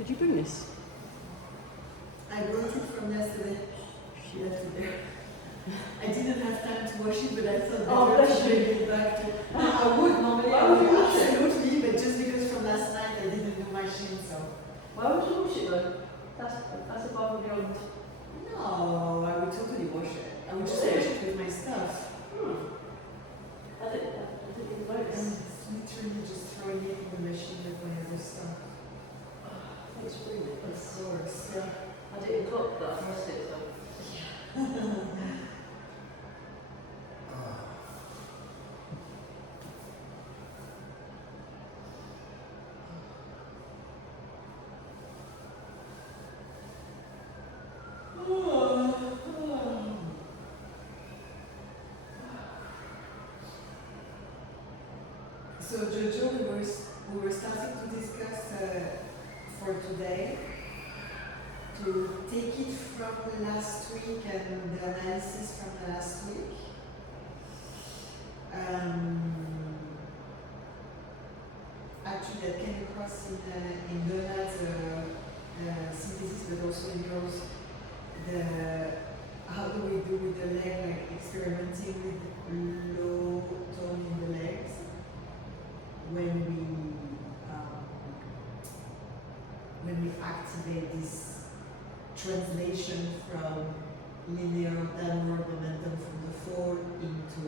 Did you bring this? I brought it from yesterday. She left it there. I didn't have time to wash it, but I thought better to bring it back to. I would normally, I would absolutely, but just because from last night I didn't do my shin, so. Why would you wash it though? That's above and beyond. No, I would totally wash it. I would just wash it with my stuff. I didn't even notice. And literally just throwing it in the machine with my other stuff. Thanks for bringing it. Of course, yeah. I didn't clock that I pressed it, so. So Jojo, we were starting to discuss for today to take it from the last week and the analysis from the last week. Actually, that came across in Donald's synthesis, but also in yours. How do we do with the leg, like experimenting with low tone in the legs when we activate this translation from linear downward momentum from the fall into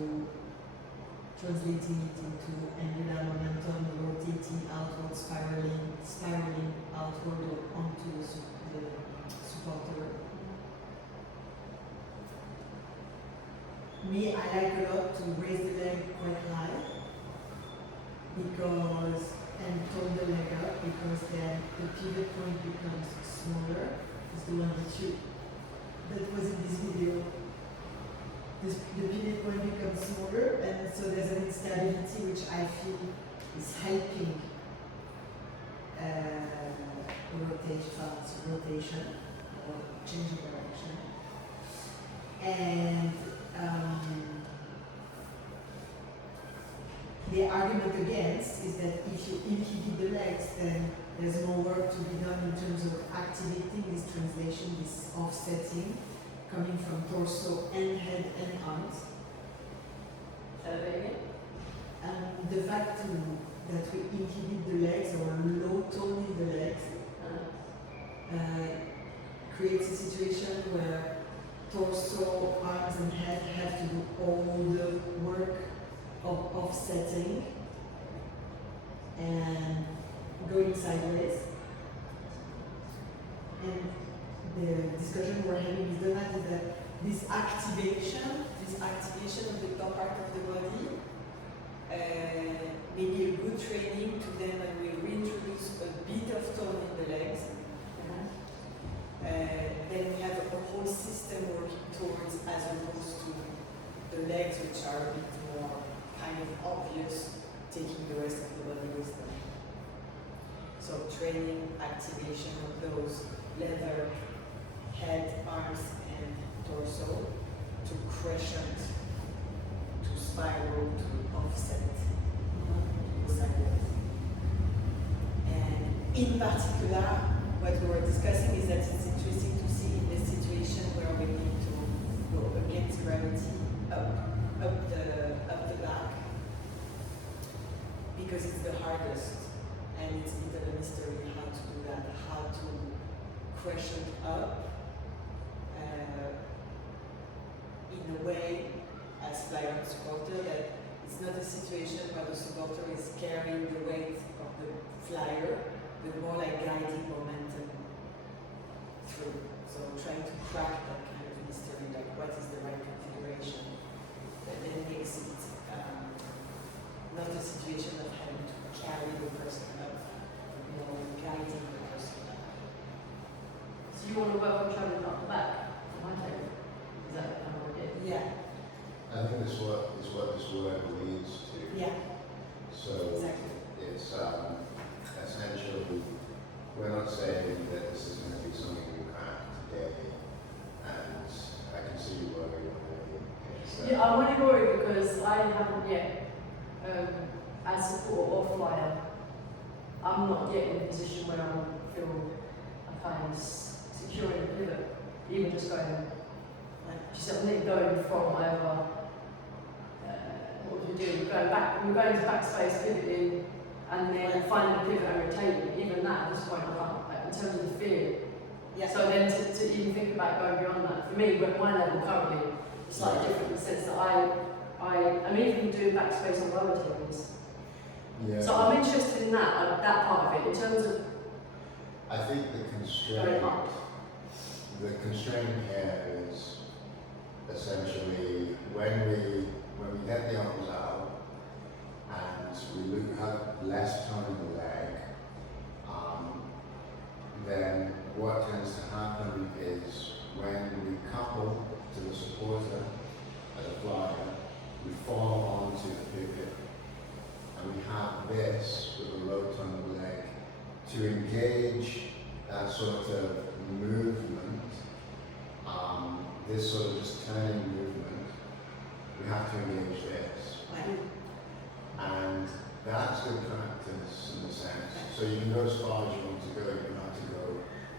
translating it into angular momentum, rotating outward, spiraling outward or onto the supporter. Me, I like a lot to raise the leg quite high and tone the leg up, because then the pivot point becomes smaller. It's the one that was in this video. The pivot point becomes smaller, and so there's an instability which I feel is helping rotation or change of direction. And the argument against is that if you inhibit the legs, then there's more work to be done in terms of activating this translation, this offsetting, coming from torso and head and arms. The fact that we inhibit the legs or low tone in the legs creates a situation where torso, arms and head have to do all the work of offsetting and going sideways. And the discussion we're having with Donat is that this activation of the top part of the body may be a good training to then, when we reintroduce a bit of tone in the legs, then we have a whole system working towards, as opposed to the legs, which are a bit more kind of obvious, taking the rest of the body with them. So training, activation of those leather, head, arms, and torso to crescent, to spiral, to offset, to sideways. And in particular, what we were discussing is that it's interesting to see in this situation where we need to go against gravity up the back, because it's the hardest, and it's a bit of a mystery how to do that, how to crescent up in a way as flyer and supporter that it's not a situation where the supporter is carrying the weight of the flyer, but more like guiding momentum through. So trying to crack that kind of mystery, like what is the right configuration that then makes it not a situation of having to carry the person up, but more guiding the person up. So you want to work on traveling up the back on my table? Is that kind of what it is? Yeah. I think this is what this work leads to. Yeah. So Exactly. it's essentially, we're not saying that this is going to be something we crack today, and I can see why you're worried. Yeah, I'm really worried because I haven't yet, as support or flyer, I'm not yet in a position where I feel kind of securing the pivot, even just going, Right. just something going from over, what would you do? You're going to backspace, pivoting, and then finding the pivot and rotating. Even that at this point, I can't, like, in terms of the fear. Yeah. So then to even think about going beyond that, for me, at my level currently, it's slightly different in the sense that I'm even doing backspace on lower tables. Yeah. So I'm interested in that part of it, in terms of I think going up. the constraint here is essentially when we get the arms out and we have less time in the leg, then what tends to happen is when we couple to the supporter as a flyer, we fall onto the pivot, and we have this with a low tone of leg to engage that sort of movement, this sort of just turning movement. We have to engage this, Right. and that's good practice in a sense. So you can go as far as you want to go. You don't have to go.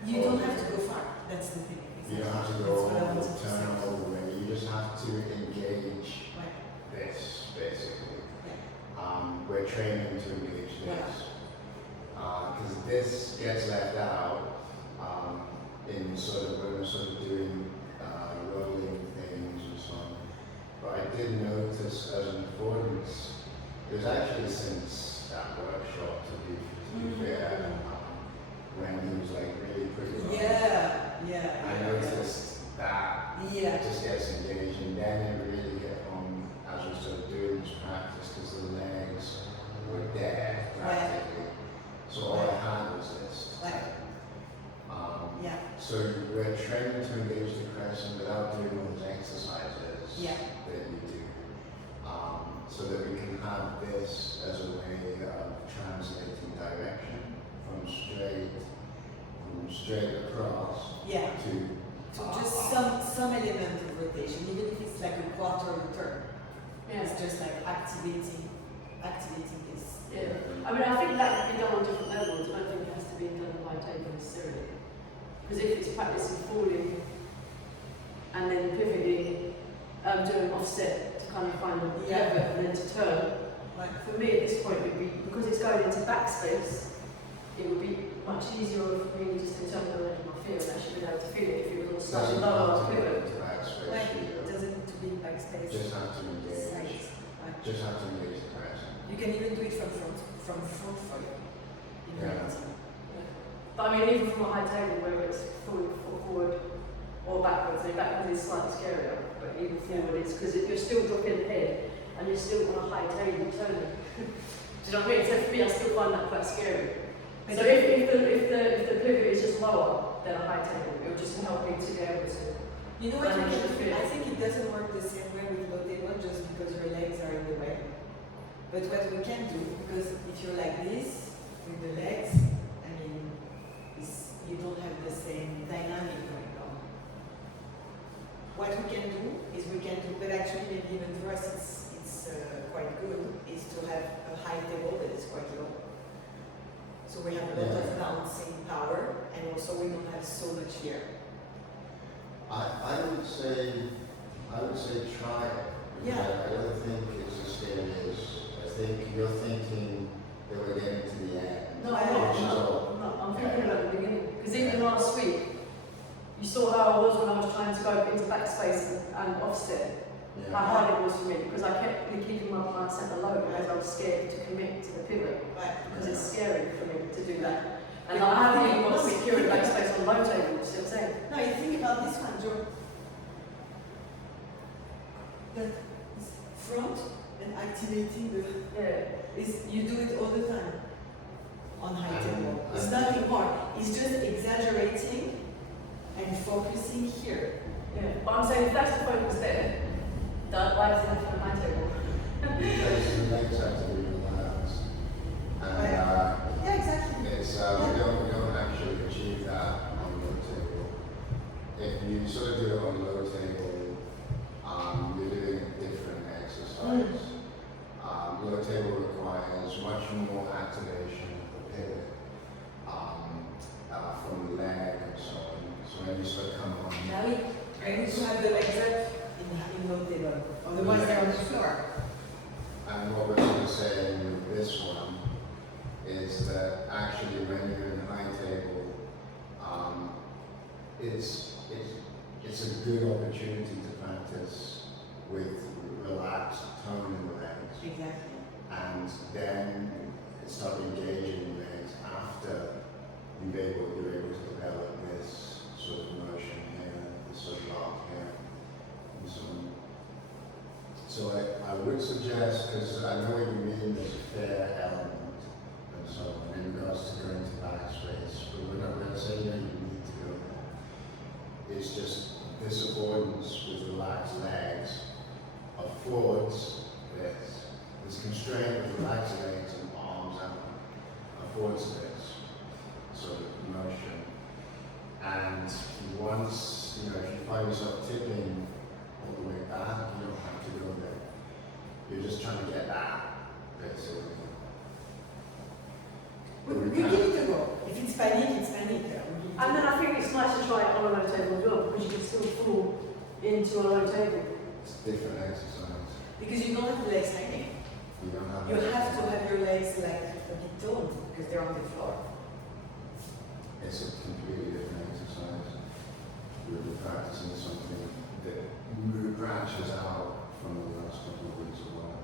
You don't have to go far. That's the thing. You don't have to That's go what I all wanted to turn say. all the way. You just have to engage Right. this, basically. Yeah. We're training to engage this. Because this gets left out in sort of when we're sort of doing rolling things and so on. But I did notice as an affordance, it was actually since that workshop to be fair, when he was like really pretty much. Yeah. I noticed that Yeah. it just gets engaged, and then it really hit home as we started doing this practice because the legs were there practically. So all I had was this. Right. Yeah. So we're training to engage the crescent without doing all those exercises Yeah. that you do, so that we can have this as a way of translating direction from straight across Yeah. to So just some element of rotation, even if it's like a quarter turn. It's just like activating this. Yeah. I mean, I think that can be done on different levels. I don't think it has to be done on high table necessarily. Because if it's practicing falling and then pivoting, doing offset to kind of find a Yeah. pivot and then to turn, Right. for me at this point it would be, because it's going into backspace, it would be much easier for me just in terms of letting my feel and actually being able to feel it if it was on slightly doesn't lower have to go pivot. into backspace. Right. You It doesn't need to be backspace. just have to engage. Sides. Right. Just have to engage the crescent. You can even do it from front for you. In Yeah. reality. But I mean, even from a high table, whether it's forward or backwards, I mean, backwards is slightly scarier, but even forward is, because you're still dropping the head and you're still on a high table turning. Do you know what I mean? So for me, I still find that quite scary. But So if the pivot is just lower than a high table, it will just help me to be able to. you know what you manage can the do? feel. I think it doesn't work the same way with low table just because your legs are in the way. But what we can do, because if you're like this with the legs, I mean, you don't have the same dynamic going on. What we can do is but actually maybe even for us it's quite good, is to have a high table that is quite low. So we have a lot of bouncing power, and also we don't have so much fear. I would say try it. Yeah. I don't think it's as scary as I think you're thinking that we're getting to the end. No, I'm not. Which is all. No, I'm thinking about the beginning. Because even last week, you saw how I was when I was trying to go into backspace and offset. Yeah. How hard it was for me because I kept keeping my center low because I was scared to commit to the pivot Right. because it's scary for me to do that. And I haven't even got secure in backspace on low table, you see what I'm saying? Now you think about this one, Joe. That is front and activating the Yeah. is you do it all the time on high table. It's And- nothing more. It's just exaggerating and focusing here. Yeah. But I'm saying if that's the focus there, that why is it on high table? Because the legs have to be relaxed. And Yeah, exactly. it's we don't actually achieve that on low table. If you sort of do it on low table, you're doing a different exercise. Low table requires much more activation of the pivot from the leg Otherwise they're on the floor. And what we're sort of saying with this one is that actually when you're in a high table, it's a good opportunity to practice with relaxed tone in the legs. Exactly. And then start engaging the legs after you're able to develop this sort of motion here, this sort of arc here, and so on. So I would suggest, because I know what you mean, there's a fair element and so on in regards to going to backspace, but we're not going to say no, you need to go there. It's just this affordance with relaxed legs affords this. This constraint with relaxed legs and arms and affords this sort of motion. And once, if you find yourself tipping all the way back, you don't have to go there. You're just trying to get that, basically. We give it a go. If it's panic, it's panic. And then I think it's nice to try it on a low table as well, because you can still fall into a low table. It's different exercise. Because you don't have the legs hanging. You don't have You have to have your legs like a bit toned because they're on the floor. It's a completely different exercise. You're practicing something that branches out from the last couple of weeks of work.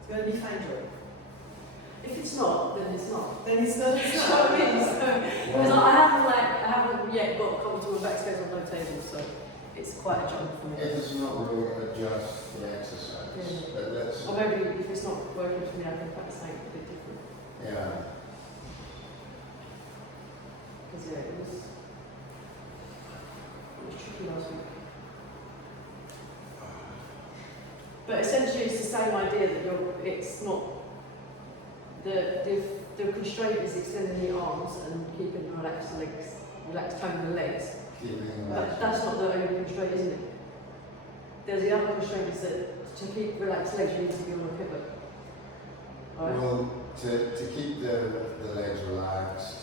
It's gonna be fine, Joy. If it's not, then it's not. Then it's not. You know what I mean? Because I haven't yet got comfortable backspace on low table, so it's quite a jump for me. If it's not, we'll adjust the exercise. Yeah. But let's, Or maybe if it's not working for me, I can practice something a bit different. yeah. Because it was tricky last week. But essentially, it's the same idea that it's not the constraint is extending the arms and keeping relaxed legs, relaxed tone in the legs. Keeping But that's not the only constraint, isn't it? There's the other constraint is that to keep relaxed legs, you need to be on a pivot. Right? Well, to keep the legs relaxed,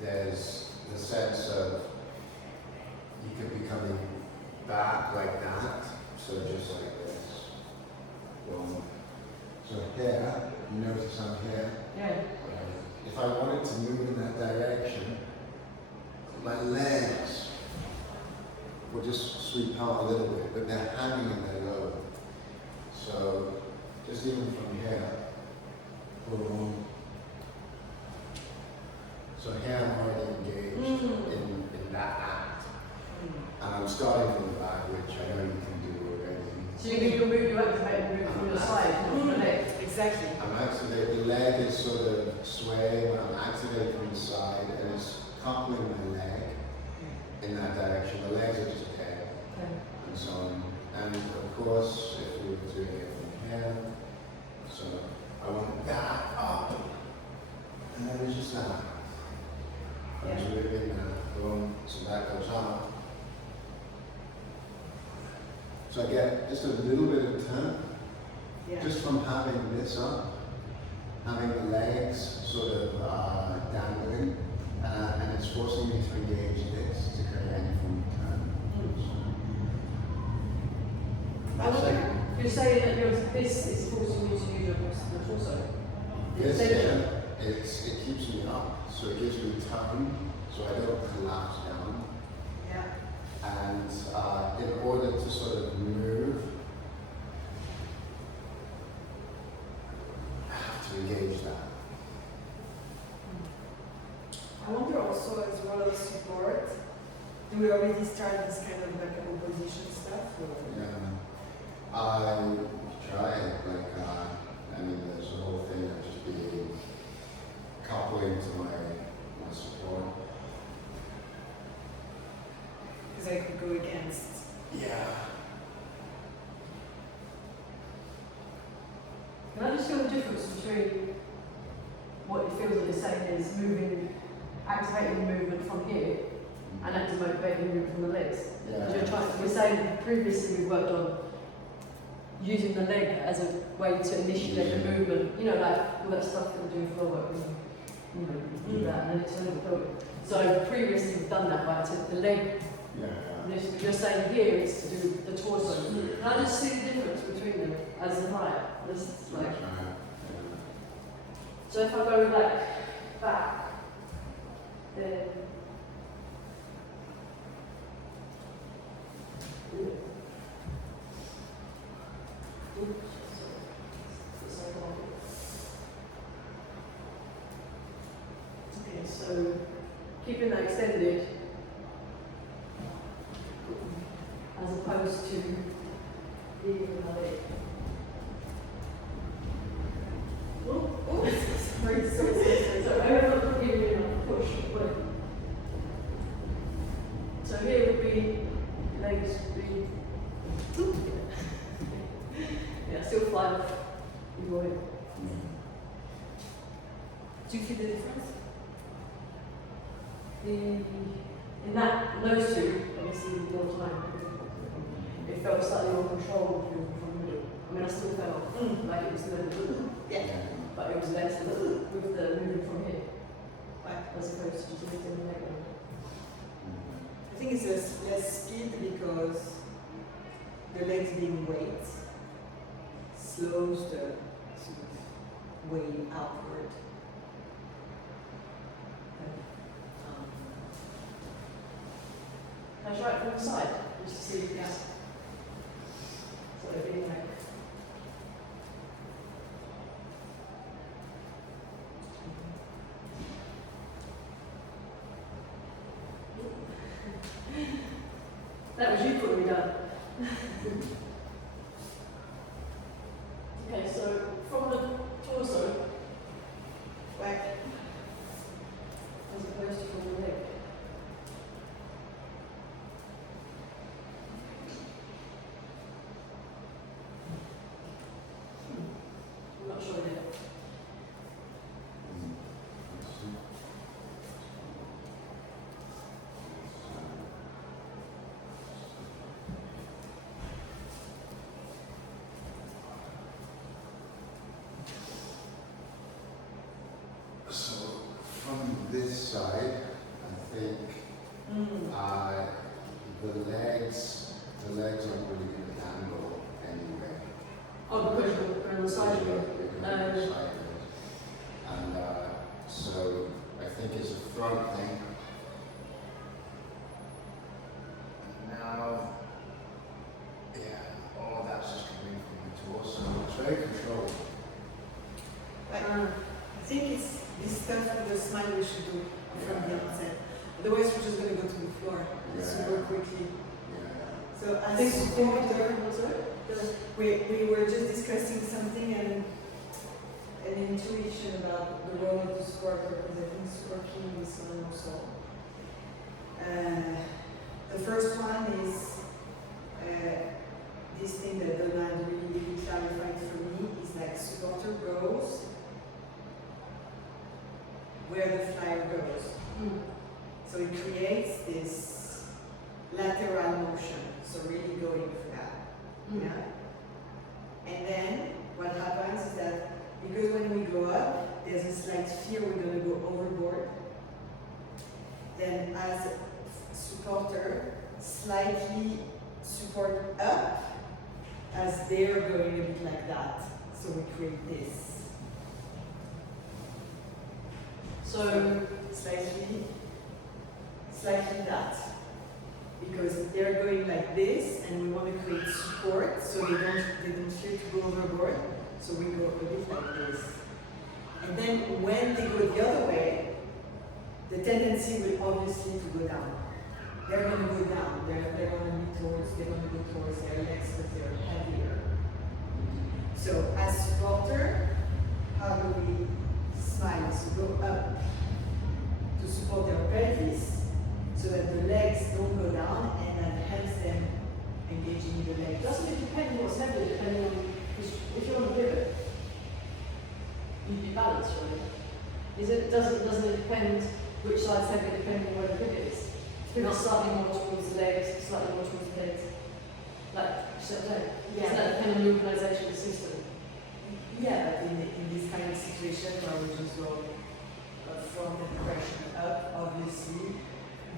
there's the sense of you could be coming back like that, so just like this. Boom. So here, you notice I'm here. Yeah. If I wanted to move in that direction, my legs will just sweep out a little bit, but they're hanging in their low. So just even from here, boom. So here I'm already engaged in that act. And I'm starting from the back, which I know you can do already. So you activate and move from your side, not from the leg. Exactly. I'm activating, the leg is sort of swaying when I'm activating from the side, and it's coupling my leg in that direction. The legs are just dead, Okay. and so on. And of course, if we were doing it from here, so I want that up, and then it's just that. I'm just moving that, boom, so that goes up. So I get just a little bit of turn. Yeah. Just from having this up, having the legs sort of dangling, and it's forcing me to engage this to create any form of turn. I wonder, you're saying that this is forcing you to use your torso. This here, it keeps me up, so it gives me tone, so I don't collapse down. Yeah. And in order to sort of move, I have to engage that. I wonder also as well as support. Do we already start this kind of like opposition stuff? Or? Yeah. I try it, there's a whole thing of just being coupling to my support. Because I could go against. Yeah. Can I just feel the difference between what it feels like it's saying is activating movement from here and activating movement from the legs? Yeah. We're saying previously we worked on using the leg as a way to initiate the movement, like all that stuff that we do for work, you know, do that and then it's overfilled. So previously we've done that by the leg. And you're saying here it's to do the torso. And I just see the difference between them as a height. It's like, so if I go like back, then okay, so keeping that extended as opposed to leaving it. Oh, sorry, So I'm not giving you enough push, but so here would be legs would be yeah, still fly off. Enjoy it. Do you feel the difference? In those two, obviously more time. It felt slightly more controlled from the middle. I mean, I still felt like it was the middle, Yeah. but it was less with the moving from here, Right. as opposed to just lifting the leg. I think it's less speed because the legs being weight slows the sort of way outward. Can I try it from the side, just to see if it's sort of being like. That was you putting me down. Okay, so from the torso, Right. as opposed to from the leg. I'm not sure yet. So from this side, I think the legs aren't really going to handle anyway. Oh, because you're on the side of it. And so I think it's a front thing. Now, yeah, all that's just coming from the torso. It's very controlled. Right. I think it's this stuff with the smile we should do from the outset. Otherwise, we're just going to go to the floor super quickly. So as supporter, we were just discussing something and an intuition about the role of the supporter because I think it's working with someone also. The first one is this thing that Donald really clarified for me is like supporter goes where the flyer goes. So it creates this lateral motion, so really going flat. Yeah? And then what happens is that because when we go up, there's a slight fear we're going to go overboard. Then as a supporter, slightly support up as they're going a bit like that. So we create this. So slightly that. Because they're going like this and we want to create support so they don't fear to go overboard. So we go a bit like this. And then when they go the other way, the tendency will obviously to go down. They're going to go down. They're going to go towards their legs because they're heavier. So as supporter, how do we smile? So go up to support their pelvis so that the legs don't go down and that helps them engaging the legs. doesn't it depend what's heavy, depending on, if you're on a pivot, you'd be balanced, right? Doesn't it depend which side's heavy depending on where the pivot is? Pivot slightly more towards the legs, slightly more towards the legs. Like, so does that depend on the organisation of the system? Yeah, but in this kind of situation where we just go from the depression up, obviously,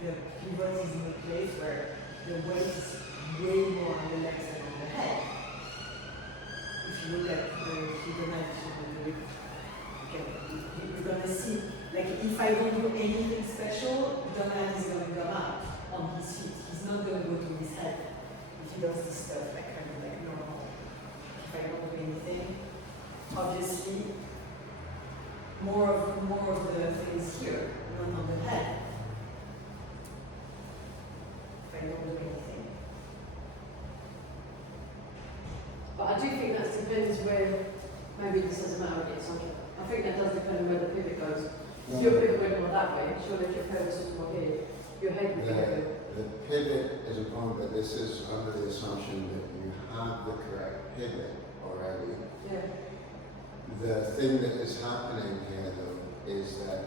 the pivot is in a place where the weight is way more on the legs than on the head. If you look at the Fibonacci, you're gonna see, like if I don't do anything special, Donald is gonna come up on his feet. He's not gonna go to his head if he does this stuff like kind of like normal. If I don't do anything, obviously more of the things here, not on the head. If I don't do anything. But I do think that depends where, maybe this doesn't matter again, something. I think that does depend on where the pivot goes. If your pivot went more that way, surely if your pivot was more here, your head would be going. The pivot is a point, but this is under the assumption that you have the correct pivot already. Yeah. The thing that is happening here, though, is that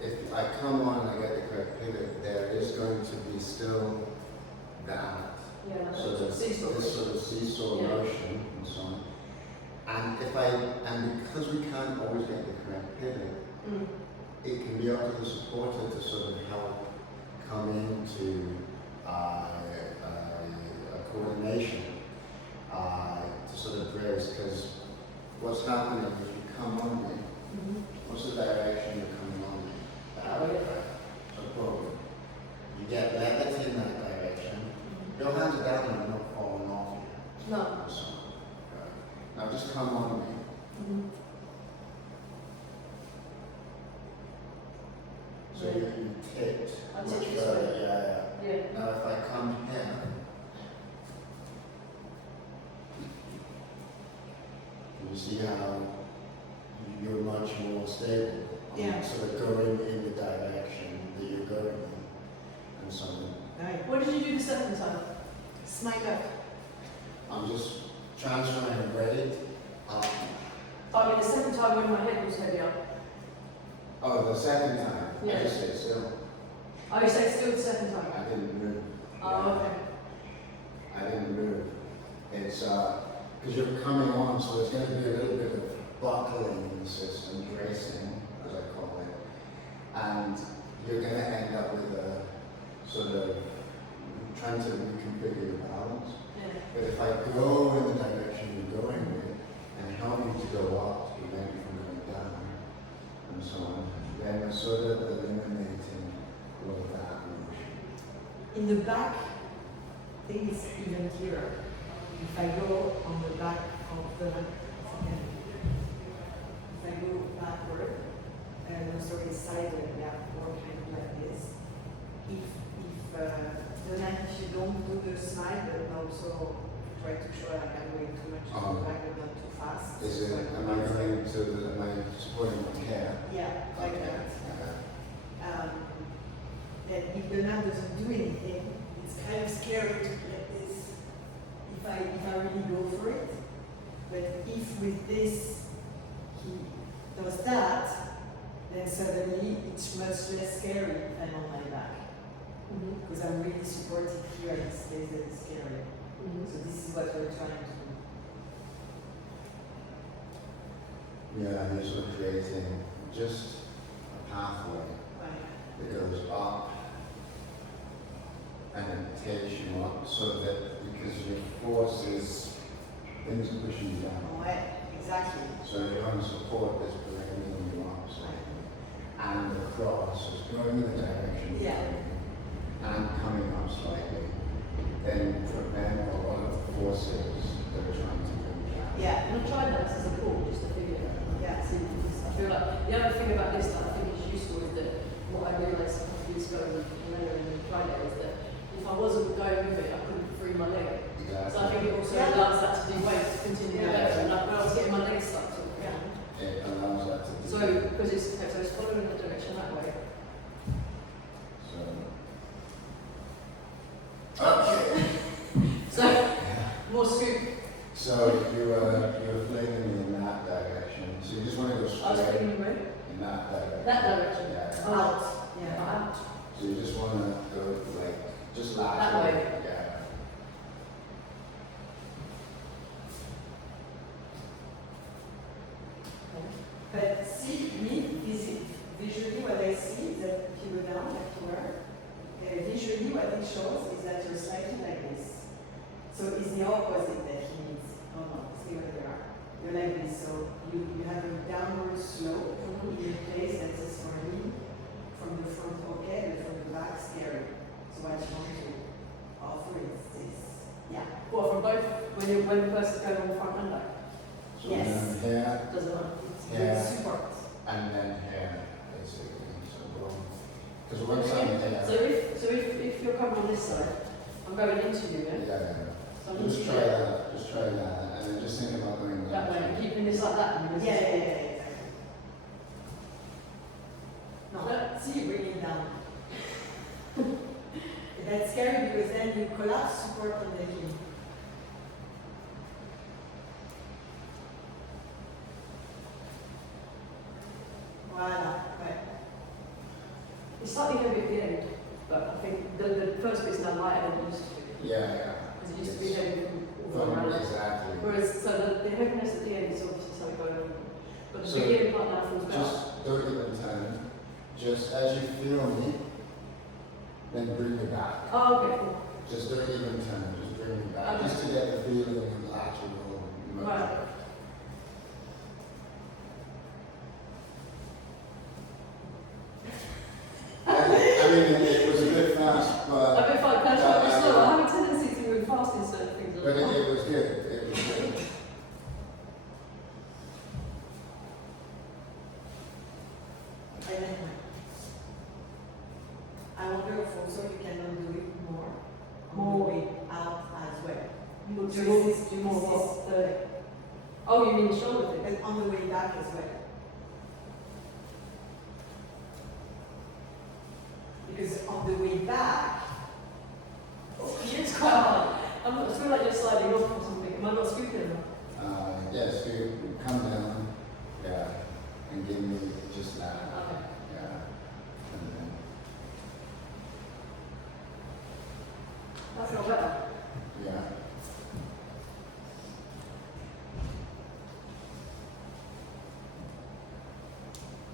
if I come on and I get the correct pivot, there is going to be still that Yeah, sort of seesaw. this sort of seesaw Yeah. motion and so on. And because we can't always get the correct pivot, Mm. it can be up to the supporter to sort of help come into a coordination to sort of brace, because what's happening if you come on me, Mm-hmm. what's the direction you're coming on me? Oh, yeah. So boom. You get levity in that direction. Your hands are down and not falling off you. No. Or something. Now just come on me. Mm-hmm. So you tipped. I much tipped this further. way. Yeah. Yeah. Now if I come here, you see how you're much more stable. Yeah. Sort of going in the direction that you're going in. And so Right. What did you do the second time? Smile up. I'm just transferring weight up. I mean, the second time when my head was heavier. Oh, the second time? Yeah. I just stayed still. Oh, you said still the second time? I didn't move. Oh, okay. I didn't move. It's because you're coming on, so there's going to be a little bit of buckling in the system, bracing, as I call it, and you're going to end up with a sort of trying to reconfigure your balance. Yeah. But if I go in the direction you're going with and help you to go up to prevent you from going down and so on, then we're sort of eliminating all of that motion. In the back, thing is even clearer. If I go on the back of the, if I go backward, and sorry, sideward, yeah, or kind of like this. If you don't do the slide, but also try to show like I'm going too much to the back but not too fast. Is it, am I going to, am I supporting my care? Yeah, like Okay. that. That if the man doesn't do anything, it's kind of scary to let this, if I really go for it. But if with this, he does that, then suddenly it's much less scary than on my back. Mm-hmm. Because I'm really supported here in this place that is scary. Mm-hmm. So this is what we're trying to do. Yeah, you're sort of creating just a pathway Right. that goes up and it takes you up so that because your force is things are pushing you down. Ouais, exactly. So your own support is bringing you up slightly. And the cross is going in the direction you're Yeah. going and coming up slightly. Then prevent a lot of the forces that are trying to bring you down. Yeah. And I tried that as a tool, just to figure it out. Yeah. See, I feel like the other thing about this that I think is useful is that what I realised a couple of years ago later in Friday is that if I wasn't going with it, I couldn't free my leg. So I think it also Yeah. allows that to do weight to continue Yeah. there. And like when I was getting my legs stuck, sort of. Yeah. It allows that to do. So because it's following the direction that way. So. Okay. So more scoop. So you were flinging me in that direction. So you just want to go I was straight feeling right. in that direction. That direction. Yeah. Oh. Out. Yeah. Out. So you just want to go like just lateral. That way. Yeah. But see, me, So it's the opposite that he needs. Oh no, stay where they are. You're like this, so you have a downward slope in a place that says for me, from the front okay, but from the back scary. So what you want to offer is this. Yeah. Well, from both, when the person's going on front and back, So Yes. then here, doesn't matter. Yeah. It's support. and then here, basically. So boom. Because once I'm here, So if you're coming on this side, I'm going into you, yeah? yeah. So I'm Just into try you that, and then just think about going that way, and keeping this like that. And this Yeah, is- yeah, yeah, exactly. No, see, you bring it down. That's scary because then you collapse support on the knee. Voila, right. It's slightly heavy at the end, but I think the first bit's now lighter than it used to be. Yeah. Because it used to be heavy from all From, around. exactly. Whereas, so the heaviness at the end is obviously something going on. But the So, beginning part now feels better. Just don't even turn. Just as you feel me, then bring me back. Oh, okay, cool. Just don't even turn, just bring me back. Okay. Just to get the feeling of lateral motion. Right. I mean, it was a bit fast, A but, bit fun, that's what I slow. I have a tendency to move fast in certain things. but it was good. It was good. And then I wonder if also you can undo it more on the way out as well. Do more what? Oh, you mean the shoulder thing? And on the way back as well. Because on the way back, It's quite hard. I feel like you're sliding off or something. Am I not scooping enough? Yes, you come down, yeah, and give me just that, Okay. yeah. And then, That's not better. yeah.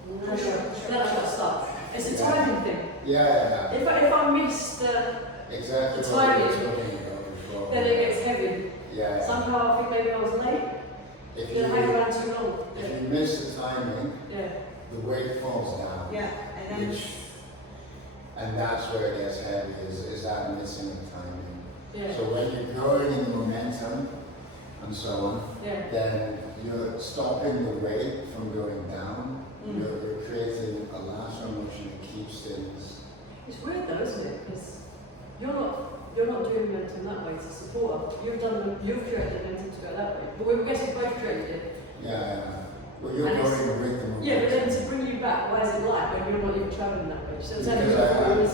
Then I got stuck. It's a timing thing. Yeah, If I miss the, exactly The what we were timing. talking about before. then it gets heavy. Yeah. Somehow I think maybe I was late. If Then I hang you, around too long. if you miss the timing, Yeah. the weight falls down. yeah, and then Which, and that's where it gets heavy, is that missing the timing. Yeah. So when you're going in momentum and so on, Yeah. then you're stopping the weight from going down. Mm. You're creating a lateral motion that keeps things. It's weird though, isn't it? Because you're not doing momentum that way to support. You've created the momentum to go that way. But we're guessing both created it. Yeah. Well, you're And it's- going with the momentum. Yeah, but then to bring you back, why is it like when you're not even travelling that way? So it's only Because I have- was,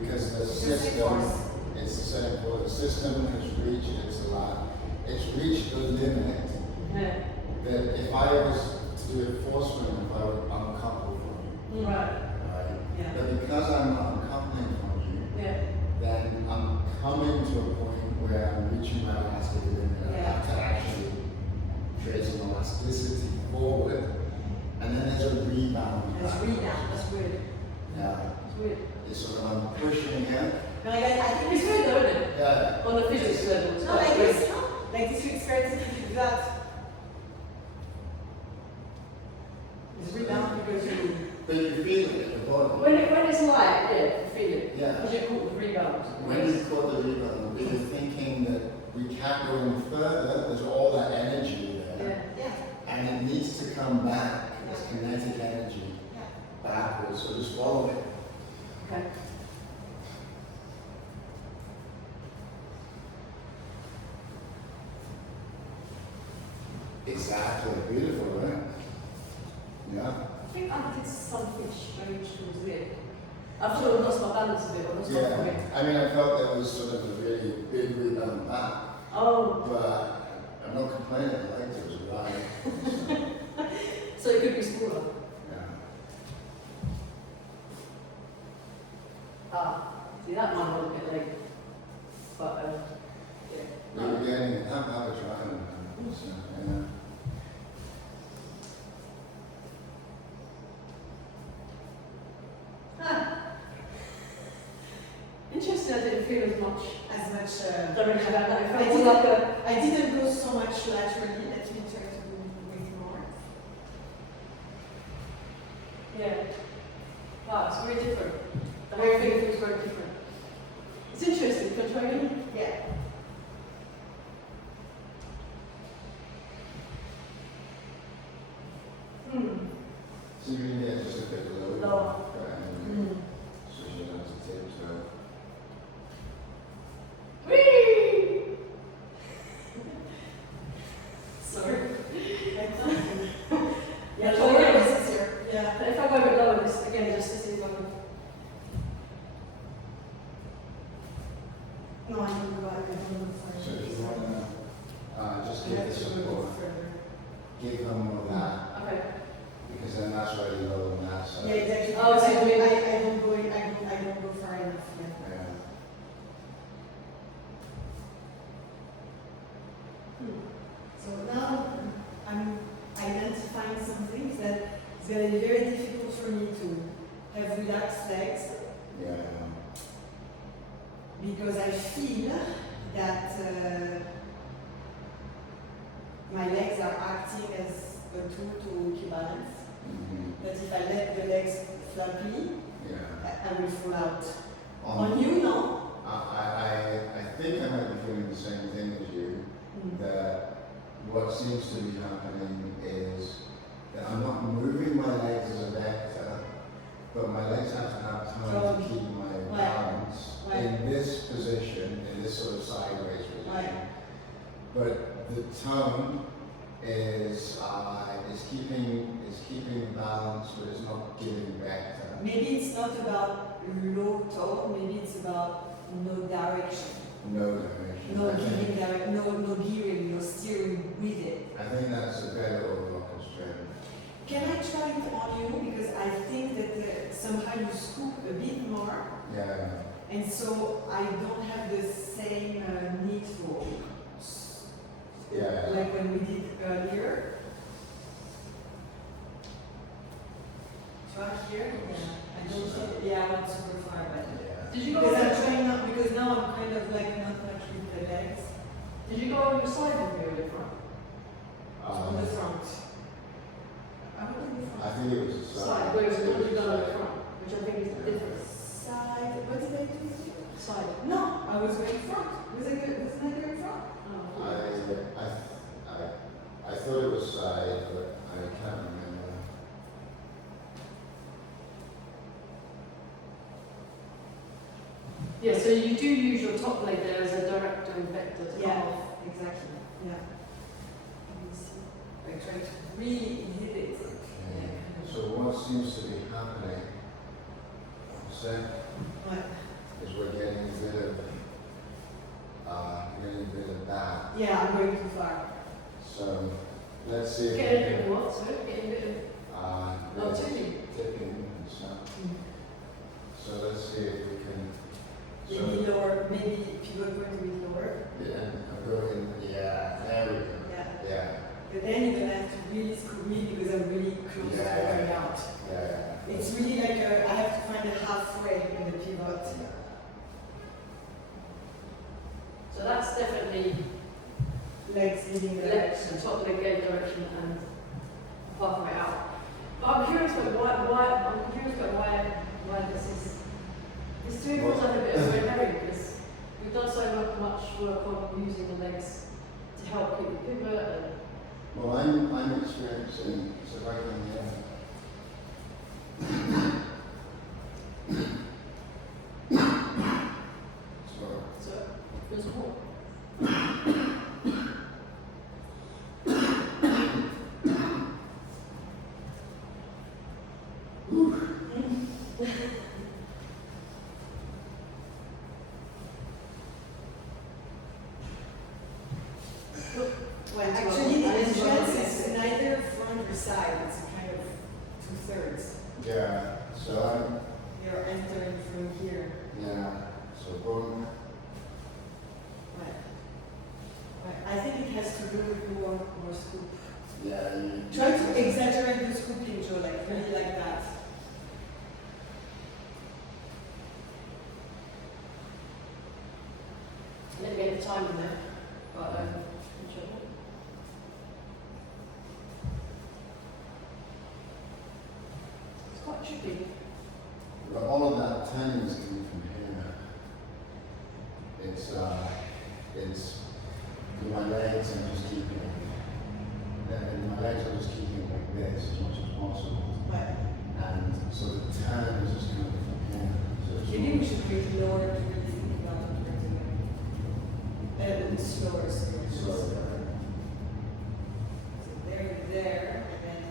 Because the it's the same system, force. it's the same for the system has reached it's reached the limit yeah. that if I was to do it forcefully, if I would uncouple from you, Right. right? yeah. But because I'm not uncoupling from you, Yeah. then I'm coming to a point where I'm reaching my elastic limit. I Yeah. have to actually create some elasticity forward, and then there's a rebound. There's back. rebound. That's weird. Yeah. It's weird. It's sort of I'm pushing here. No, I think It's weird though, isn't it? Yeah. On the physics level. It's no, quite like weird. this, no? Like this, you experience it if you do that. It's rebound because you. But you feel it at the bottom. When it's light, yeah, you feel it. Yeah. Because you're caught with rebound. When you caught the rebound, we were thinking that we can't go any further, there's all that energy there, Yeah. Yeah. and it needs to come back, this kinetic energy, Yeah. backwards, so just follow it. Okay. Exactly, beautiful, right? Yeah. I think I did something strange towards the end. I thought I lost my balance a bit, I lost my Yeah, point. I mean, I felt there was sort of a really big rebound back, Oh, but I'm not complaining, I liked it, it was a ride. so it could be smaller. Yeah. See, that might have been late. But, yeah. We were getting, have a try on that, so, yeah. Interesting, I didn't feel as much. As as much. Don't really have that. I It's like a, I didn't go so much laterally. Let me try to go with more. yeah. Wow, it's very different. The whole thing feels very different. It's interesting. Can I try again? Yeah. So you can get just a bit lower. Lower. And so you don't have to tiptoe. Whee! Sorry. Yeah, so we're gonna- Yeah. But if I go a bit lower, this again, just to see if I can. No, I don't go. I don't go further. So if you want to just I give have this to go support, further. give her more of that, Okay. because then that's already low on that side. Yeah, exactly. Oh, Because so you mean- I don't go. I don't go far enough. Yeah. Yeah. So now I'm identifying some things that it's going to be very difficult for me to have relaxed legs Yeah. because I feel that my legs are acting as a tool to keep balance. Mm-hmm. That if I let the legs flappy, Yeah. I will fall out. On, On you, no? I think I might be feeling the same thing as you. That what seems to be happening is that I'm not moving my legs as a vector, but my legs have to have time to keep my balance in this position, in this sort of sideways position. Right. But the tone is keeping balance, but it's not giving vector. Maybe it's not about low tone, maybe it's about no direction. No direction. No I think- giving direct, no gearing, no steering with it. I think that's a better overall constraint. Can I try it on you? Because I think that somehow you scoop a bit more, Yeah. and so I don't have the same need for, Yeah. like when we did earlier. Try here? Yeah. I don't think, yeah, I went super far, but. Yeah. Did you go? Because I'm trying not, because now I'm kind of like not much with the legs. Did you go on the side of me or the front? On the front. I went on the I front. think it was a Side. Whereas the one you done on the front, which I think is different. Side, what did I do? Side. No, I was going front. Wasn't I going front? Oh, I thought it was side, but I can't remember. Yeah, so you do use your top leg there as a director and vector to come Yeah. off. Exactly. Yeah. Let me see. I try to really inhibit it. Okay. So what seems to be happening, What? is we're getting a bit of that. Yeah, I'm going too far. So let's see if Get a we bit can, of what, sorry? Get a bit of really tipping. tipping and stuff. So let's see if we can. Maybe lower, maybe pivot point a bit lower. Yeah, I'm going. Yeah, there we go. Yeah. Yeah, But then you're gonna have to really scoop me because I'm really close to going out. yeah. It's really like I have to find a halfway in the pivot. So that's definitely Legs leading the legs and top leg gate direction and halfway out. But I'm curious about why this is. This to me feels like a bit of a red herring because we've done so much work on using the legs to help keep the pivot and Well, I'm experiencing, so if I can, so there's more. Well, actually, the entrance is neither front or side. It's kind of 2/3. yeah, so You're entering from here. yeah, so boom, Right. get the timing there, but whichever. It's quite tricky. But all of that turning is coming from here. It's my legs I'm just keeping my legs are just keeping it like this as much as possible. Right. And so the turn is just coming from here. So it's Maybe we should make it lower to really think about what we're doing. And slower, slower, so, slower. So there, and then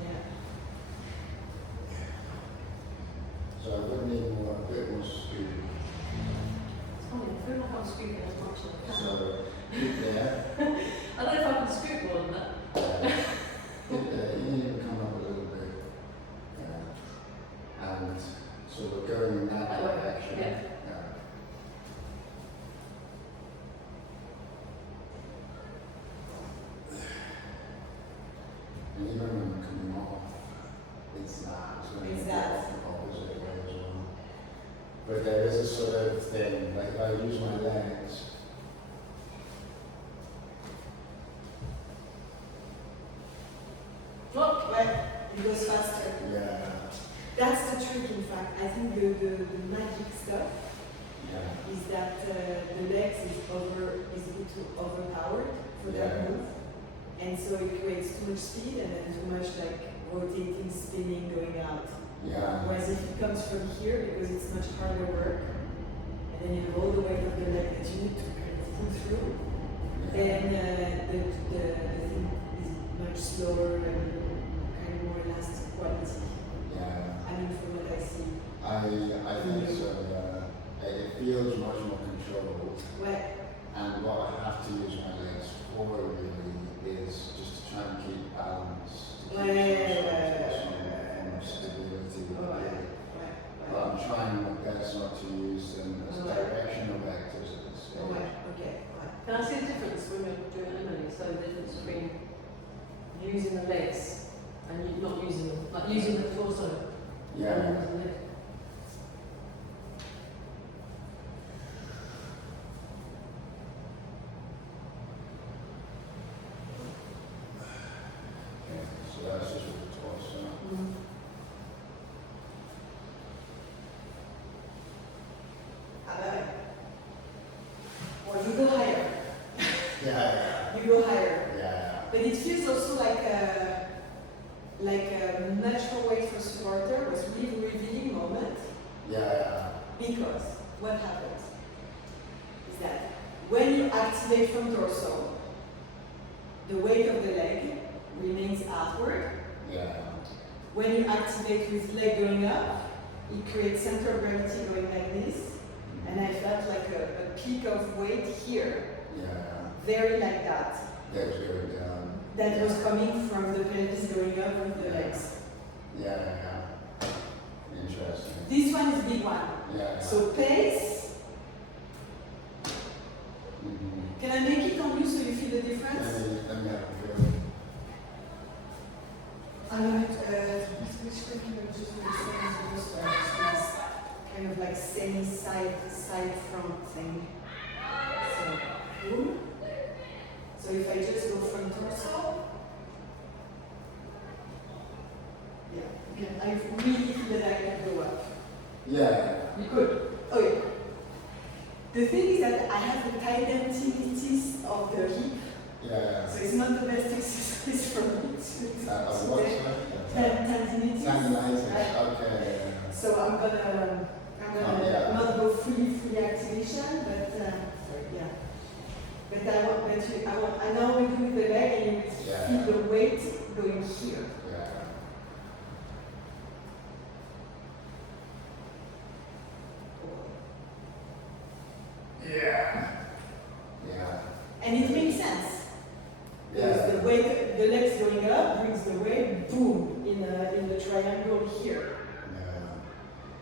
so I would need a bit more speed. It's funny, I feel like I'm speaking as much as I can. So keep there. I don't know if I can scoot more than that. Keep there. You need to come up a little bit. Yeah. And so we're going in that That way, direction. yeah. And even when we're coming off, it's that. So It's it's that. the opposite way as well. But there is a sort of thing, like if I use my legs, Look, it goes faster. yeah, That's the trick, in fact. I think the magic stuff yeah, is that the legs is a bit too overpowered for Yeah. that move. And so it creates too much speed and then too much like rotating, spinning, going out. yeah, Whereas if it comes from here, because it's much harder work, and then you have all the weight of the leg that you need to kind of pull through, then the thing is much slower and kind of more elastic quality. yeah. I mean, from what I see. I think so. It feels much more controlled. Well, And what I have to use my legs for really is just to try and keep balance, to keep some form of stability with the leg. But I'm trying my best not to use them as directional vectors at this stage. okay. can I see the difference when you're doing Emily? So the difference between using the legs and you not using them, like using the torso and Yeah, using the leg. so that's just with the torso. How about it? Or you go higher. Yeah, You go higher. yeah, But it feels also like a natural way for supporter was really revealing moment yeah, because what happens is that when you activate from torso, the weight of the leg remains outward. yeah, When you activate with leg going up, it creates center of gravity going like this, and I felt like a peak of weight here, yeah. very like that. That was going down. That was coming from the pelvis going up with the legs. Yeah. Interesting. This one is big one. Yeah. So pace, Mhm. can I make it on you so you feel the difference? Let me have a feel. I'm going to switch quickly just with the same this kind of like side front thing. So boom. So if I just go from torso, yeah, I really feel that I can go up. Yeah. You could. Oh yeah. The thing is that I have the tendinitis of the hip, Yeah. so it's not the best exercise for me to What? tendinitis. Tendinitis. Right? Okay. So I'm gonna yeah. not go free activation, but yeah. But I now we do with the leg and you Yeah. feel the weight going here. Yeah. Yeah. Yeah. And it makes sense. Yeah. Because the weight, the legs going up brings the weight, boom, in the triangle here. Yeah.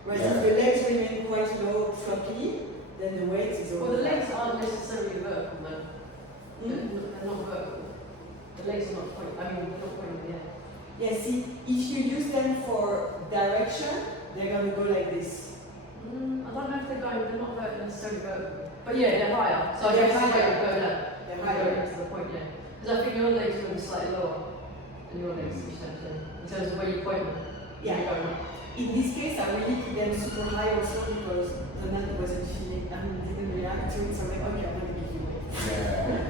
Whereas Yeah. if the legs remain quite low, floppy, then the weight is Well, over. the legs aren't necessarily vertical though. They're not vertical. The legs are not pointing. I mean, they're not pointing in the air. Yeah, see, if you use them for direction, they're gonna go like this. I don't know if they're not necessarily vertical. But yeah, they're higher. So I They're guess the higher. weight would go down. They're Go higher. to the point, yeah. Because I think your legs will be slightly lower than your legs, you know, in terms of where you point them. Yeah. You're going up. In this case, I really keep them super high also because the man wasn't feeling, didn't react to it, so I'm like, okay, I'm gonna give you weight. Yeah.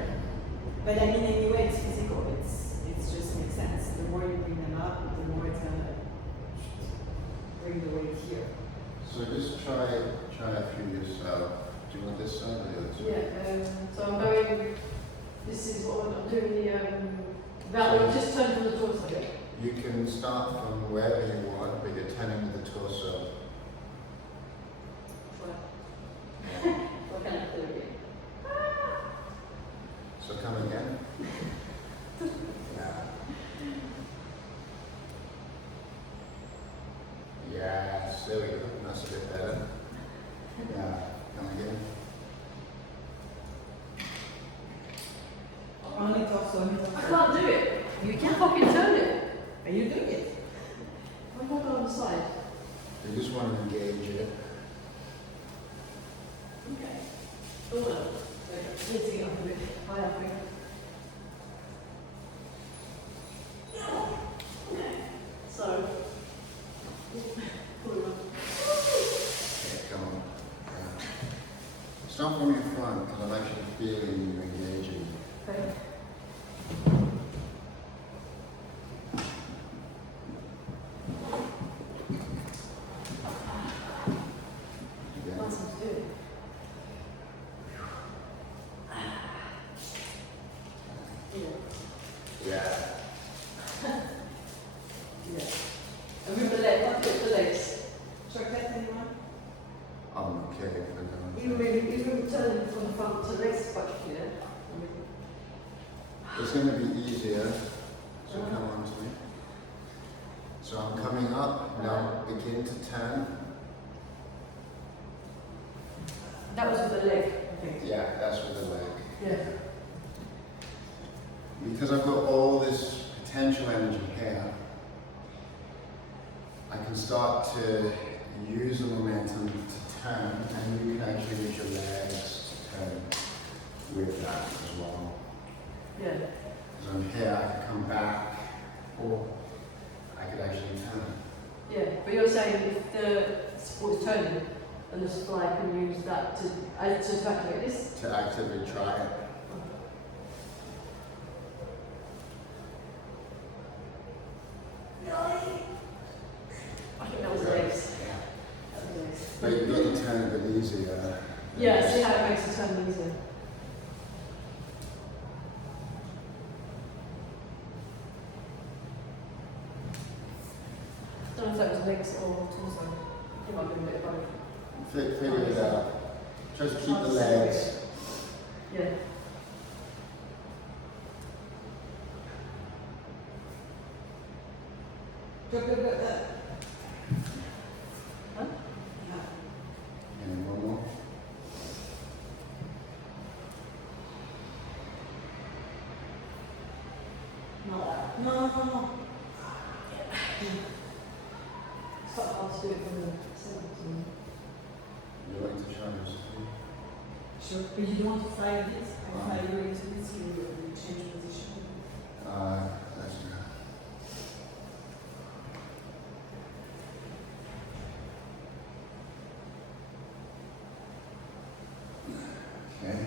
But I mean, anyway, it's physical. It's just makes sense. The more you bring them up, the more it's gonna bring the weight here. So just try it for yourself. Do you want this side or the other side? Yeah, so I'm going, this is what I'm doing the, just turn from the torso. Yeah. You can start from wherever you want, but you're turning with the torso. What can I do again? So come again. Yeah. Yes, there we go. That's a bit better. Yeah, come again. Only torso. I can't do it. You can't fucking turn it. Are you doing it? I'm not on the side. You just want to engage it. Okay. Oh no. I need to get up a bit higher up here. So, pull it up. Okay, come on. Yeah. Start from your front, because I'm actually feeling you engaging. Okay. Again. Nice and good. Yeah. Yeah. Yeah. And move the leg, up the legs. Chocolate, anyone? I'm okay for now. Even turning from the front to the legs is quite tricky, yeah? It's going to be easier, so come on to me. So I'm coming up, now begin to turn. That was with the leg, I think. Yeah, that's with the leg. Yeah. Because I've got all this potential energy here, I can start to use the momentum to turn, and you can actually use your legs to turn with that as well. Yeah. Because I'm here, I can come back, or I could actually turn. Yeah. But you're saying if the sport's turning, and the supply can use that to activate this? To actively try it. I think that was the legs. That was the legs. But you've got to turn it a bit easier. Yeah, see how it makes the turn easier. I don't know if that was legs or torso. I think I've been a bit of both. Figure it out. Just keep the legs. Yeah. Huh? And one more. No. It's quite hard to do it from the center to me. You'd like to try this? Sure. But you don't want to fire this? I fire you into this, you change position. That's good. Okay.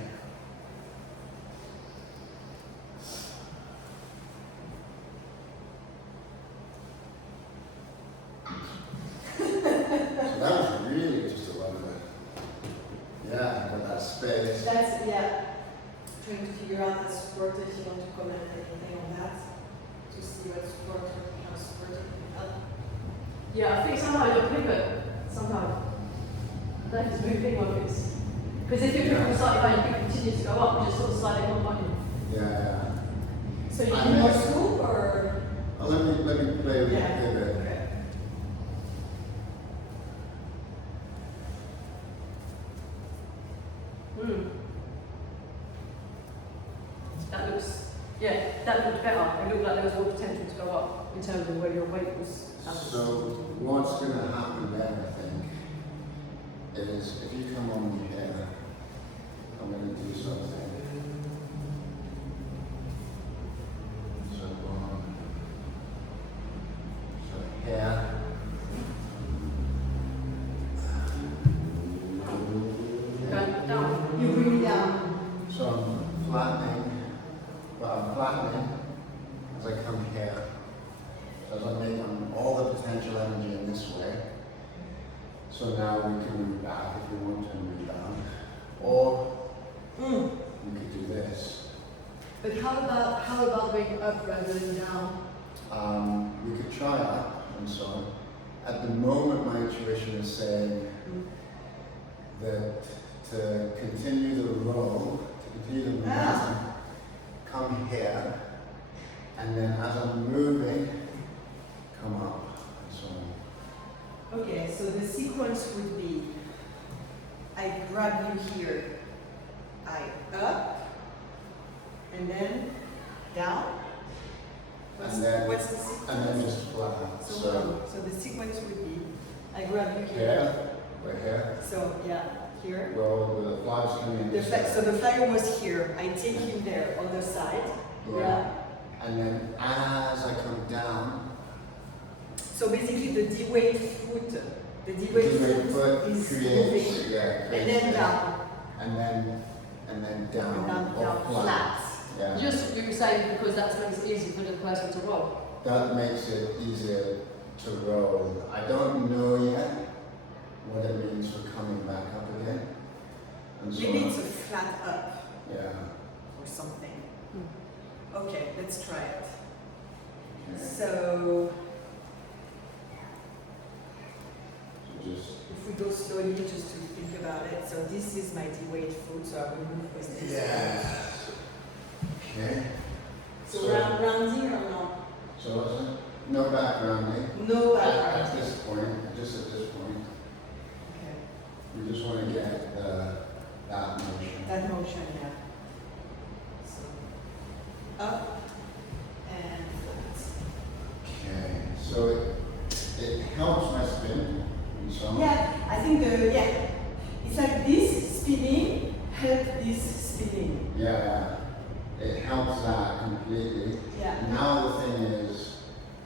So that was really just a lot of it. Yeah, got that space. That's, trying to figure out the supporter, if you want to comment anything on that, to see what supporter, how supporter can help. Yeah, I think somehow you'll pivot. Somehow. That is moving on this. Because if you pivot from slightly high, you can continue to go up, you just sort of slide it on button. Yeah. So you I need more know. scoop or? Let me play with Yeah. the pivot. Okay. That looked better. It looked like there was more potential to go up in terms of where your weight was. So what's going to happen there, I think, is if you come on here, do something. So, here. Down. You bring it down. So I'm flattening, but I'm flattening as I come here. So as I'm making all the potential energy in this way. So now we can move back if we want to move down. Or we could do this. But how about going up rather than down? We could try up and so on. At the moment my intuition is saying that to continue the roll, to continue the momentum, come here, and then as I'm moving, come up, and so on. Okay, so the sequence would be, I grab you here, I up, and then down. And then- what's the sequence? And then just flat. So the sequence would be, I grab you here. Here, we're here, So yeah, here. roll with the flags coming in. this way. So the flyer was here. I take you there on the side. Yeah. And then as I come down, So basically the D-weight foot, the the D-weight D-weight foot foot is creates, moving. yeah, And creates then this. down. And then down, Down, or down, flat. flat. Yeah. Just you were saying because that makes it easy for the person to roll. That makes it easier to roll. I don't know yet what it means for coming back up again. And so Maybe it's a flat up yeah. or something. Okay, let's try it. Okay. So So just if we go slowly just to think about it. So this is my D-weight foot, so I will move with this. yeah. Okay. So rounding or no? So what's it? No backgrounding. No At background. this point, just at this point, Okay. we just want to get that motion. That motion, yeah. So up and flat. Okay. So it helps my spin in some. Yeah, I think it's like this spinning help this spinning. Yeah. It helps that completely. Yeah. Now the thing is,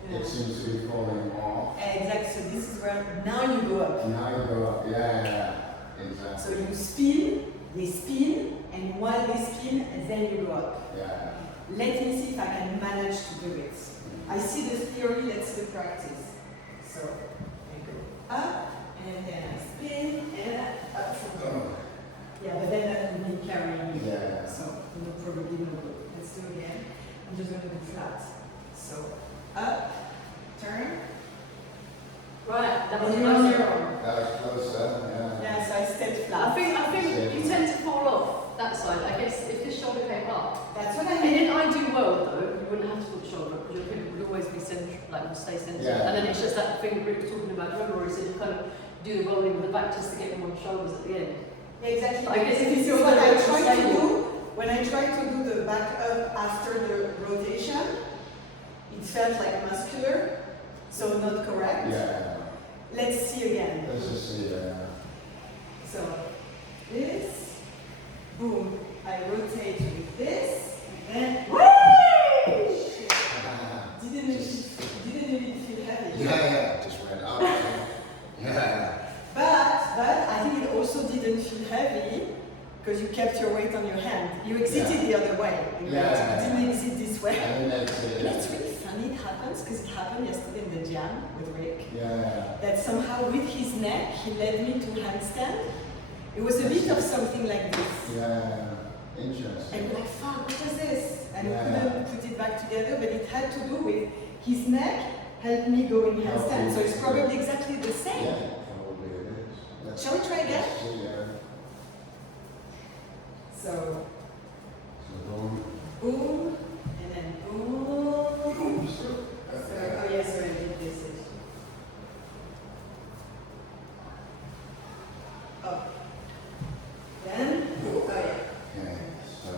Yeah. it seems to be falling off. Exactly. So this is where now you go up. And now you go up. Yeah. Exactly. So you spin, they spin, and while they spin, then you go up. Yeah. Let me see if I can manage to do it. I see the theory, let's see the practice. So I go up, and then I spin, and up from there. Oh. Yeah, but then that will be carrying me. Yeah. So no, probably no good. Let's do it again. I'm just going to do flat. So up, turn. Right, that was You're nice. on your own. That was closer. Yeah. Yeah, so I stepped I flat. think you tend to fall off that side. I guess if this shoulder came up. That's what I And mean. in ideal world though, you wouldn't have to put the shoulder up because your finger would always be central, like would stay centered. Yeah. And then it's just that finger grip you're talking about. Remember where he said you kind of do the rolling with the back just to get them on shoulders at the end. Yeah, exactly. I guess if This you is feel what the I rest try to stable. do. When I try to do the back up after the rotation, it felt like muscular, so not correct. Yeah. Let's see again. Let's just see. So this, boom, I rotate with this, and then whee! Didn't really feel heavy. Yeah. Just went up. Yeah. But I think it also didn't feel heavy because you kept your weight on your hand. You exited the other way. You didn't exit this way. And then that's And it's it. really funny it happens because it happened yesterday in the jam with Rick. Yeah. That somehow with his neck he led me to handstand. It was a bit of something like this. Yeah. And Interesting. we're like, fuck, what was this? And we Yeah. couldn't put it back together, but it had to do with his neck helped me go in handstand. So it's probably exactly the same. Yeah. Probably it is. Let's- Shall we try again? let's see, yeah. So So boom. boom, and then boom. So, oh yes, sorry, I did this. Up. Then, oh yeah. Okay. So.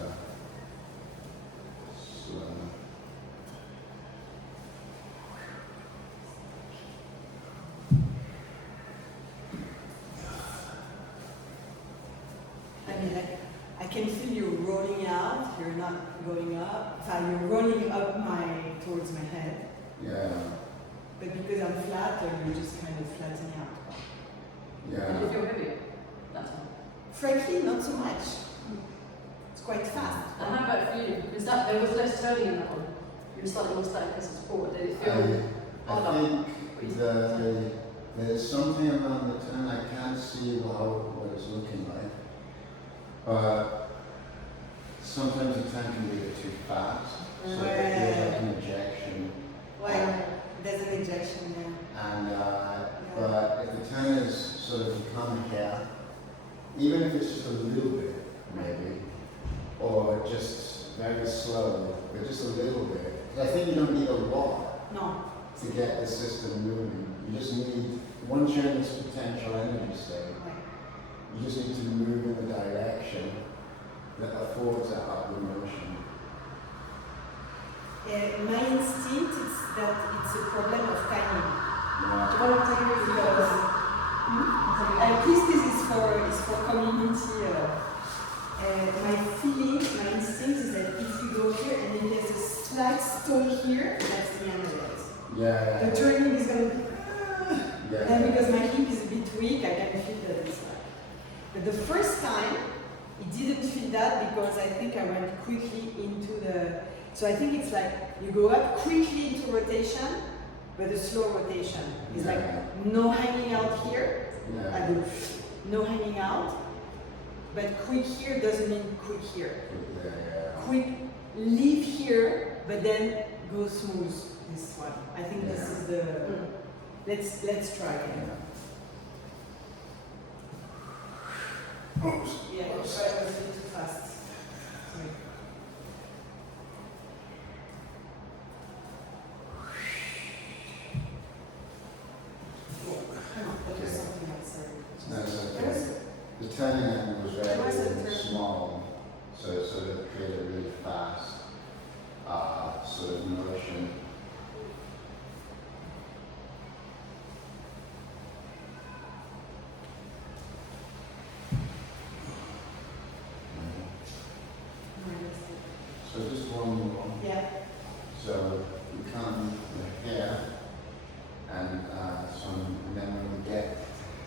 I mean, I can feel you rolling out, you're not going up. You're rolling up towards my head. Yeah. But because I'm flat, you're just kind of flattening out. And Yeah. if you're heavier, that's all. Frankly, not so much. It's quite fast. And how about for you? Because there was less turning in that one. You were slightly more static as a sport. Did it feel I think there's something around the turn. I can't see what it's looking like. But sometimes the turn can be a bit too fast. So it feels like an ejection. Well, there's an ejection there. And but if the turn is sort of come here, even if it's just a little bit, maybe, or just very slow, but just a little bit. I think you don't need a lot No. to get the system moving. You just need, once you're in this potential energy state, you just need to move in the direction that affords that upward motion. My instinct is that it's a problem of timing. Yeah. This is for community. My feeling, my instinct is that if you go here and then there's a slight stone here, that's the end of it. Yeah. The turning is going to be. Yeah. And because my hip is a bit weak, I can feel that it's like. But the first time, it didn't feel that because I think I went quickly into the. So I think it's like you go up quickly into rotation, but a slow rotation. It's like no hanging out here. I Yeah. go no hanging out. But quick here doesn't mean quick here. Yeah. Quick leave here, but then go smooth. This one. I think this is the. Let's try again. Oops. Yeah, I was a bit too fast. Sorry. Come on, that was something else, sorry. No, it's There was okay. The turning angle was There was a very turn. small, so it sort of created a really fast sort of motion. So just one more. Yeah. So we come here, and then when we get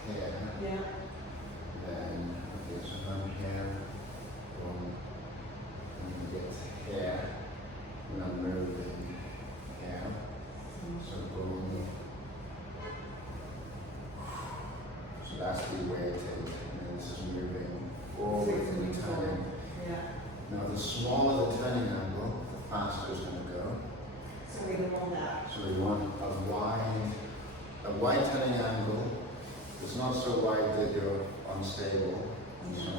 here, Yeah. then okay, so I'm here, boom, and we get to here, and I'm moving here, so boom. So that's the weighted, and then this is moving forward in time. Yeah. Now the smaller the turning angle, the faster it's going to go. So we don't want that. So we want a wide turning angle. It's not so wide that you're unstable, so,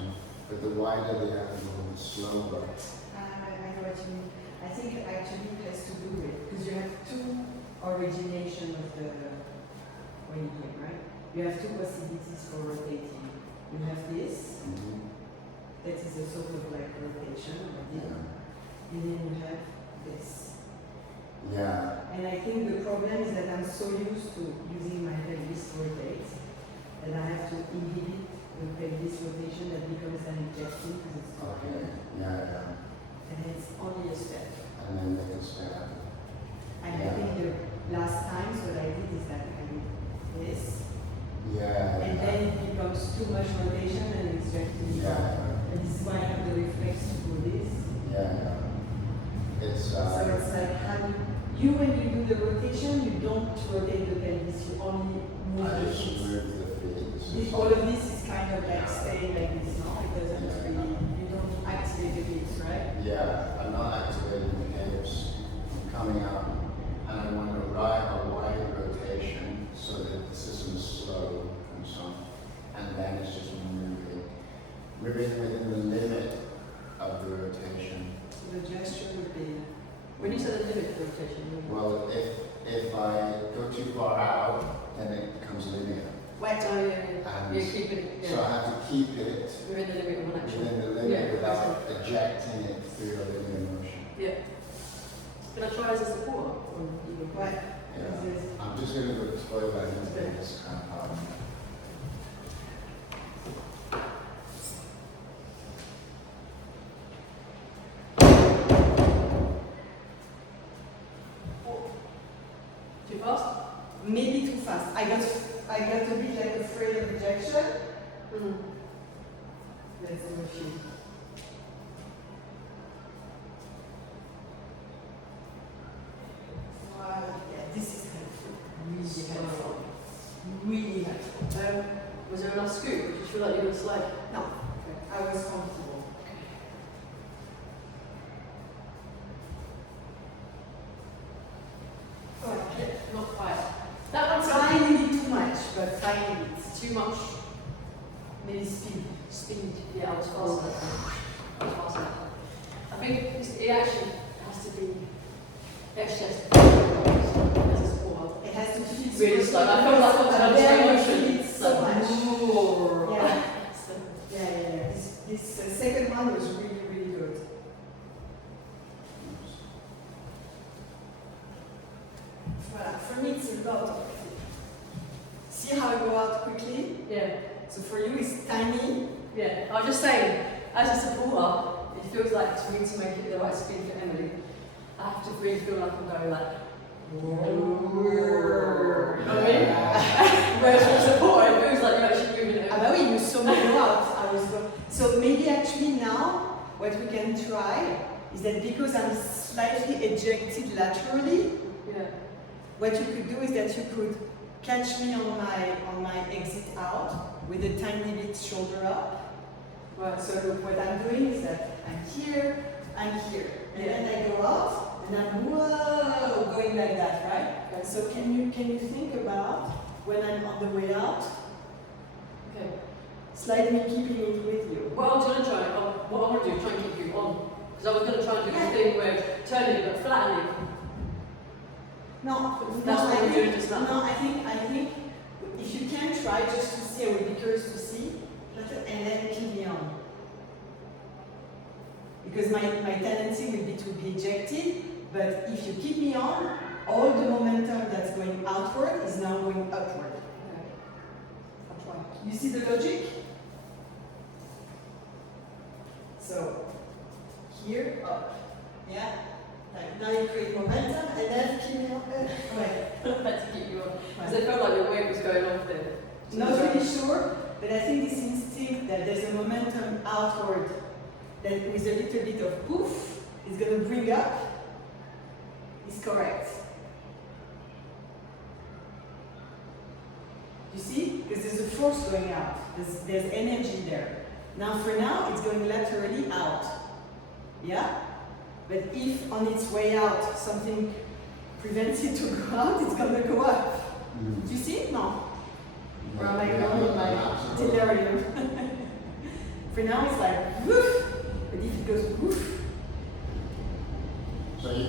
but the wider the angle, the slower. I know what you mean. I think actually it has to do with, because you have two origination of the when here, right? You have two possibilities for rotating. You have this, that is a sort of like rotation, Yeah. and then you have this. Yeah. And I think the problem is that I'm so used to using my pelvis to rotate that I have to inhibit the pelvis rotation that becomes an ejection because it's too Okay. high. Yeah. And it's only a step. And then they can stab. And I Yeah. think the last times what I did is that I did this, Yeah. and then it becomes too much rotation and it's ejecting. Yeah. And this is why I have the reflex to do this. Yeah. It's So it's like how when you do the rotation, you don't rotate the pelvis, you only move I the just feet. move the feet. All of this is kind of like staying like this, no? It doesn't really, you don't activate the hips, right? Yeah, I'm not activating the hips. I'm coming up, and I want a wide rotation so that the system is slow and so on. And then it's just moving within the limit of the rotation. So the gesture would be, When you say the limit rotation, you mean? Well, if I go too far out, then it becomes linear. what? Oh, yeah. And You keep it, so I have to keep it within the limit of one action. within the limit Yeah. without ejecting it through a linear motion. Yeah. Can I try as a support? Or even What? Yeah. Is this? I'm just going to go to the toilet and take this kind of I got a bit like afraid of rejection. Mm. Let's do a few. Yeah, this is helpful. Really helpful. Really helpful. Was there enough scoop? Did you feel like you were slide? No, I was comfortable. Okay, not quite. That one's Tiny bit too much, but tiny bit. too much Maybe speed. speed. Yeah, I was faster. I was faster. I think it actually has to be. It actually has to be as a sport. It has to feel Really slow. I feel like I'm Yeah, slow motion. it's so much. Ooh. Yeah. So, Yeah. This second one was really, really good. Voilà. For me, it's a lot of. See how I go out quickly? yeah. So for you, it's tiny. Yeah, I was just saying, as a supporter, it feels like for me to make it the right speed for Emily, I have to really feel like I'm going like, whoa. You know what I mean? Whereas for a supporter, it feels like you're actually moving it. Ah bah oui, you saw me go out. So maybe actually now, what we can try is that because I'm slightly ejected laterally, Yeah. what you could do is that you could catch me on my exit out with a tiny bit shoulder up. Right. So look, what I'm doing is that I'm here, and then I go out, and I'm whoa, going like that, right? Okay. So can you think about when I'm on the way out, Okay. slightly keeping it with you? What I was going to try, what I want to do is try and keep you on. Because I was going to try and do the thing where turning but flattening. No, That's what I I'm think, doing just now. No, I think if you can try just to see, I would be curious to see, and then keep me on. Because my tendency will be to be ejected, but if you keep me on, all the momentum that's going outward is now going upward. Okay. I'll try. You see the logic? So, here, up. Yeah? Like, now you create momentum, and then keep me on. Right. I had to keep you on. Because I felt like your weight was going off there. Not really sure, but I think this instinct that there's a momentum outward that with a little bit of poof is going to bring up is correct. You see? Because there's a force going out. There's energy there. Now for now, it's going laterally out. Yeah? But if on its way out something prevents it to go out, it's going to go up. Do you see? No. Or am I going in my delirium? For now, it's like woof, but if it goes woof, So are you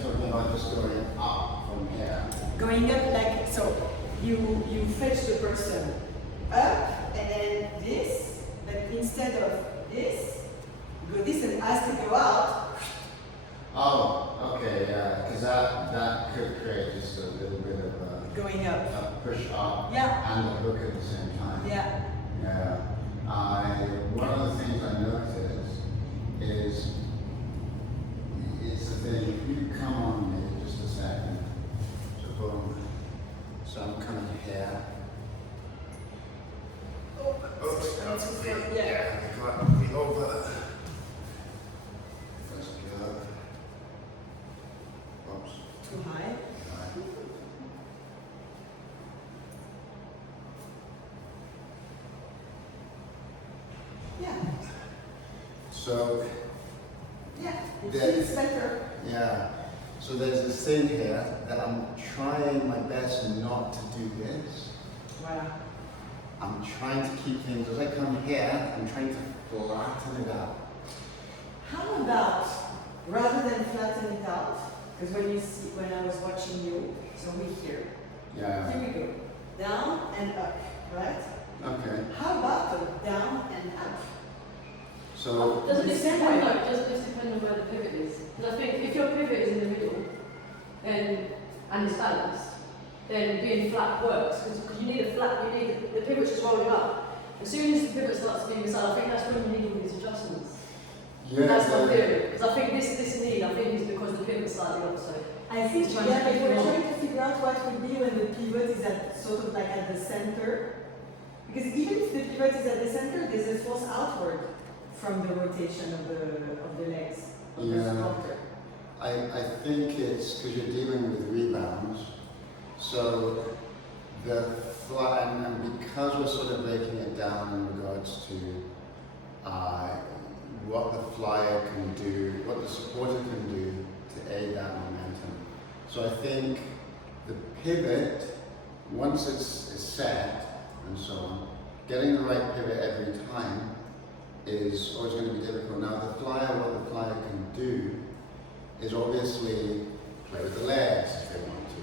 talking about just going up from here? going up like so, you fetch the person up and then this, but instead of this, you go this, and as they go out, Oh, okay, yeah, because that could create just a little bit of going up. a push up Yeah. and a hook at the same time. Yeah. Yeah. One of the things I noticed is it's the thing, if you come on me just a second, so boom, so I'm kind of here. Oops, yeah. Yeah, got me over. Let's go. Oops. Too high. Yeah. So, Yeah. It That- feels better. yeah. So there's this thing here that I'm trying my best not to do this. Voilà. I'm trying to keep things, as I come here, I'm trying to flatten it out. How about rather than flatten it out? Because when I was watching you, so we here. Yeah. Here we go. Down and up, right? Okay. How about a down and up? So, Doesn't it The same depend way. though? Doesn't it depend on where the pivot is? Because I think if your pivot is in the middle, then and it's balanced, then being flat works because you need a flat. You need the pivot just rolling up. As soon as the pivot starts being beside, I think that's when you need all these adjustments. yeah. That's my theory. Because I think this need, I think, is because the pivot's slightly off. So I think, Trying to yeah, but keep we're it trying to figure out what would be when the pivot is at sort of like at the center. Because even if the pivot is at the center, there's a force outward from the rotation of the legs of the Yeah. sculptor. I think it's because you're dealing with rebounds. So the fly, and because we're sort of breaking it down in regards to what the flyer can do, what the supporter can do to aid that momentum. So I think the pivot, once it's set and so on, getting the right pivot every time is always going to be difficult. Now the flyer, what the flyer can do is obviously play with the legs if they want to,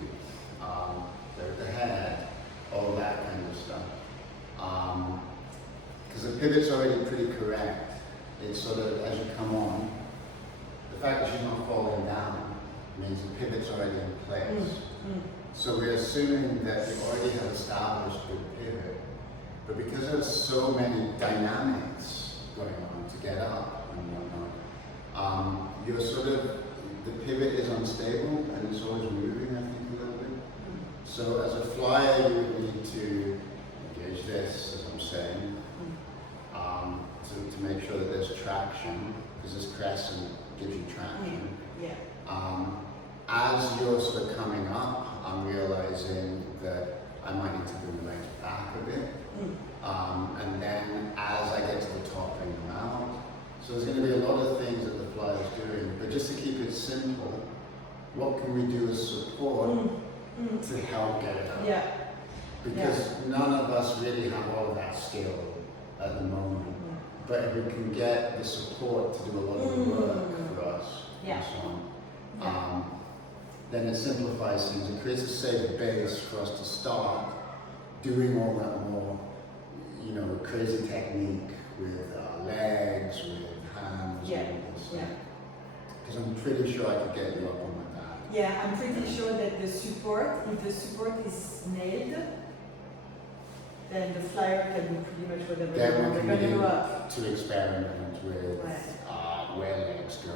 play with the head, all that kind of stuff. Because the pivot's already pretty correct. It's sort of, as you come on, the fact that she's not falling down means the pivot's already in place. So we're assuming that you already have established your pivot, but because there's so many dynamics going on to get up and whatnot, you're sort of, the pivot is unstable and it's always moving, I think, a little bit. So as a flyer, you would need to engage this, as I'm saying, to make sure that there's traction, because this crescent gives you traction. Yeah. As you're sort of coming up, I'm realizing that I might need to bring the legs back a bit. And then as I get to the top, bring them out. So there's going to be a lot of things that the flyer is doing, but just to keep it simple, what can we do as support to help get it up? Yeah. Because none of us really have all of that skill at the moment. But if we can get the support to do a lot of the work for us Yeah. and so on, then it simplifies things. It creates a safe base for us to start doing all that more, crazy technique with legs, with hands, Yeah. and all this Yeah. stuff. Because I'm pretty sure I could get you up on my back. Yeah, I'm pretty sure that the support, if the support is nailed, then the flyer can do pretty much whatever Then they we want. can They're gonna begin go up. to experiment with Right. where legs go,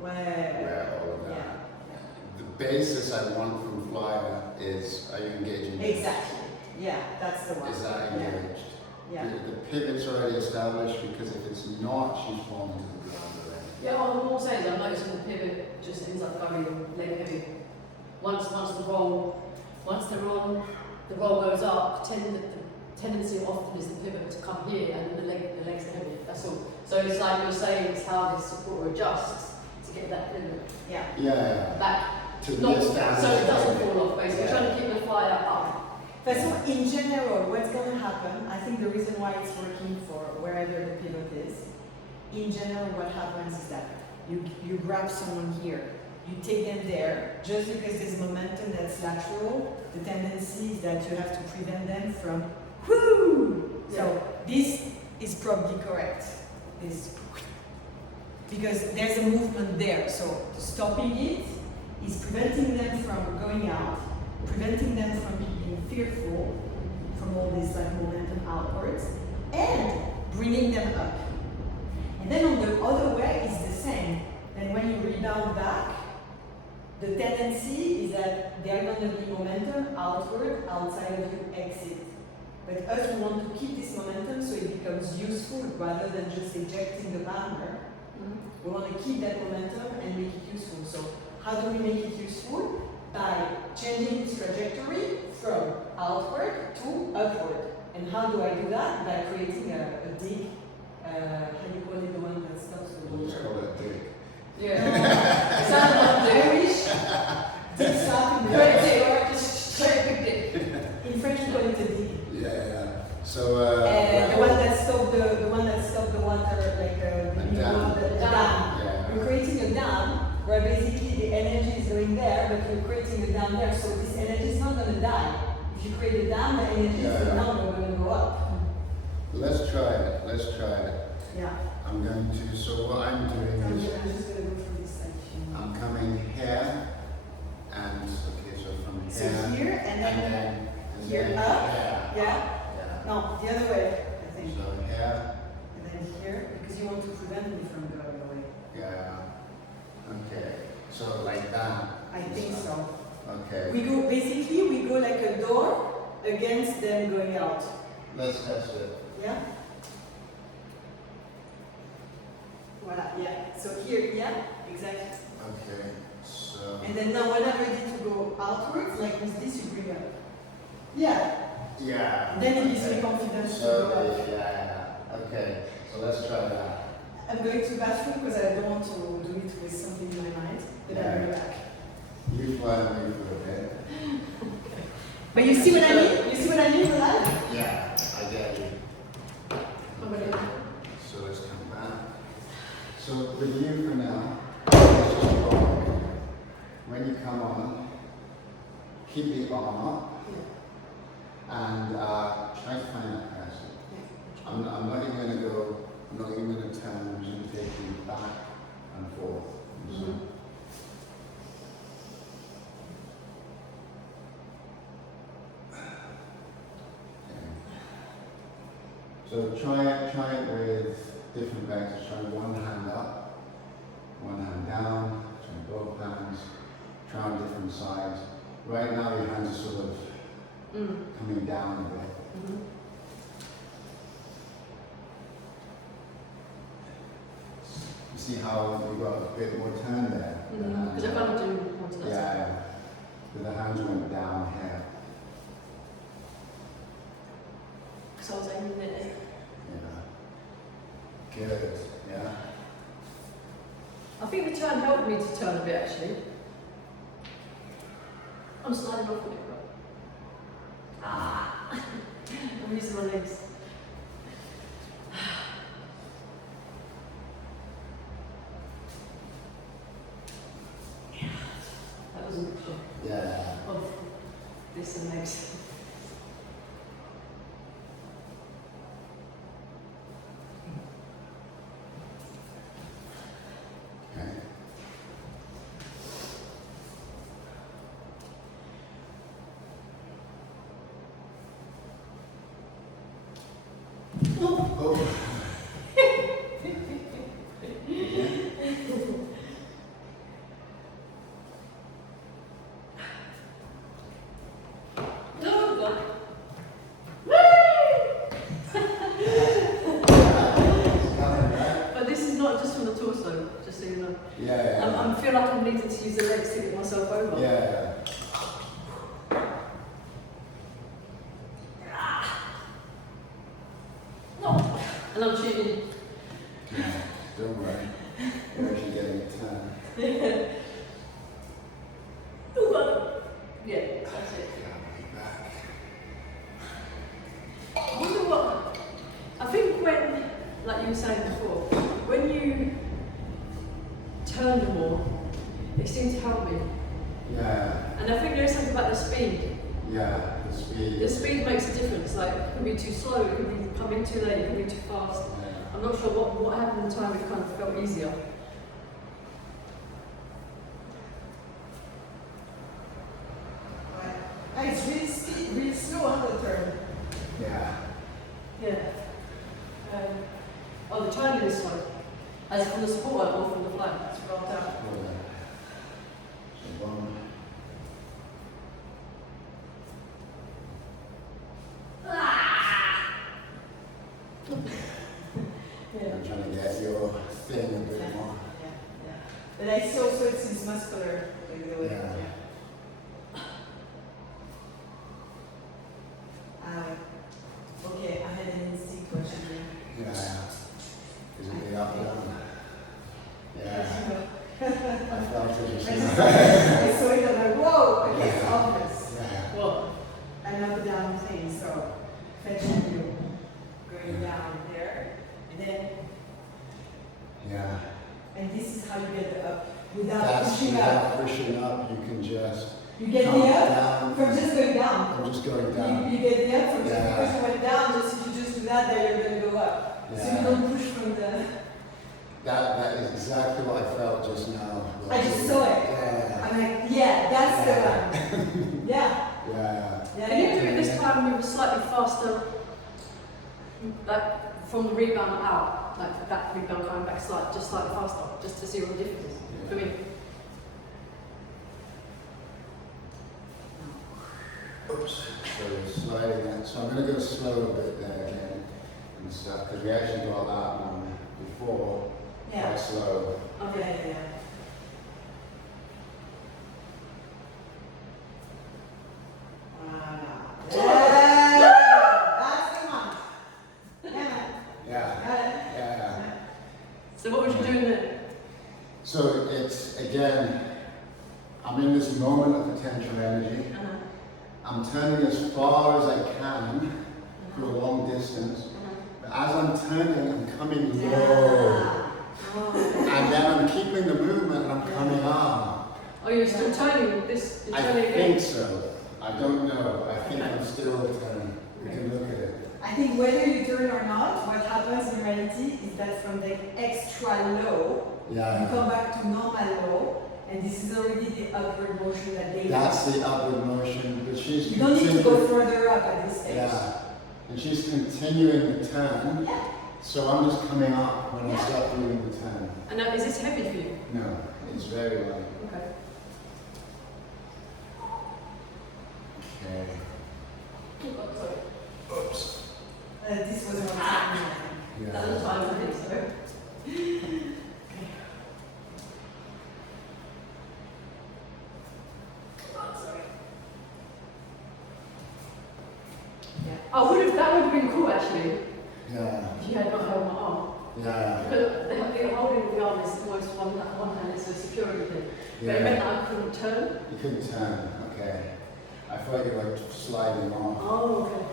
Where? where all of that. Yeah. The basis I want from flyer is, are you engaging? Exactly. Yeah, that's the one. Is that Yeah. engaged? Yeah. The pivot's already established, because if it's not, she's falling to the ground already. Yeah, all I'm saying is I'm noticing the pivot just ends up going leg heavy. Once the roll goes up, the tendency often is the pivot to come here and then the legs are heavy. That's all. So it's like you're saying, it's how this supporter adjusts to get that pivot Yeah. Yeah, back. to Not, reestablish. so it doesn't fall off, basically. Yeah. Trying to keep the flyer up. But so in general, what's going to happen, I think the reason why it's working for wherever the pivot is, in general what happens is that you grab someone here, you take them there, just because there's momentum that's lateral, the tendency is that you have to prevent them from whoo! So this is probably correct. This, because there's a movement there, so stopping it is preventing them from going out, preventing them from being fearful from all this like momentum outwards, and bringing them up. And then on the other way is the same. Then when you rebound back, the tendency is that there are going to be momentum outward outside of your exit. But us, we want to keep this momentum so it becomes useful rather than just ejecting the bounder. We want to keep that momentum and make it useful. So how do we make it useful? By changing its trajectory from outward to upward. And how do I do that? By creating a dig, how do you call it, the one that stops the We'll just water? call it a dig. Yeah. Sound like Irish, dig stop in the Great dig, just straight big dig. In French, we call it a dig. Yeah. So, The one that stopped the water, like A dam. the dam. yeah. You're creating a dam where basically the energy is going there, but you're creating a dam there, so this energy is not going to die. If you create a dam, the energy is Yeah. now going to go up. Let's try it. Yeah. I'm going to, so what I'm doing I'm is, just going to go through this section. I'm coming here, and, okay, so from So here, here and then here then up. here. Yeah. Yeah. No, the other way, I think. So here, And then here, because you want to prevent me from going away. yeah. Okay, so like that. I think so. Okay. We go like a door against them going out. Let's test it. Yeah? Voila, yeah. So here, yeah, exactly. Okay, so. And then now when I'm ready to go outwards, like with this, you bring up. Yeah. Yeah. Then it gives okay. me confidence to So, go up. yeah. Okay, so let's try that. I'm going to bathroom because I don't want to do it with something in my mind. Then I'll be back. You fly me for a bit. But you see what I mean? You see what I mean with that? Yeah, I get you. Okay. So let's come back. So with you for now, let's just roll in. When you come on, keep the arm up and try to find that person. I'm not even going to go, I'm not even going to turn, I'm just going to take you back and forth. Mhm. So try it with different vectors. Try one hand up, one hand down, try both hands, try on different sides. Right now your hands are sort of coming down a bit. Mhm. You see how you've got a bit more turn there? The hands Because I are- can't do one to that side. yeah, but the hands went down here. Because I was aiming it. Yeah. Good. Yeah. I think the turn helped me to turn a bit actually. I'm sliding off a bit, bro. Ah! I'm using my legs. That was a mixture Yeah. of this and legs. Okay. Oh. Yeah. Oh, God. It's coming back. But this is not just from the torso, just so you know. Yeah. I feel like I'm needing to use the legs to get myself over. Yeah. No. And I'm shooting. Yeah. Don't worry. You're actually getting a turn. Oh, God. Yeah, that's it. Yeah, back. I wonder what. I think when, like you were saying before, when you turned more, it seemed to help me. Yeah. And I think there's something about the speed. Yeah. The speed. The speed makes a difference. Like, it can be too slow, it can be coming too late, it can be too fast. Yeah. I'm not sure what happened in the time it kind of felt easier. Right. It's really speed, really slow on the turn. Yeah. Yeah. Oh, the turning is slow. As from the support or from the flag. It's brought up. Oh, yeah. So one. Yeah. I'm trying to get your thing a bit more. Yeah. But I see also it's muscular. Like the way. Yeah. Okay, I had an instinct question there. Yeah. Is it the up down? Yeah. I felt it I just just now. I saw it and I whoa, okay, it's Yeah. obvious. Yeah. What? An up down thing, so fetching you, going down there, and then, Yeah. and this is how you get the up without That's pushing up. without pushing up, you can just You get come the up down. from just going down. I'm just going You down. get the up from just Yeah. because you went down, just if you just do that, then you're going to go up. So you Yeah. don't push from the, That is exactly what I felt just now. I just saw it. Yeah. I'm like, yeah, that's the one. Yeah. Yeah. Yeah. Can you do it this time with a slightly faster, like from the rebound out, like that rebound coming back just slightly faster, just to see what the difference is for me. Oops. So we're sliding that. So I'm going to go slow a bit there again and stuff because we actually got that one before. Yeah. Quite slow. Okay, yeah. That's the one. Yeah. Yeah. Got it. Yeah. So what was you doing then? So it's again, I'm in this moment of potential energy. I'm turning as far as I can for a long distance. But as I'm turning, I'm coming low. And then I'm keeping the movement and I'm coming up. Oh, you're still turning this, you're I turning think again? so. I don't know. I think I'm still turning. We can look at it. I think whether you turn or not, what happens in reality is that from the extra low, you Yeah. come back to normal low, and this is already the upward motion that they That's the upward motion, but she's You don't need to go continuing. further up at this stage. Yeah. And she's continuing the turn. Yeah. So I'm just coming up when I Yeah. start doing the turn. And now, is this heavy for you? No, it's very light. Okay. Okay. Oh, sorry. Oops. This was one time. That was Yeah. time, I think so. Oh, sorry. Yeah. That would have been cool actually, Yeah. if you had not held my arm. Yeah. Because the holding the arm is almost one hand, it's a security thing. But it meant Yeah. that I couldn't turn. You couldn't turn. Okay. I thought you were sliding off. Oh, okay.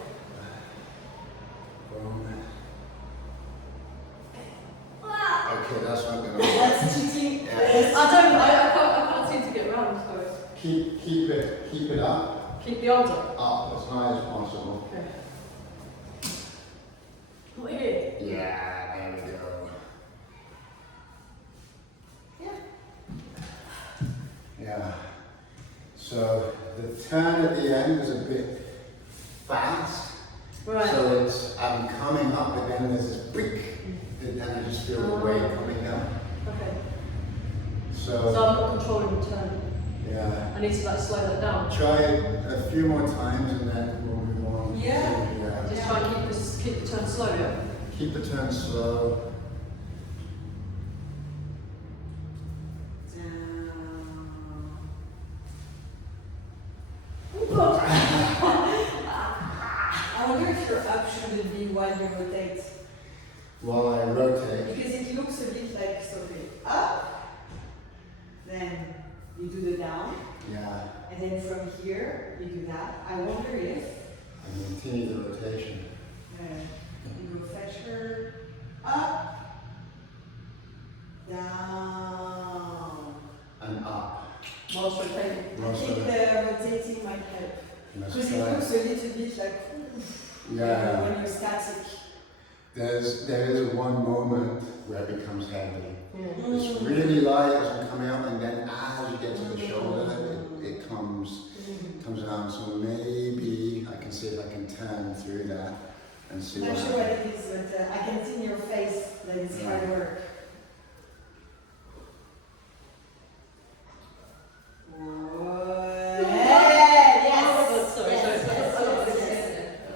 Boom. Okay, that's not gonna work. That's cheating. Yeah. I can't seem to get around, so Keep it up. keep the arms up. Up as high as possible. Okay. Not here. Yeah, there we go. Yeah. Yeah. So the turn at the end is a bit fast. Right. So I'm coming up, but then there's this brick, and then I just feel the weight coming down. Okay. So So I'm not controlling the turn. yeah, I need to like slow that down. try it a few more times, and then we'll move on. Yeah. Just try and keep the turn slow, yeah? Keep the turn slow. I wonder if your up shouldn't be while you rotate. While I rotate. Because it looks a bit like something up, then you do the down, Yeah, and then from here you do that. I wonder if and continue the rotation. you go fetch her up, down. And up. Whilst rotating. I Most think of the it. rotating might help. Let's Because it try. looks a little bit like Yeah. when you're static. There is one moment where it becomes heavy. Yeah. It's really light as I'm coming up, and then as you get to the shoulder, it comes down. So maybe I can see if I can turn through that and see Not what sure what happens. it is, but I can see in your face that it's hard work.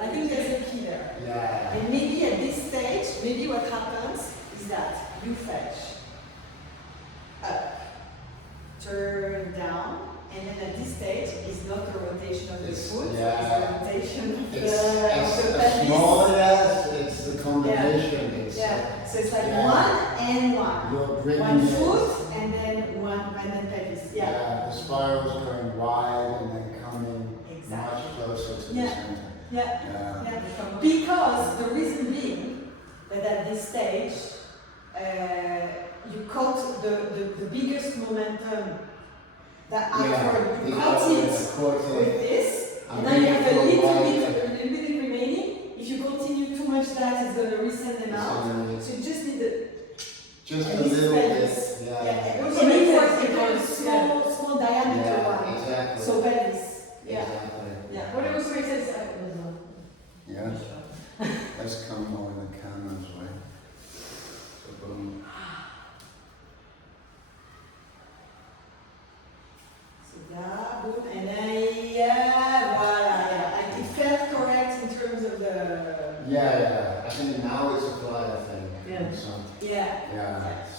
I think there's a key there. Yeah. And maybe at this stage, maybe what happens is that you fetch up, turn down, and then at this stage, it's not the rotation of the It's- foot, yeah. it's the rotation of the It's a pelvis. small, yes, it's the combination. It's, Yeah, so it's like Yeah. one and one. You're bringing One it. foot and then one, and then pelvis. Yeah. The spiral's going wide and then coming Exactly. much closer to Yeah. the center. Yeah. Yeah. Yeah. Because the reason being that at this stage, you caught the biggest momentum that after you caught it with this, and now you have a little bit remaining. If you continue too much that, it's going to resend them out. So you just need the Just and a this little bit. pelvis. Yeah. Yeah. Also And makes it sense was a kind of because, small diameter Yeah, one. exactly. So pelvis. Yeah. Exactly. Yeah. What it also makes sense. Yeah. Let's come more in the camera's way. So boom. So that, boom, and then, yeah, voila, yeah.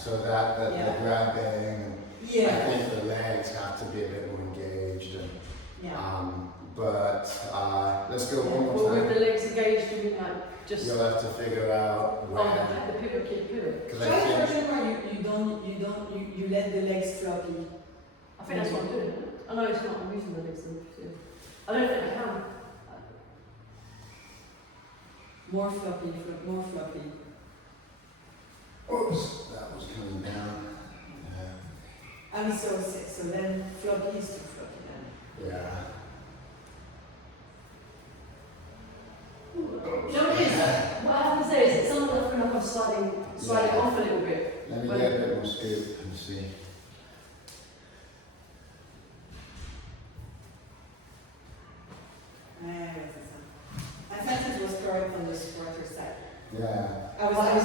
So that the Yeah. grabbing, and I Yeah. think the legs have to be a bit more engaged. And, Yeah. but let's go one Well, more with time. the legs engaged, you mean like just You'll have to figure out on where. the pivot, keep pivot. Because Try I the think version where you let the legs floppy. I think that's what I'm doing. Isn't it? I know it's not. I'm using the legs. I don't think I can. More floppy, more floppy. oops, that was coming down. Yeah. And so then floppy is too floppy then. Yeah. No, it is. What happens there is it's something that's going to have sliding Yeah. off a little bit. Let me But- get a bit more scoop and see. I thought it was correct on the supporter side. Yeah. I was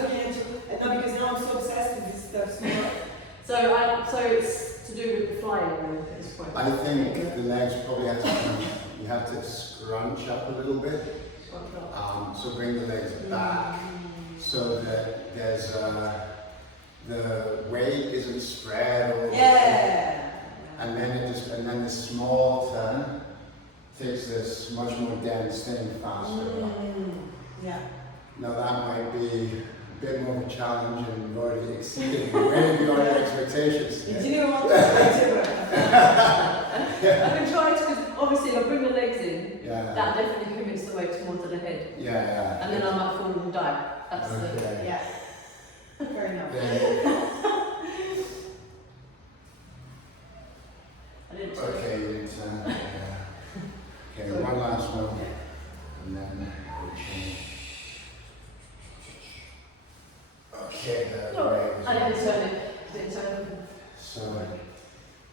looking into it, no, because now I'm so obsessed with this stuff. So it's to do with the flying at this point. I think the legs probably have to you have to scrunch up a little bit. So bring the legs back so that there's the weight isn't spread all Yeah. and then the small turn takes this much more dense thing faster. Yeah. Now that might be a bit more of a challenge and you've already exceeded way beyond your expectations. You didn't want to try to. I've been trying to, because obviously if I bring the legs in, Yeah. that definitely commits the weight more to the head. Yeah. And then I might fall and die. That's the. Okay. Yeah. Fair enough. Then- I didn't okay, it's okay, one last one. And then we'll change. Okay, No, right. I didn't turn it. Didn't turn it. So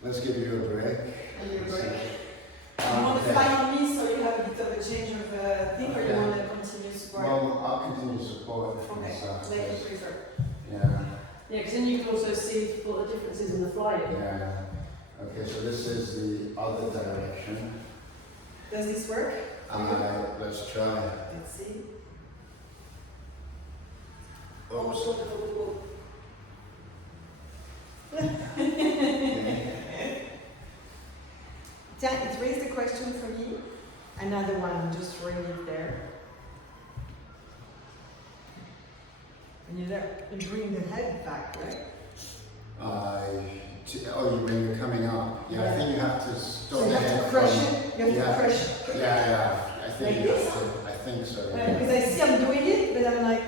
let's give you a break. And you break. You want to Okay. fly on me so you have a bit of a change of thing, or you want to continue support? Well, I'll continue support from Okay, this like you prefer. Yeah, Yeah, because then you can also see what the difference is in the flying. yeah. Okay, so this is the other direction. Does this work? Let's try. Let's see. Oops. Yeah, it raised a question for me. Another one, just throwing it there. And you bring the head back, right? When you're coming up. Yeah, I think you have to stop So you the have head to crush from- it. You have yeah. to crush it. Yeah. I think Like you this? have to. I think so. Because I see I'm doing it, but I'm like,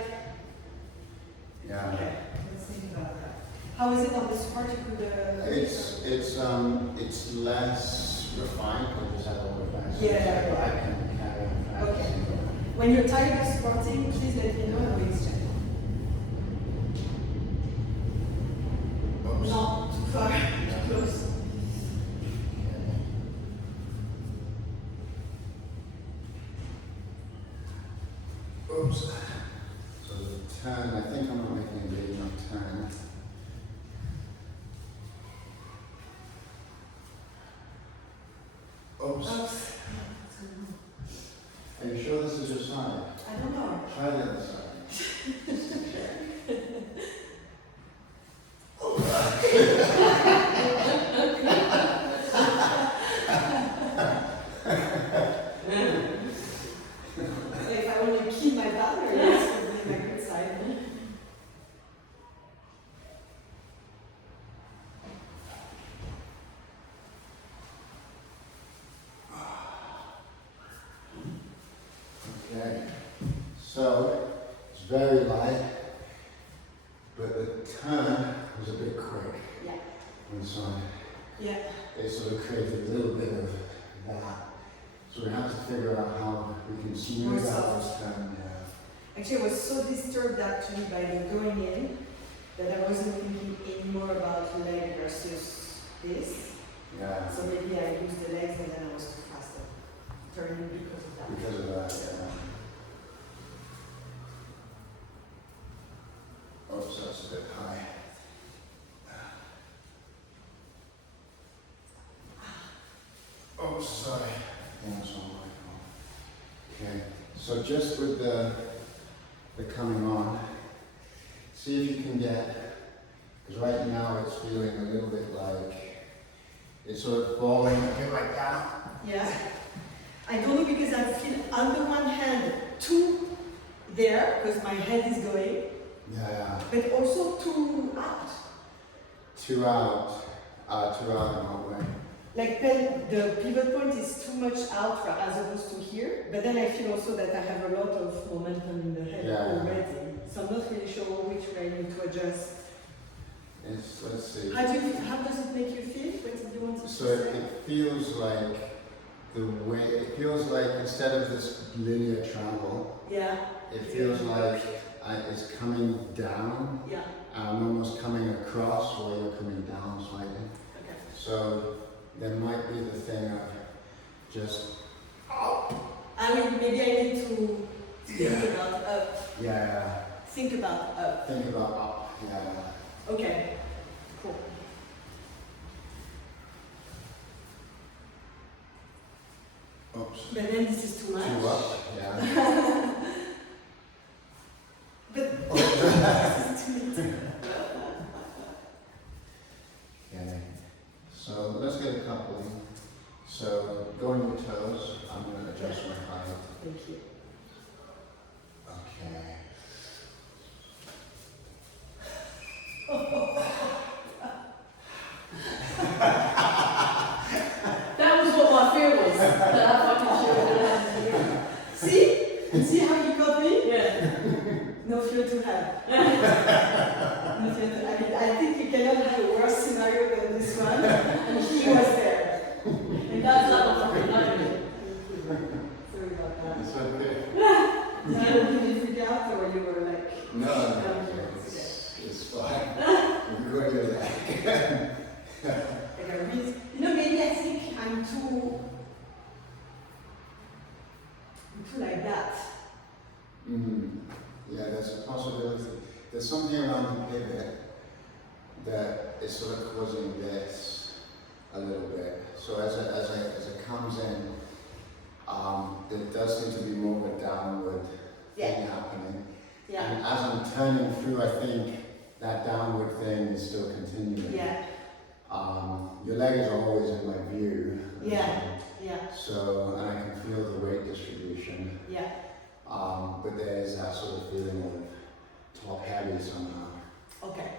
Yeah. okay, let's think about that. How is it on this part? You could. It's less refined because it's all refined. Yeah. I can carry on. Okay. When you're tired of supporting, please let me know and we'll exchange. Oops. Not too far, too close. Oops. So the turn, I think I'm not making a big enough turn. Oops. Oops. Are you sure this is your side? I don't know. Try the other side. If I want to keep my battery, that's probably my good side. Okay. So it's very light, but the turn was a bit quick Yeah. on the side. Yeah. It sort of created a little bit of that. So we have to figure out how we can smooth More out soft. this turn. Yeah. Actually, I was so disturbed actually by the going in that I wasn't thinking anymore about leg versus this. Yeah. So maybe I used the legs and then I was too fast at turning because of that. Because of that, yeah. Oops, that's a bit high. Oh, sorry. Yeah, that's all my fault. Okay, so just with the coming on, see if you can get Because right now it's feeling a little bit like it's sort of falling a bit like down. Yeah. I don't know because I feel on the one hand too there because my head is going, Yeah. but also too out. Two out in one way. Like the pivot point is too much out as opposed to here, but then I feel also that I have a lot of momentum in the head Yeah. already. So I'm not really sure which way I need to adjust. Let's see. How does it make you feel? What did you want to So say? it feels like it feels like instead of this linear travel, Yeah. it feels like it's coming down. Yeah. I'm almost coming across while you're coming down slightly. Okay. So there might be the thing of just I mean, maybe I need to think about up. yeah. Think about up. Think about up. Yeah. Okay. Cool. Oops. But then this is too much. Two up. Yeah. But this is too little. Okay. So let's get a coupling. So go on your toes. I'm going to adjust my height. Thank you. Okay. That was what my fear was. That I fucking should. See how you got me? Yeah. No fear to have. No fear to, I think you cannot have a worse scenario than this one. And he was there. And that's not what I'm doing. Sorry about that. It's okay. Did you freak out or you were like? No, it's fine. We're going to that. Like a reason. Maybe I think I'm too like that. Yeah, there's a possibility. There's something around the pivot that is sort of causing this a little bit. So as it comes in, there does seem to be more of a downward thing happening. Yeah. And as I'm turning through, I think that downward thing is still continuing. Yeah. Your leg is always in my view. Yeah. Yeah. So, and I can feel the weight distribution. Yeah. But there's that sort of feeling of top heavy somehow. Okay.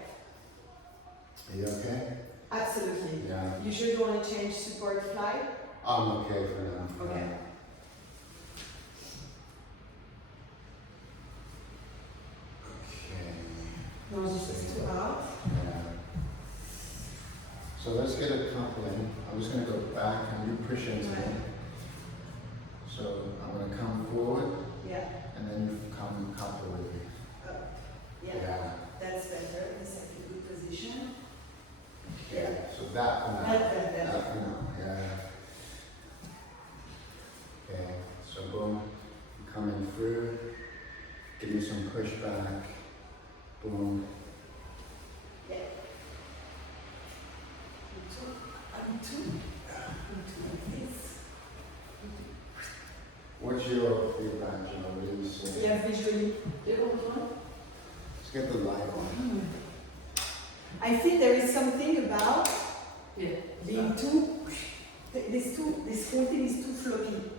Are you okay? Absolutely. Yeah. You sure you want to change support fly? I'm okay for now. Okay. Okay. No, this is too out. Yeah. So let's get a coupling. I'm just going to go back and you push into Right. it. So I'm going to come forward Yeah. and then you come couple with me. Yeah. That's better. This is a good position. Yeah. So that for now. That's better. That for now. Yeah. Okay. So boom, coming through. Give me some pushback. Boom. Yeah. I'm too like this. What's your feedback, Joe? What do you say? Yeah, visually. Let's get the light on. I think there is something about Yeah. being too, this whole thing is too floppy.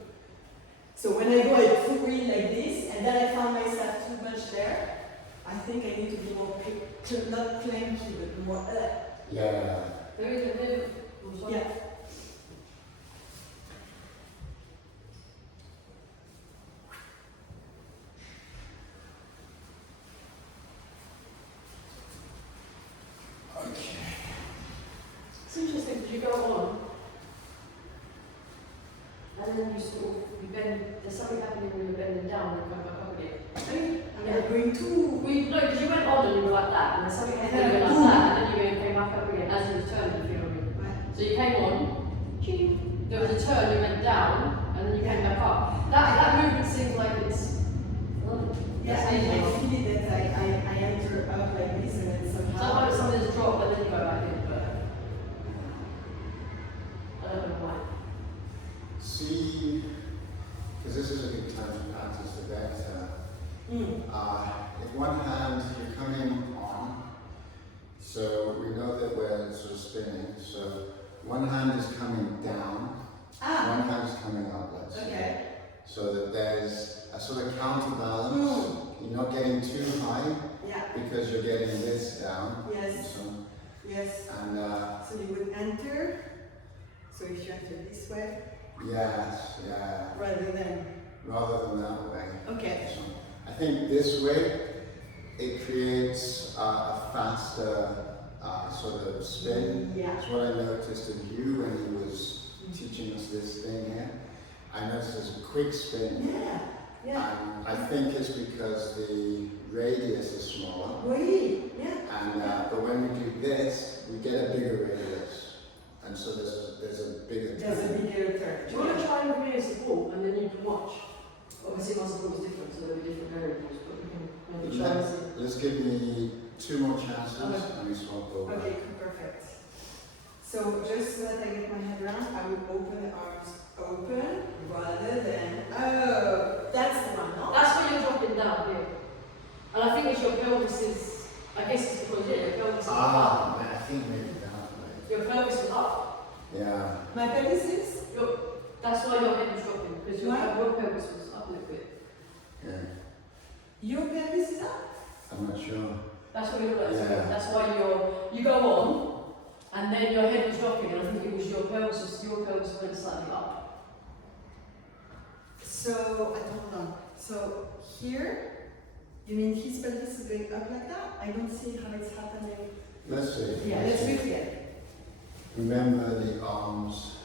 So when I go, I pull in like this, and then I find myself too much there. I think I need to be more, not clanky, but more, Yeah. There is a bit of. yeah. Okay. It's interesting because you go on, and then you sort of you bend. There's something happening when you're bending down and come back up again. I'm going too. No, because you went on and you were like that, and then something happened and you went like that, and then you came back up again as you were turning. If you know what I mean. Right. So you came on, ching, there was a turn, you went down, and then you came back up. That movement seems like it's. Yeah, I feel it that I enter out like this and then somehow. Sometimes something's dropped, but then you go back in. But I don't know why. See, because this is a good time to practice the vector. If one hand you're coming on, so one hand is coming down, Ah, one hand is coming up, let's say. okay. So that there's a sort of counterbalance. You're not getting too high Yeah, because you're getting this down. yes, So, yes. and So you would enter. So if you enter this way, yes, yeah, rather than, rather than that way. okay. So I think this way it creates a faster sort of spin. Yeah. That's what I noticed in Hugh when he was teaching us this thing here. I noticed there's a quick spin. Yeah, yeah. And I think it's because the radius is smaller. Oui, yeah. And but when we do this, we get a bigger radius, and so there's a bigger There's a turn. bigger turn. Do you want to try and agree as support and then you can watch? Obviously my support is different, so there'll be different variables, but we can maybe try and see. Let's give me 2 more chances, Okay. and we swap over. Okay, perfect. So just so that I get my head around, I would open the arms open rather than, oh, that's the one, no? That's where you're dropping down here. And I think it's your pelvis is, I guess it's because yeah, your pelvis is up. Ah, man, I think maybe that way. Your pelvis is up. Yeah. My pelvis is? That's why your head is dropping, because your, Why? your pelvis was up a little bit. Yeah. Your pelvis is up? I'm not sure. That's what you look like. Yeah. That's why you go on, and then your head was dropping, and I think it was your pelvis went slightly up. So, hold on. So here, you mean his pelvis is going up like that? I don't see how it's happening. Let's see. Yeah, let's see. recreate. Remember the arms.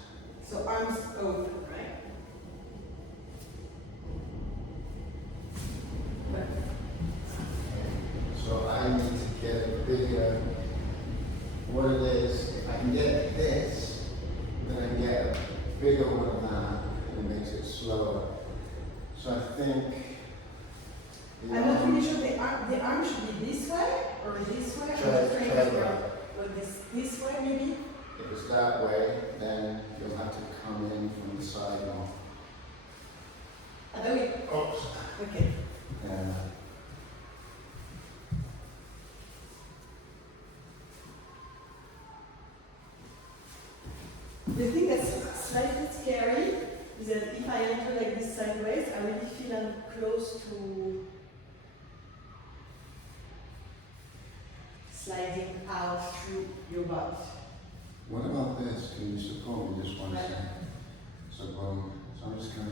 So arms open, right? So I need to get a bigger, what it is, if I can get this, then I can get a bigger one than that, and it makes it slower. So I think the I'm not arm- really sure the arm should be this way or this way. I'm Try- just trying try to figure that. out what this way maybe. If it's that way, then you'll have to come in from the side more. Other way. Oops. Okay. Yeah. The thing that's slightly scary is that if I enter like this sideways, I really feel I'm close to sliding out through your butt. What about this? Can you support me just one Right. second? So I'm just gonna.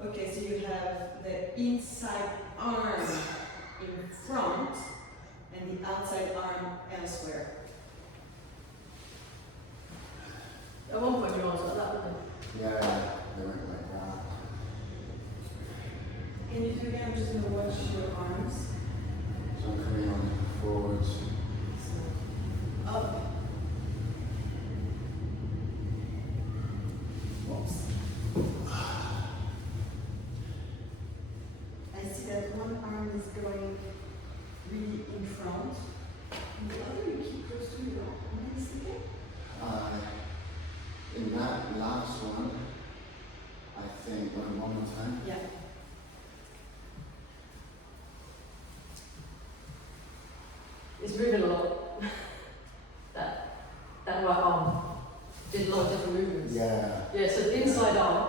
Okay, so you have the inside arm in front and the outside arm elsewhere. At one point your arms like that, weren't Yeah, they went like that. Can you do again? I'm just gonna watch your arms. So I'm coming on forwards. So, up. Whoops. I see that one arm is going really in front, and the other you keep close to your arm. Am I mistaken? In that last one, I think, one more time. Yeah. It's moving a lot. that right arm did a lot of different movements. Yeah. Yeah, so the inside arm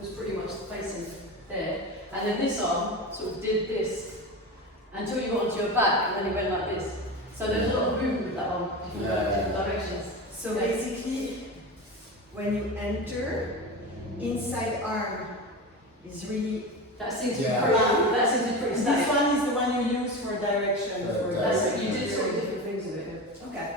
was pretty much facing there. And then this arm sort of did this until you got onto your back, and then it went like this. So there's a lot of movement with that arm, you can go in different directions. So Yeah. basically, when you enter, inside arm is really. That seems to Yeah. be pretty, that seems to be pretty This static. one is the one you use for direction. For That's, you direction. did sort of different things with it. Okay.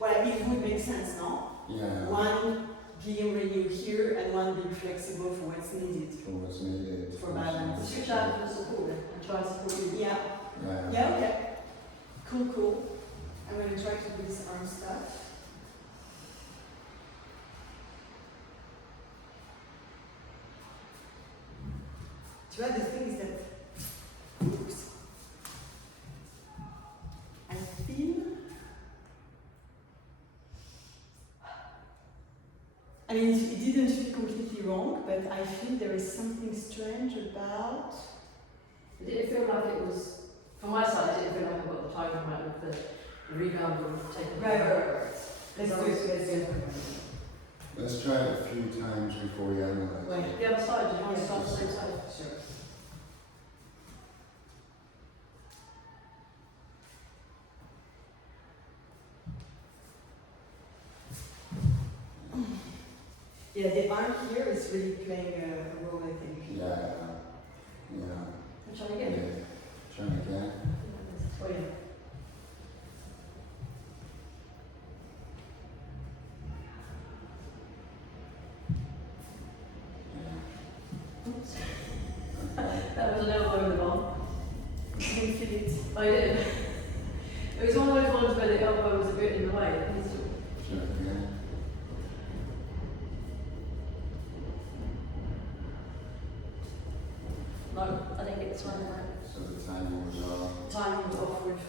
Well, it would make sense, no? Yeah. One being really here and one being flexible for what's needed. For what's needed. For balance. Switch out for support then, and try and support you. Yeah. Yeah. Yeah, okay. Cool. I'm going to try to do this arm stuff. Tu vois, the thing is that, oops, I feel, I mean, it didn't feel completely wrong, but I feel there is something strange about, It didn't feel like it was, from my side, it didn't feel like I got the timing right with rebound will take a Right. Let's do it. Let's try it a few times before we analyze Right. it. The other side, do you want to start the same side? Sure. Yeah, the arm here is really playing a role, I think. Yeah. Which one again? Yeah. Trying again. Oh yeah. Oops. Okay. That was an elbow in the bomb. You can feel it. I did. It was one of those ones where the elbow was a bit in the way. Try again. No, I didn't get this one right. So the timing was off. Timing was off with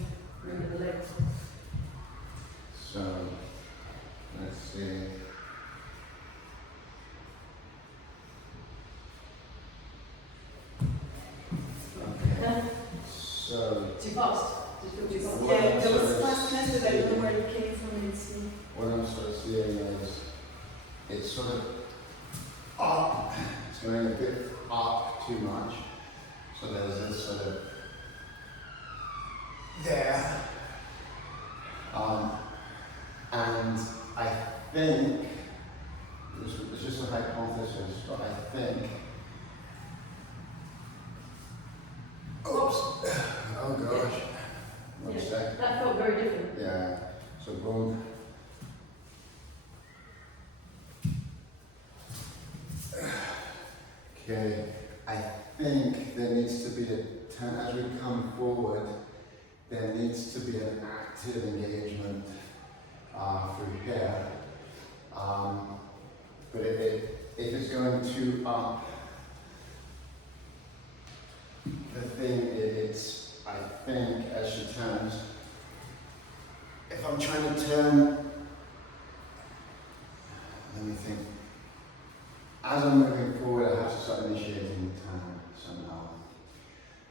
moving the legs. So let's see. Okay. So Too fast. Just feel too fast. Well, Yeah, there was so- fastness, but I don't know where it came from. It's me. what I'm sort of seeing is it's sort of up. It's going a bit up too much. So there's this sort of there. And I think it's just a hypothesis, but I think. Oops. Oh gosh. One Yeah. sec. That felt very different. Yeah. So boom. Okay. I think there needs to be a turn as we come forward. There needs to be an active engagement through here. But if it's going too up, the thing is, I think as she turns, if I'm trying to turn, let me think. As I'm moving forward, I have to start initiating the turn somehow.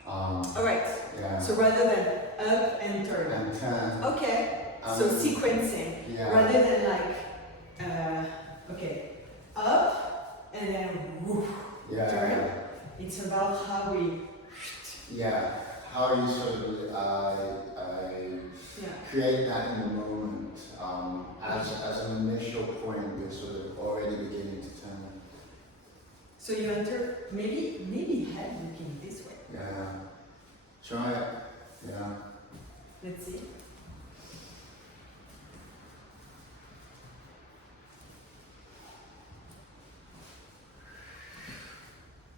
All right. Yeah. So rather than up and turn. And turn. Okay. So sequencing. Yeah. Rather than like, okay, up and then woof, Yeah. turn. It's about how we. Yeah. How you sort of Yeah. create that in the moment. As an initial point, we're sort of already beginning to turn. So you enter maybe head looking this way. Yeah. Try it. Yeah. Let's see.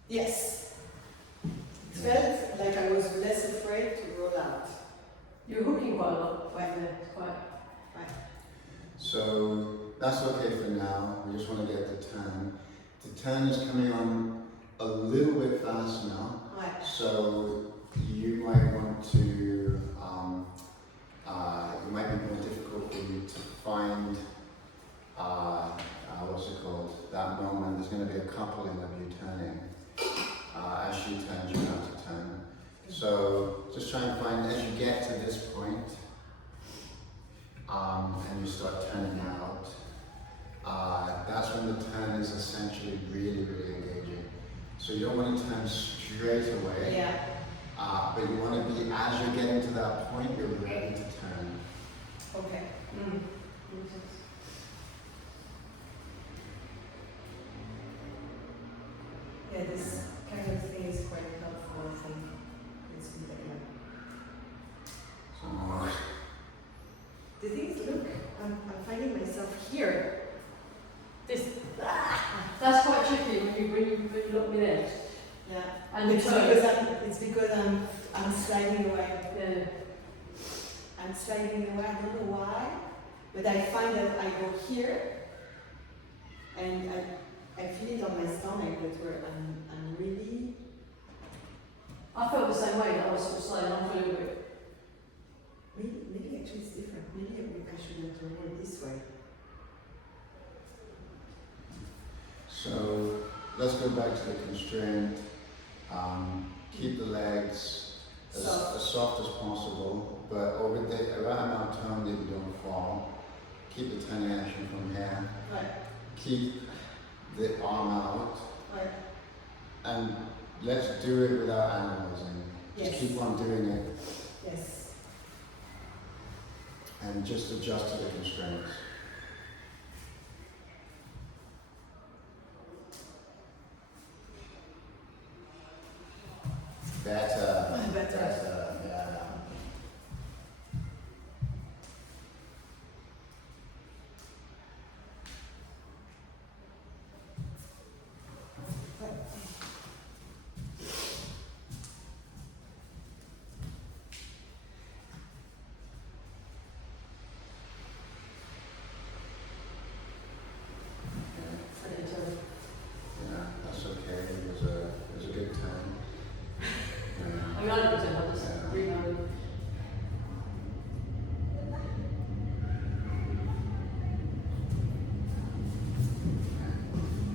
Yes. It felt like I was less afraid to roll out. You're hooking quite a lot. Right. Yeah, it's quite. So that's okay for now. We just want to get the turn. The turn is coming on a little bit fast now. Right. So you might want to, it might be more difficult for you to find, what's it called, that moment. There's going to be a coupling of you turning. As she turns, you have to turn. So just try and find, as you get to this point, and you start turning out, that's when the turn is essentially really, really engaging. So you don't want to turn straight away, Yeah. but you want to be, as you're getting to that point, you're ready to turn. Okay. Makes sense. Yeah, this kind of thing is quite helpful, I think. It's good, yeah. So more. The thing is, look, I'm finding myself here. That's quite tricky when you lock me there. Yeah. And It's the because I'm sliding away. Yeah. I'm sliding away. I don't know why, but I find that I go here, and I feel it on my stomach. That where I'm really. I felt the same way. That I was sort of sliding off a little bit. Maybe actually it's different. Maybe I should enter more this way. So let's go back to the constraint. Keep the legs as soft as possible. but over the around our tongue that you don't fall. Keep the tongue action from here. Right. Keep the arm out. Right. And let's do it without analyzing. Just Yes. keep on doing it Yes. and just adjust to the constraints. Better. Better. Yeah. I didn't tell you. Yeah, that's okay. It was a good time. I mean, I didn't tell you, I just Yeah. reloaded.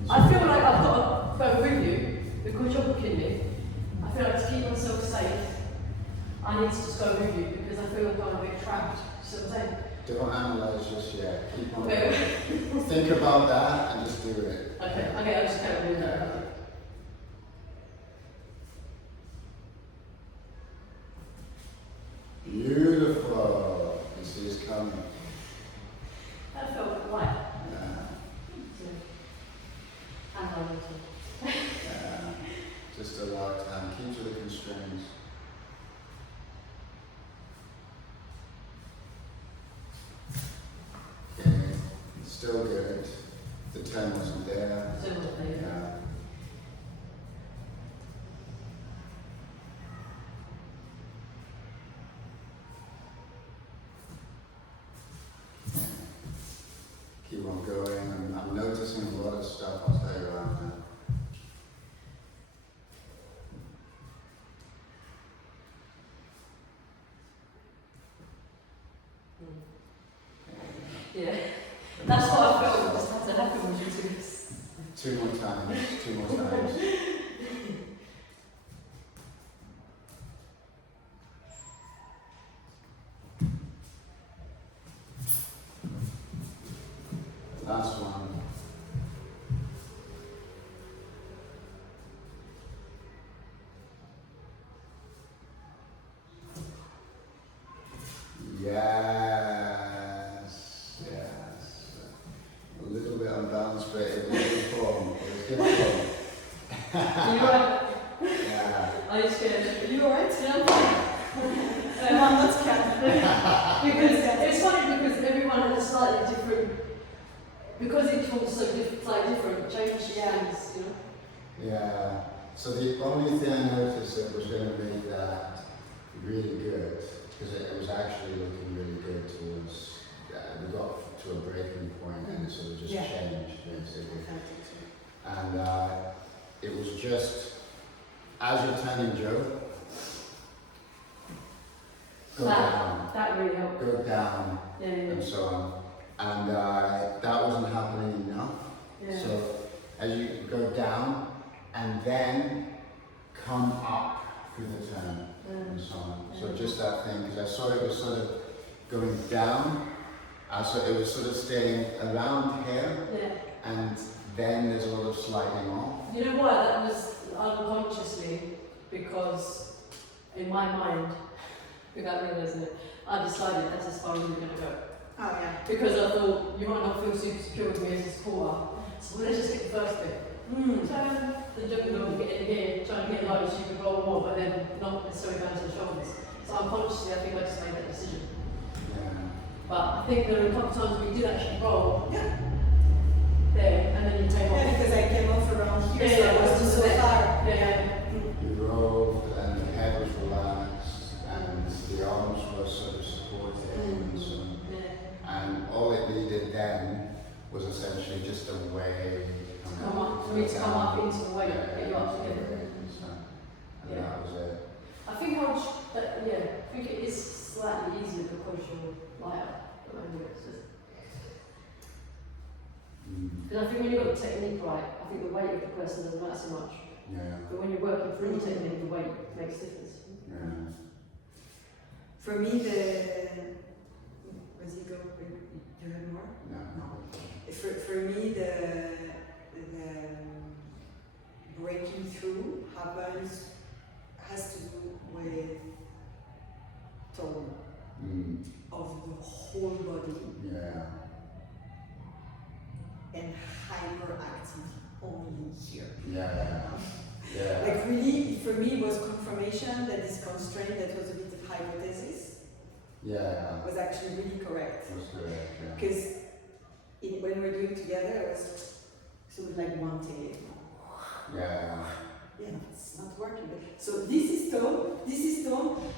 I feel like I've got to go with you because you're booking me. I feel like to keep myself safe, I need to just go with you because I feel like I'm a bit trapped. So I'm saying, Don't analyze just yet. Keep on. okay, Think about that and just do it. okay, I'll just carry on with that. Beautiful. You see it's coming. That felt right. Yeah. And I want to. Yeah. Just allow time. Keep to the constraints. Okay. It's still good. The 10 wasn't there. So what they Yeah. Keep on going. I'm noticing a lot of stuff. I'll tell you around now. Yeah. That's what I felt just had to happen with you two. Two more times. Two more times. Last one. Yes, yes. A little bit unbalanced, but it was good form. It was good form. Are you alright? Yeah. Are you scared? Are you alright? Yeah, I'm No, I'm not scared. because it's funny because everyone has a slightly different, because each one's so different, change things, you know. Yeah. So the only thing I noticed that was going to make that really good, because it was actually looking really good towards, we got to a breaking point and it sort of just Yeah. changed basically. And it was just, as you're turning Joe, go down, That really helped. go down, Yeah, and so on. And that wasn't happening enough. yeah. So as you go down and then come up through the turn and so on. So just that thing, because I saw it was sort of going down, so it was sort of staying around here, Yeah. and then there's a lot of sliding off. You know why? That was unconsciously because in my mind, without realising it, I decided that's as far as we're going to go. Oh yeah. Because I thought you might not feel super secure with me as a supporter, so let's just get the first bit. Turn, the jumping on, get in here, trying to get low so you can roll more, but then not necessarily down to the shoulders. So unconsciously, I think I just made that decision. Yeah. But I think there were a couple of times we did actually roll Yeah. there, and then you came Yeah, off. because I came off around here, Yeah, so yeah, I was just so far. Yeah. You rolled and the head was relaxed and the arms were sort of supported and so on. Yeah. And all it needed then was essentially just a way Come up, for me to come up into the weight, get you up together. And Yeah. that was it. I think I think it is slightly easier because you're lighter. But anyway, it's just because I think when you've got the technique right, I think the weight of the person doesn't matter so much. Yeah. But when you're working through the technique, the weight makes a difference. Yeah. For me, was it go? You have more? No. For me, the breaking through has to do with tone of the whole body Yeah. and hyperactive only here. Yeah. Yeah. Like really, for me, it was confirmation that this constraint that was a bit of hypothesis Yeah. was actually really correct. That's correct. Yeah. Because when we're doing together, I was sort of like wanting it. Yeah. Yeah, it's not working. So this is tone,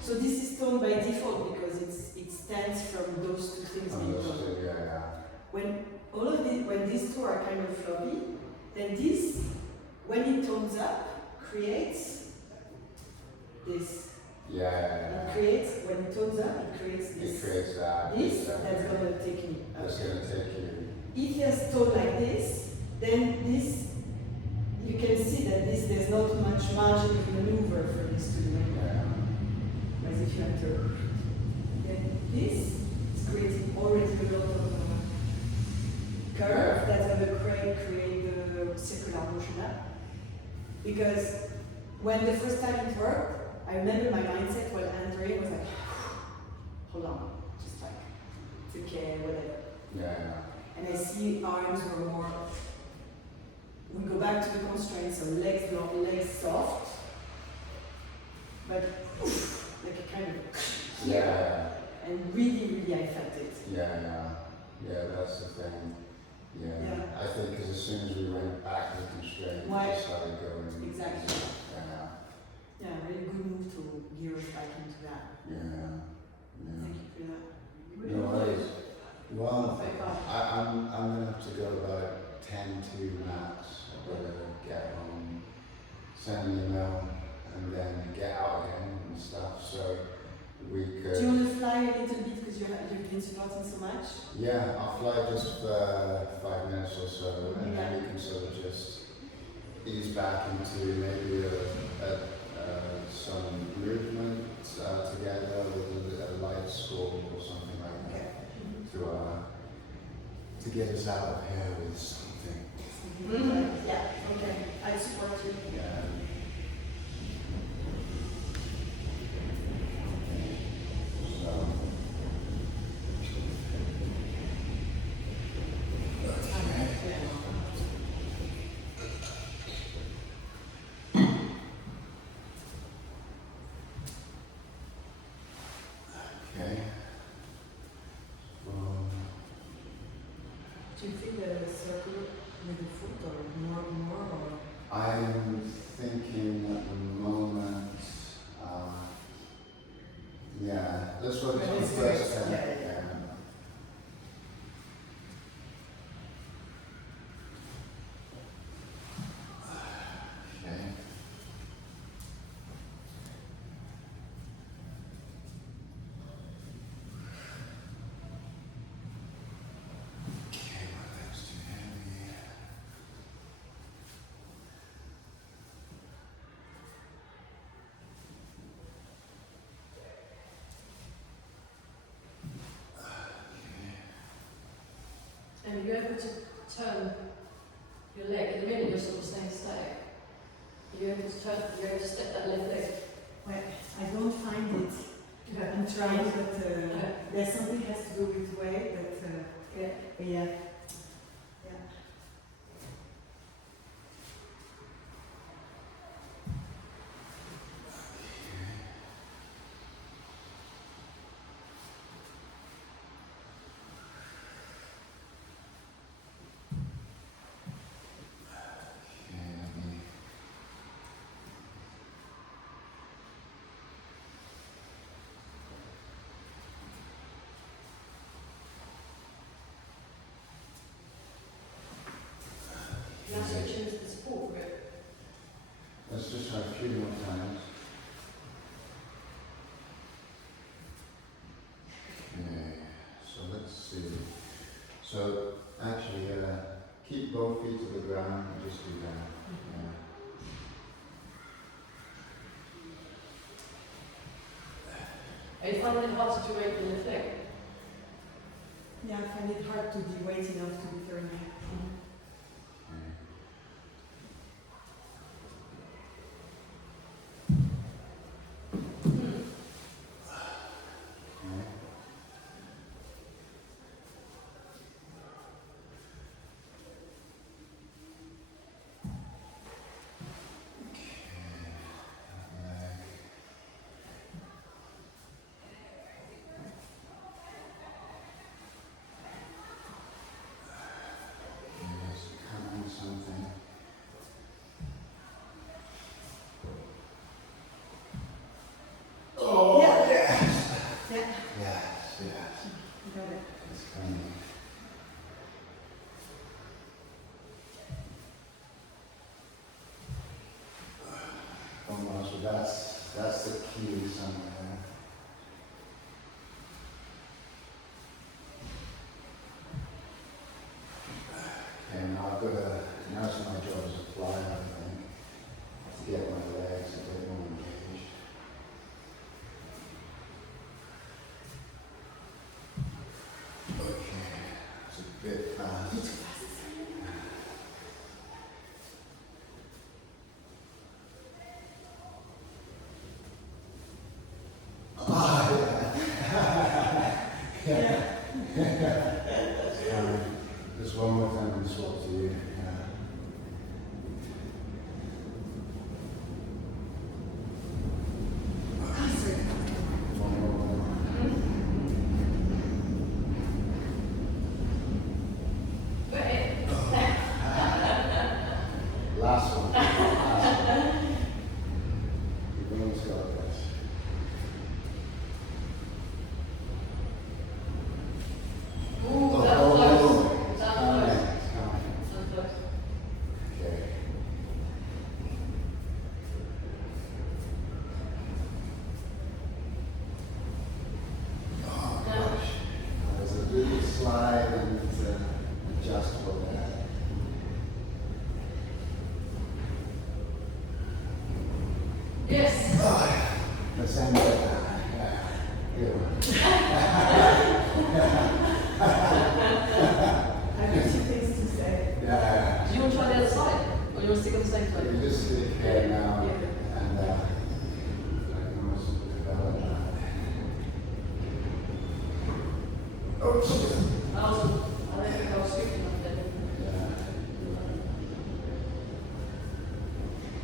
so this is tone by default because it stands from those two things being tone. Understood. Yeah. When these two are kind of floppy, then this, when it tones up, creates this. Yeah. It creates, when it tones up, it creates this. It creates that. This, that's gonna take me up. That's gonna take you. If there's tone like this, then this, you can see that there's not much margin of maneuver for this to do. Yeah. As if you have to. Then this is creating already a lot of curve that's going to create the circular motion up. Because when the first time it worked, I remember my mindset while entering was like, hold on, just like, it's okay, whatever. Yeah. And I see arms were more, we go back to the constraints, so legs long, legs soft, but like a kind of, Yeah. and really, I felt it. Yeah. That's the thing. Yeah. I think because as soon as we went back to the constraint, Why? we started going. Exactly. Yeah. Yeah, really good move to gear us back into that. Yeah. Thank you for that. No worries. Well, Very fun. I'm gonna have to go about 10 to max. I've got to get home, send an email, and then get out again and stuff. So we could. Do you want to fly a little bit because you've been supporting so much? Yeah, I'll fly just for 5 minutes or so, and then we can sort of just ease back into maybe some movement together with a light score or something like that to get us out of here with something. Yeah, okay. I support you. Yeah. So. Okay. Do you feel the circle with the foot or more or? I'm thinking at the moment, yeah, let's work on the Let's do first it. thing. Yeah. Okay. Okay, well, that's too heavy. And you're able to turn your leg. At the minute you're sort of staying static. You're able to turn, you're able to step that left leg. Well, I don't find it. I'm trying, but there's something has to do with weight, but yeah. You also choose the support for it. Let's just try a few more times. Okay, so let's see. So actually, keep both feet to the ground and just do that. Yeah. you find it hard to durate in the thing? Yeah, I find it hard to de-weight enough to be very Something. Oh, Yeah. yes. Yeah. Yes, yes. Got it. It's coming. Almost, but that's the key somewhere. Okay, now I've got to, now it's my job as a flyer, I think, to get my legs a bit more engaged. Okay, it's a bit fast. Just one more time and swap to you. One more. Wait. Last one. Last one. You've almost got this. Ooh, that was close. It's That coming, was close. it's coming. That was close. Okay. Oh gosh. There's a little slide and it's adjustable there. Yes. The same way. Yeah. Good one. I have a few things to say. Yeah. Do you want to try the other side? Or you want to stick on the same You side? just sit here now Yeah. and I can almost develop that. Oops. Awesome. I don't think I was sweet enough then.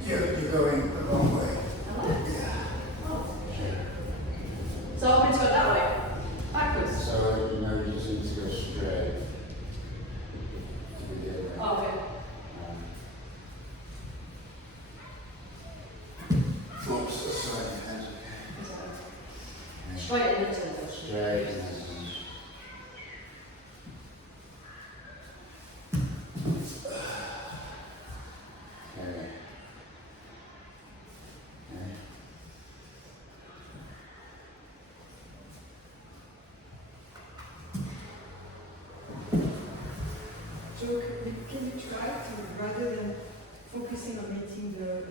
Yeah. You're going the wrong way. Am I? Yeah. Oh. Sure. So I'm going to go that way. Backwards. So, you know, you just need to go straight. To begin with. Oh, okay. Oops, sorry, hands That's all right. okay. Straight in the center. Straight and then okay. Okay. Joe, can you try to, rather than focusing on making the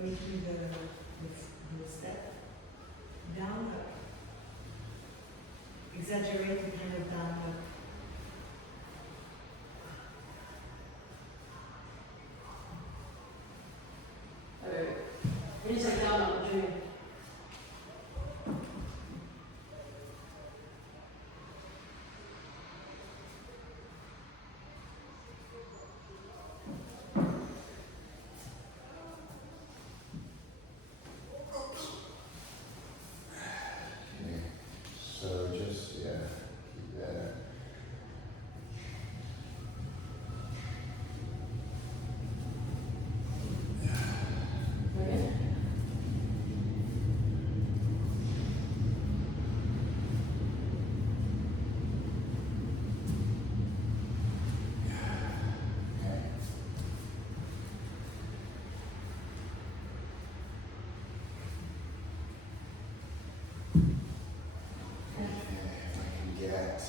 step down, exaggerate the kind of down, Okay. When you say down, what do you mean? Okay. So just keep that. Okay. Okay. Okay, if I can get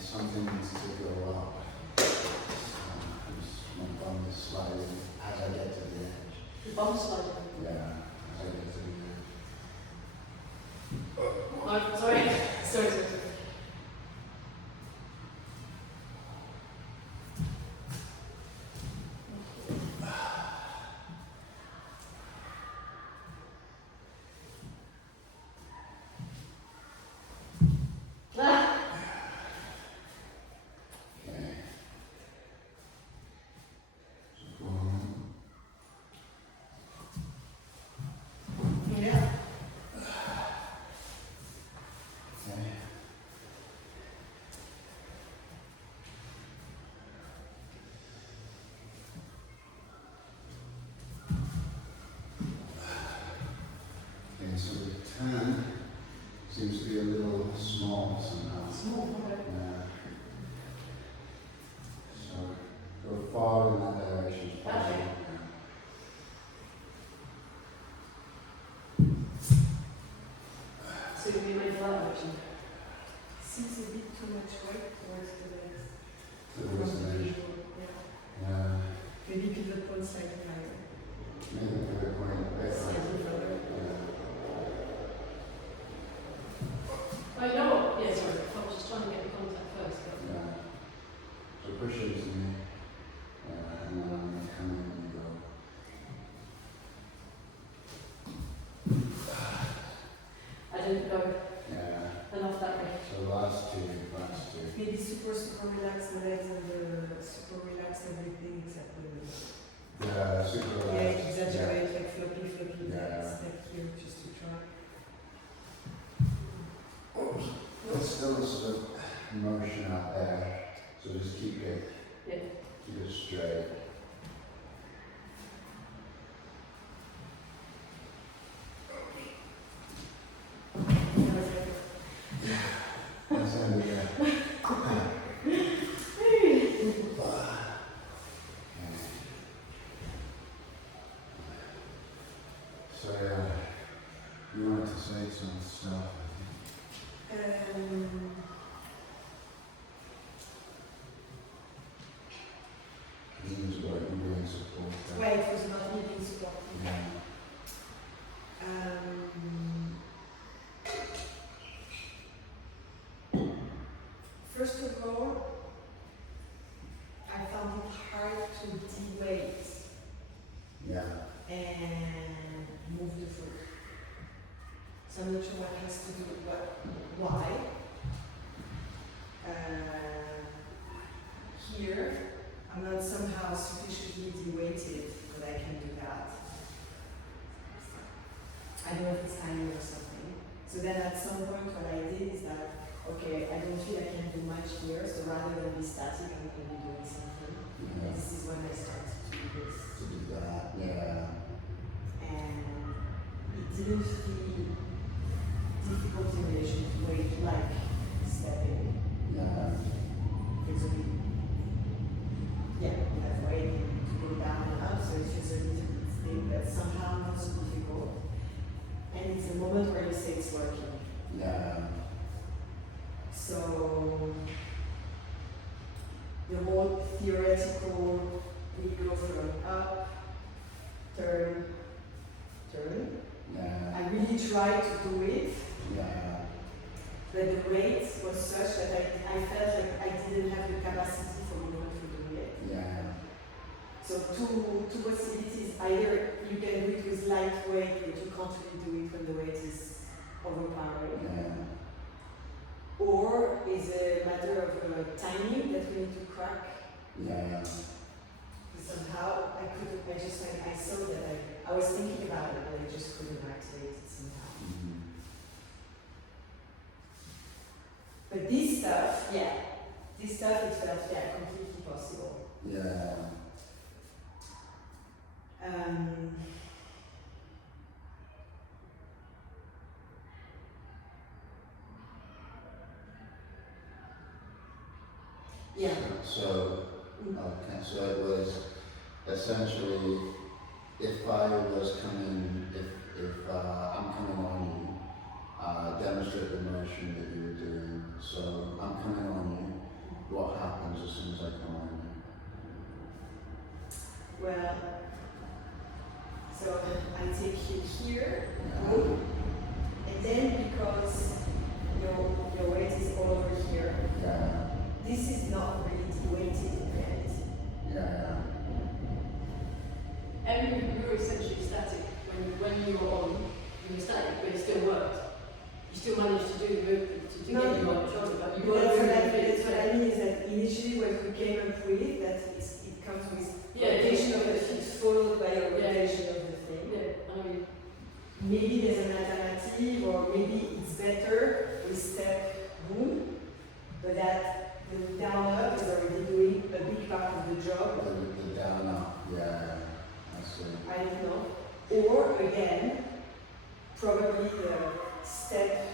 something needs to go up. My bum is sliding as I get to the edge. The bum slide. Yeah, as I get to the edge. small, okay. Yeah. So go far in that direction as possible. Okay. So we made that option. Seems a bit too much weight towards the legs. So there is an edge. Yeah. Yeah. Maybe pivot point slightly higher. Maybe a good point. Slightly further. Oh, you know what? Yeah, sorry. I was just trying to get the contact first. But Yeah. So push it to me. And then I'm going to come in and go. I didn't go Yeah. enough that way. So last two. Maybe super relax the legs and super relax everything except the Yeah, super yeah, relaxed. exaggerate like floppy Yeah. legs like here just to try. There's still sort of motion out there, so just keep it straight. That's under there. So yeah, you wanted to say some stuff, I think. This is what you're doing support. Well, it was not needing support. Yeah. First of all, I found it hard to de-weight Yeah. and move the foot. So I'm not sure what has to do with why. Here, I'm not somehow sufficiently de-weighted that I can do that. I don't know if it's timing or something. So then at some point what I did is that, okay, I don't feel I can do much here, so rather than be static, I'm going to be doing something. Yeah. And this is when I started to do this. To do that, yeah. And it didn't feel difficult in relation to weight like stepping. Yeah. It's a bit, yeah, that way to go down and up, so it feels a little bit thin, but somehow not so difficult. And it's a moment where you say it's working. Yeah. So the whole theoretical, we go from up, turn, turn. Yeah. I really tried to do it, Yeah. but the rate was such that I felt like I didn't have the capacity for me to do it. Yeah. So two possibilities, either you can do it with light weight, but you can't really do it when the weight is overpowering. Yeah. Or is a matter of timing that we need to crack. Yeah. Somehow I saw that I was thinking about it, but I just couldn't activate it somehow. Mhm. But this stuff, it felt completely possible. Yeah. Yeah. So, okay, so it was essentially, if I was coming, if I'm coming on you, demonstrate the motion that you were doing. So I'm coming on you. What happens as soon as I come on you? Well, so I take you here, Yeah. boom, and then because your weight is all over here, Yeah. this is not really de-weighted in reality. Yeah. And you were essentially static when you were on. You were static, but it still worked. You still managed to do the movement to get you on the shoulder, but you weren't moving That's what I mean is that initially what we came up with, that it comes with rotation of the feet followed by a rotation of the thing. Yeah, I mean, Maybe there's an alternative, or maybe it's better we step boom, but that the down up is already doing a big part of the job. The down up. Yeah. I see. I don't know. Or again, probably the step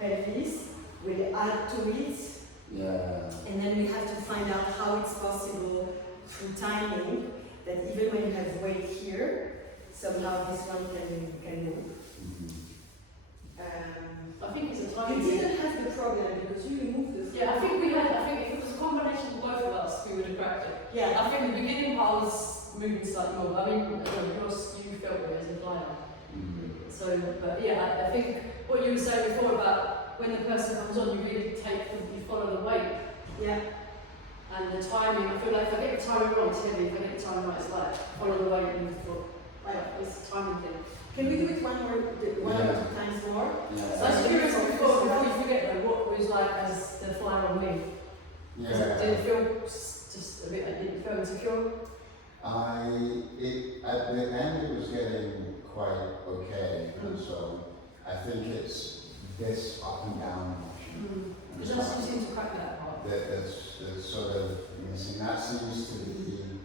pelvis will add to it, Yeah. and then we have to find out how it's possible through timing, that even when you have weight here, somehow this one can move. Mhm. I think it's a You timing thing. didn't have the problem because you removed the. Yeah, I think if it was a combination of both of us, we would have cracked it. Yeah. I think the beginning part was moving slightly more. I mean, you felt it as a flyer. Mhm. So, but yeah, I think what you were saying before about when the person comes on, you really you follow the weight Yeah. and the timing. I feel like if I get the timing wrong, it's heavy. If I get the timing right, it's like follow the weight and the foot. Like, it's a timing thing. Can we do it one or two times more? So I was curious before you forget though, what was like as the flyer on me? Did it feel just a bit, did it feel insecure? At the end it was getting quite okay, and so I think it's this up and down motion. Because that's you seem to crack that part. That's sort of missing. That seems to be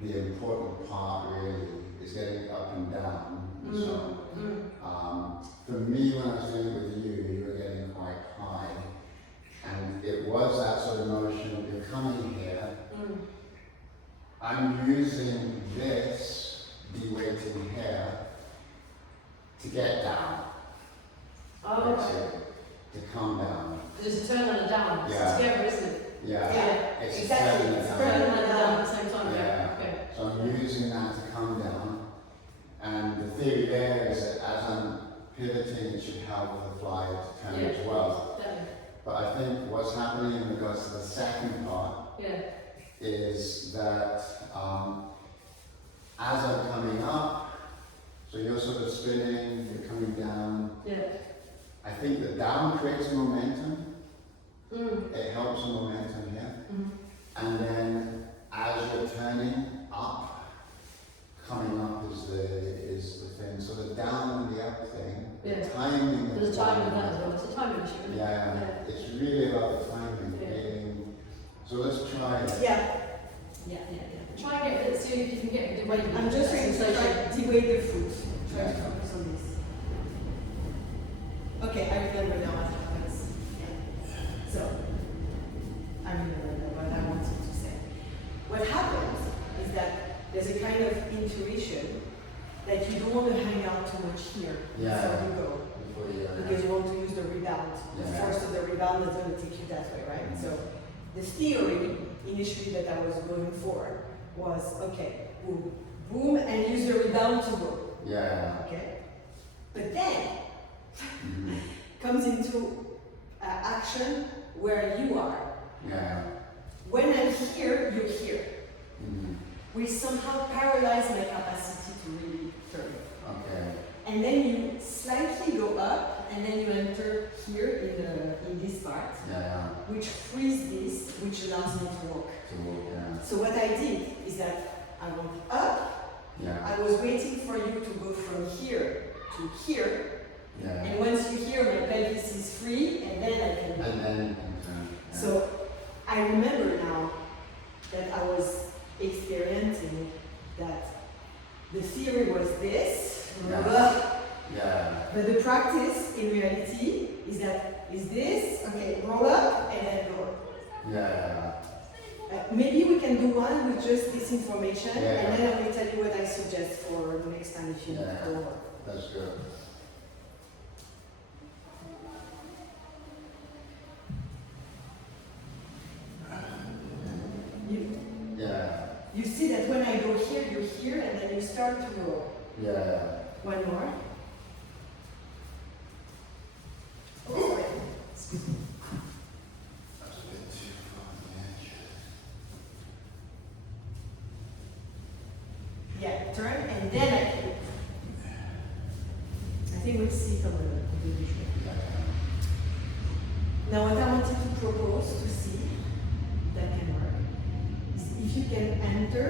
the important part really, is getting up and down. And so, for me when I was doing it with you were getting quite high. And it was that sort of motion, you're coming here, I'm using this de-weighting here to get down. Oh, That's okay. it, to come down. Because it's a turn and a down. It's Yeah. together, isn't it? Yeah, it's exactly. turning It's down. Turn and a down at the same time. Yeah. Okay. So I'm using that to come down. And the theory there is that as I'm pivoting, it should help the flyer to turn as well. Definitely. But I think what's happening in regards to the second part Yeah. is that as I'm coming up, so you're sort of spinning, you're coming down. Yeah. I think the down creates momentum. Mm. It helps momentum here. Mm. And then as you're turning up, coming up is the thing. So the down and the up thing, Yeah. the timing. of There's a the timing with down- that as well. It's a timing issue. Isn't it? Yeah, it's really about the timing. Yeah. So let's try it. Yeah. Try and get it, see if you can get the weight. I'm just trying to de-weight the foot. Try to focus on this. Okay, I remember now what happens. Yeah. So, I remember now what I wanted to say. What happens is that there's a kind of intuition that you don't want to hang out too much here Yeah. before you go. Before you Because you want to use the rebound. The Yeah. force of the rebound is going to take you that way, right? Mhm. So the theory initially that I was going for was, okay, boom, boom, and use the rebound to go, Yeah. okay? But then Mhm. comes into action where you are. Yeah. When I'm here, you're here. Mhm. We somehow paralyze my capacity to really turn. Okay. And then you slightly go up, and then you enter here in this part, Yeah. which frees this, which allows me to walk. To walk, yeah. So what I did is that I went up, Yeah. I was waiting for you to go from here to here, Yeah. and once you're here, my pelvis is free, and then I can. And then you can turn. Yeah. So I remember now that I was experiencing that the theory was this, Yeah. but the practice in reality is this, okay, roll up and then go. Yeah. Maybe we can do one with just this information, Yeah. and then I will tell you what I suggest for the next time if you Yeah. don't work. That's good. Yeah. You see that when I go here, you're here, and then you start to go. Yeah. One more. Oh, sorry. That's a bit too far on the edge. Yeah, turn, and then I can. I think we'll see from the visual. Yeah. Now, what I wanted to propose to see if that can work is if you can enter,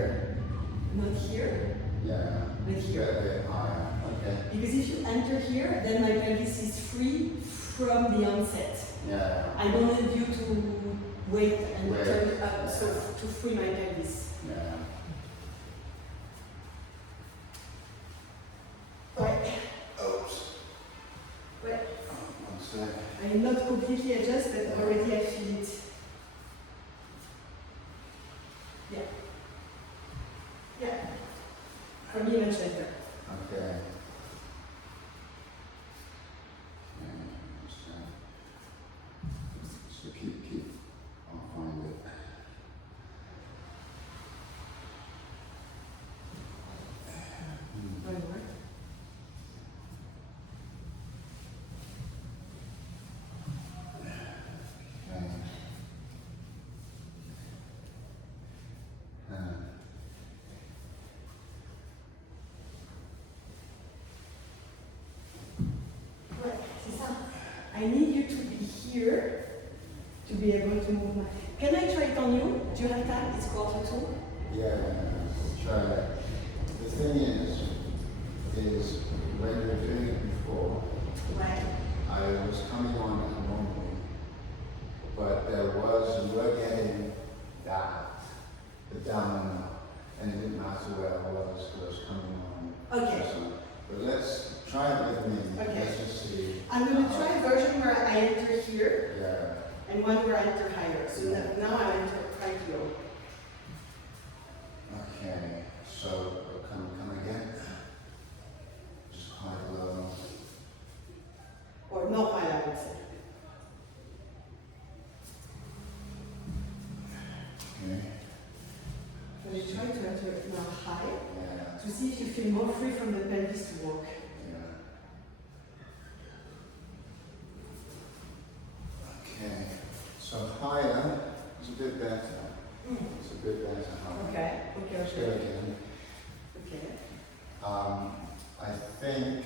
not here, Yeah. but Get here. a bit higher. Okay. Because if you enter here, then my pelvis is free from the onset. Yeah. I don't need you to wait and Wait. turn up so to free my pelvis. Yeah. Right. Oops. Right. One sec. I'm not completely adjusted, but I need you to be here to be able to move my. Can I try it on you? Do you have time? It's 1:45. Yeah, try that. The thing is when you were doing it before, Right. I was coming on normally, but you were getting that, the down and up, and it didn't matter where I was because I was coming on. Okay. But let's try it with me. Okay. Let's just see. I'm going to try a version where I enter here Yeah. and one where I enter higher. So now I enter right here. Okay. So come again. Just quite low. Or not high, I would say. Okay. I'm going to try to enter now high Yeah. to see if you feel more free from the pelvis to walk. Yeah. Okay. So higher is a bit better. It's a bit better higher. Okay. Let's go again. Okay. I think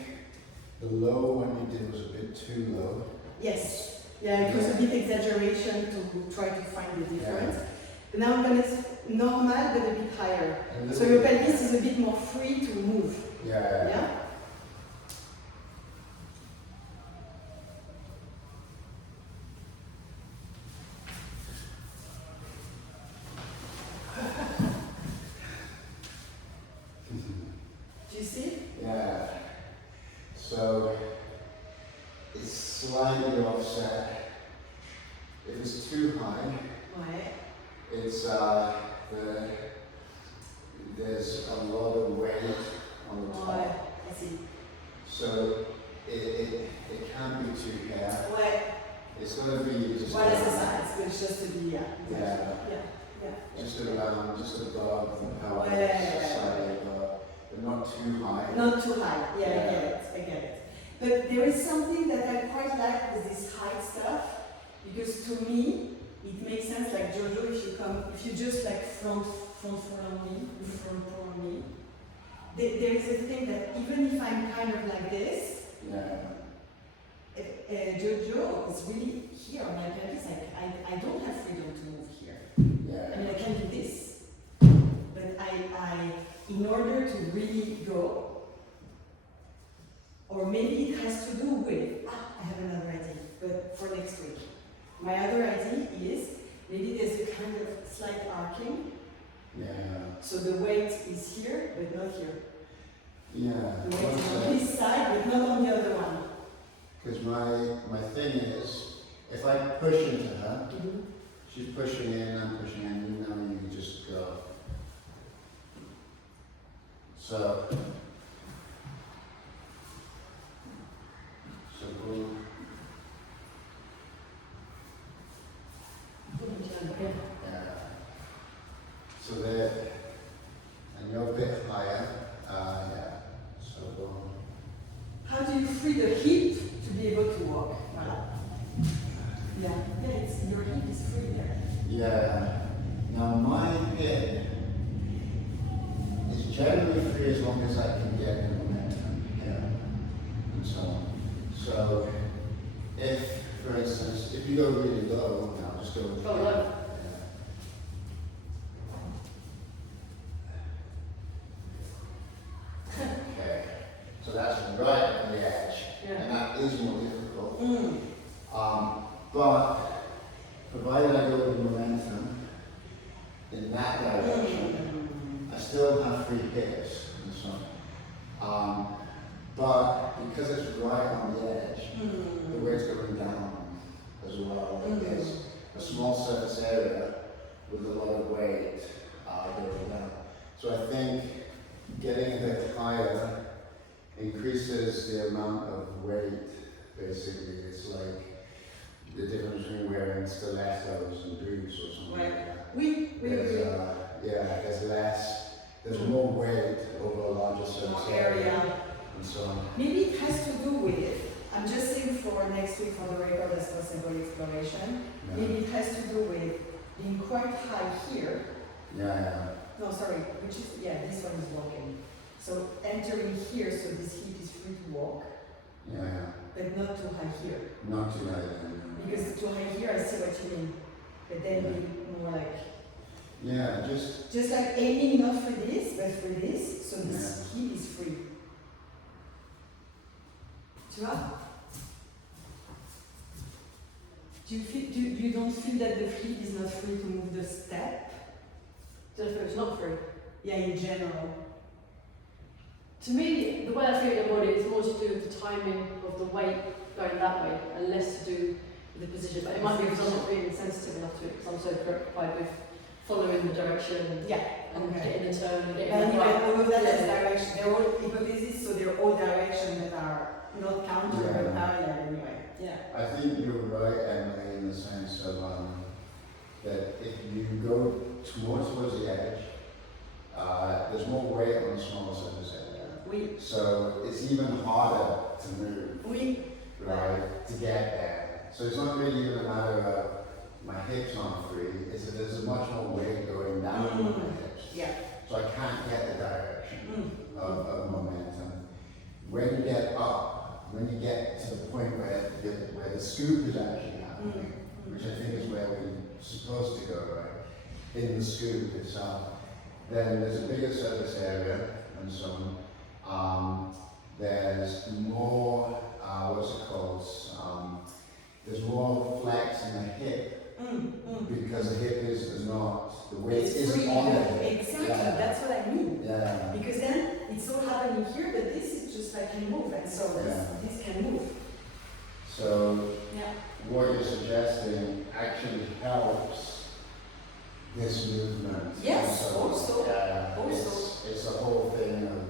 the low one you did was a bit too low. Yes. Yeah, it was a bit exaggeration to try to find the difference. But now I'm going to normal but a bit higher. A little So your bit. pelvis is a bit more free to move. Yeah. Yeah? Do you see? Yeah. So it's slightly offset. If it's too high, Ouais. it's there's a lot of weight on the top. Ouais. I see. So it can't be too high. Ouais. It's gonna be just Voilà, c'est ça. It's just to be, yeah. Yeah. Yeah. Yeah. just around, just above the pelvis, Ouais. slightly above, but not too high. Not too high. Yeah, I get it. I get it. But there is something that I quite like with this height stuff, because to me, it makes sense. Like Jojo, if you just like front on me, there is a thing that even if I'm kind of like this, Yeah. Jojo is really here on my pelvis. I don't have freedom to move here. Yeah. I mean, I can do this, but I, in order to really go, or maybe it has to do with, I have another idea, but for next week. My other idea is, maybe there's a kind of slight arcing, Yeah. so the weight is here, but not here. Yeah. The weight is on this side, but not on the other one. Because my thing is, if I push into her, she's pushing in, I'm pushing in, you know, you can just go. So boom. Yeah. So there, and you're a bit higher. Yeah. So boom. How do you free the hip to be able to walk? Voilà. Yeah, your hip is free there. Yeah. Now my head is generally free as long as I can get the momentum here and so on. So if, for instance, if you go really low, now just go Go low. Okay. So that's right on the edge. Yeah. And that is more difficult. Mm. But provided I go with momentum in that direction, I still have free hips and so on. But because it's right on the edge, the weight's going down as well. There's a small surface area with a lot of weight going down. So I think getting a bit higher increases the amount of weight, basically. It's like the difference between wearing stilettos and boots or something like that. Oui. There's more weight over a larger surface More area area. and so on. Maybe it has to do with, I'm just saying for next week for the record as possible exploration, Yeah. maybe it has to do with being quite high here. Yeah. No, sorry, this one is walking. So entering here, so this hip is free to walk. Yeah. but not too high here. Not too high then. Because too high here, I see what you mean. But then be more like, Yeah, just like aiming not for this, but for this, so this hip is free. Tu vois? You don't feel that the hip is not free to move the step? Just if it's not free. Yeah, in general. To me, the way I feel in the body is more to do with the timing of the weight going that way and less to do with the position. But it might be because I'm not being sensitive enough to it because I'm so preoccupied with following the direction Yeah. and getting the turn and getting But the anyway, right. all of that is direction. They're all hypotheses, so they're all directions that are not counter but parallel anyway. Yeah. I think you're right, Emily, in the sense of that if you go towards the edge, there's more weight on the smaller surface area. So it's even harder to move, right, to get there. So it's not really even a matter of my hips aren't free, it's that there's much more weight going down on my hips. Yeah. So I can't get the direction of momentum. When you get up, when you get to the point where the scoop is actually happening, which I think is where we're supposed to go, right? In the scoop itself, then there's a bigger surface area and so on. There's more, there's more flex in the hip because the hip is not, the weight isn't on the hip. Exactly, Yeah. that's what I mean. Yeah. Because then it's all happening here, but this is just like can move, and so this can move. So Yeah. what you're suggesting actually helps this movement. Yes, So, also. yeah, Also. it's the whole thing of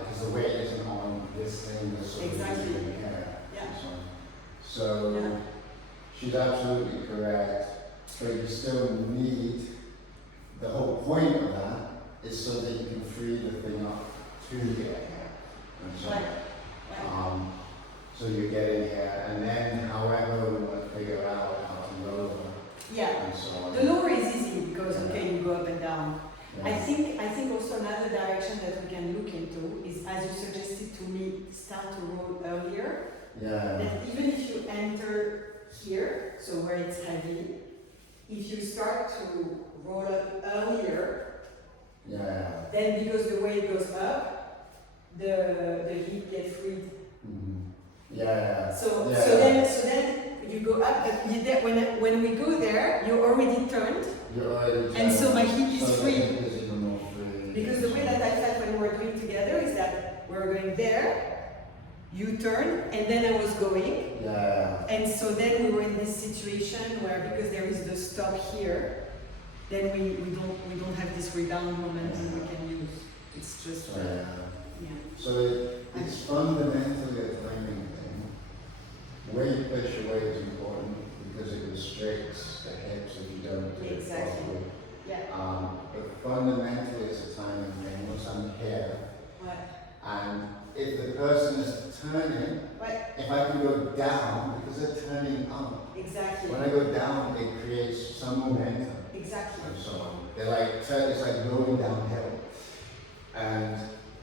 because the weight isn't on this thing that's sort of Exactly. moving here. Yeah. and So Yeah. she's absolutely correct, but you still need, the whole point of that is so that you can free the thing up to get here. And so, Right. so you're getting here, and then however we want to figure out how to lower Yeah. and so on. The lower is easy because you go up and down. Yeah. I think also another direction that we can look into is, as you suggested to me, start to roll earlier. Yeah. That even if you enter here, so where it's heavy, if you start to roll up earlier, Yeah. then because the weight goes up, the hip gets freed. Mhm. Yeah. So Yeah. so then you go up, but when we go there, you already turned. You're already And so my hip is so the free. hip is even more free. Because the way that I felt when we were doing together is that we were going there, you turn, and then I was going. Yeah. And so then we were in this situation where because there is the stop here, then we don't have this rebound momentum we can use. It's just Yeah. yeah. So it's fundamentally a timing thing. Where you place your weight is important because it restricts the hips if you don't do it Exactly. properly. Yeah. But fundamentally it's a timing thing. Once I'm here, Right. and if the person is turning, Right. if I can go down, because they're turning up, Exactly. when I go down, it creates some momentum Exactly. and so on. They're like, it's like rolling downhill. And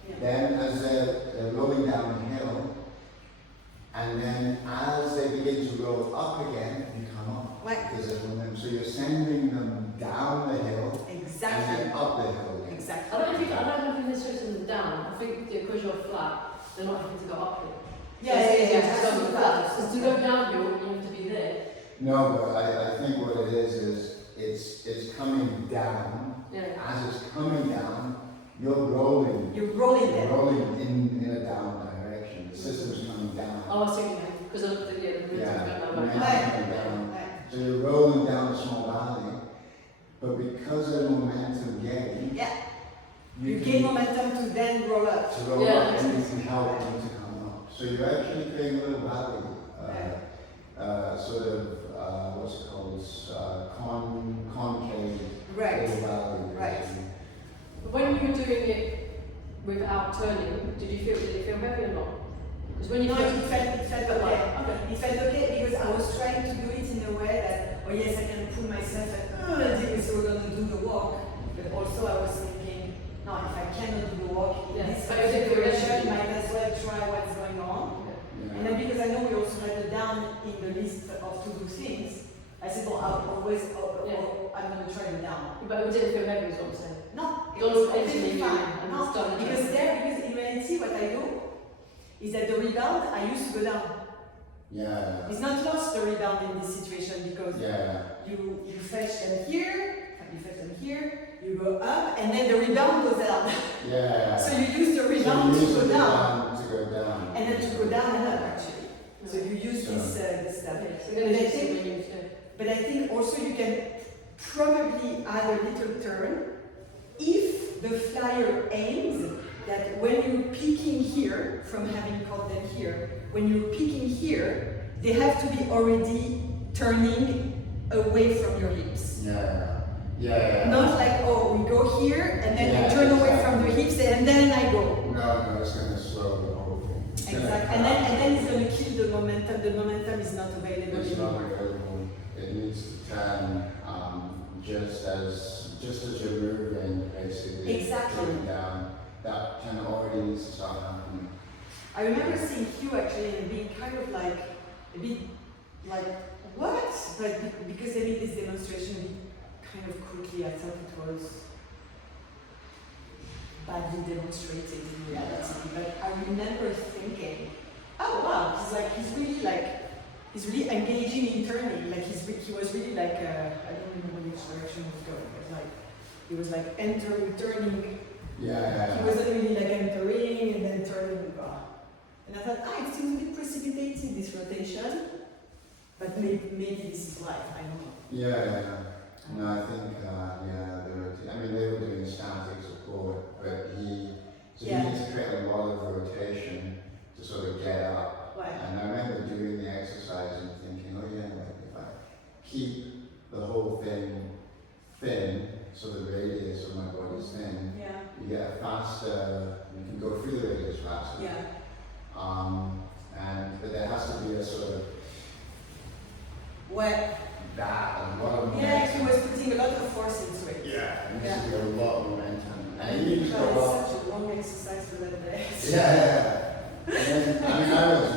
Yeah. then as they're rolling downhill, and then as they begin to roll up again, you come up. Right. Because there's momentum. So you're sending them down the hill and Exactly. then up the hill again. Exactly. I don't think this shows them down. I think because you're flat, they're not having to go uphill. Yeah, yeah, yeah. It's just going flat. Because to go downhill, you have to be there. No, but I think what it is it's coming down. Yeah. As it's coming down, you're rolling. You're rolling You're there. rolling in a down direction. The system's coming down. Oh, I see what you mean. Because of the momentum's Yeah. going Momentum down. coming down. Right. So you're rolling down a small valley, but because of momentum gain, Yeah. You can gain momentum to then roll up. to roll Yeah, up makes and you sense. can help them to come up. So you're actually creating a little valley, sort of what's it called? Concave Right. little valley. Right. But when you were doing it without turning, did it feel heavy or not? Because when you No, first- it felt okay. Okay. It felt okay because I was trying to do it in a way that, oh yes, I can pull myself and so we're gonna do the walk. But also I was thinking, no, if I cannot do the walk in Yeah. this But if you do it, configuration, I might as well try what's going on. Yeah. And then I said, well, I'm going to try the down. But it didn't feel heavy, is what I'm saying. No, it Don't was mention completely you fine. and No, it's done. because in reality, what I do is that the rebound, I used to go down. Yeah. It's not lost the rebound in this situation because Yeah. you fetch them here, you fetch them here, you go up, and then the rebound goes down. Yeah. So you use the So rebound you to use go the down, rebound to go down. and then to go down and up actually. So you use So- this stuff. Yeah, so But then I it's think- when you say, But I think also you can probably add a little turn if the flyer aims that when you're peaking here, from having caught them here, when you're peaking here, they have to be already turning away from your hips. Yeah. Yeah. Not like, oh, we go here and then Yeah, I turn away exactly. from the hips and then I go. No, it's going to slow the whole thing. It's gonna Exactly. And then it's going to kill the momentum. The momentum is not available It's not anymore. available. It needs to turn just as you're moving, basically. Exactly. Going down. That can already needs to start happening. I remember seeing Hugh actually and being kind of like, a bit like, what? But because they made this demonstration a bit kind of quickly, I thought it was badly demonstrated in reality. But I remember thinking, oh wow, he's really engaging internally. Like he was really like, I don't remember which direction he was going, but like, he was like entering, turning. Yeah. He wasn't really like entering and then turning. And I thought, it seems a bit precipitated, this rotation. But maybe this is life, I don't know. Yeah. No, I think, they were doing static support, but he needs to create a lot of rotation to sort of get up. Right. And I remember doing the exercise and thinking, oh yeah, like if I keep the whole thing thin, so the radius of my body's thin, Yeah. you get faster, you can go through the radius faster. Yeah. But there has to be a sort of Well, a lot of yeah, he momentum. was putting a lot of force into it. Yeah, it needs Yeah. to be a lot of momentum. And And you need to go up. such a long exercise for that day. Yeah. And then, I was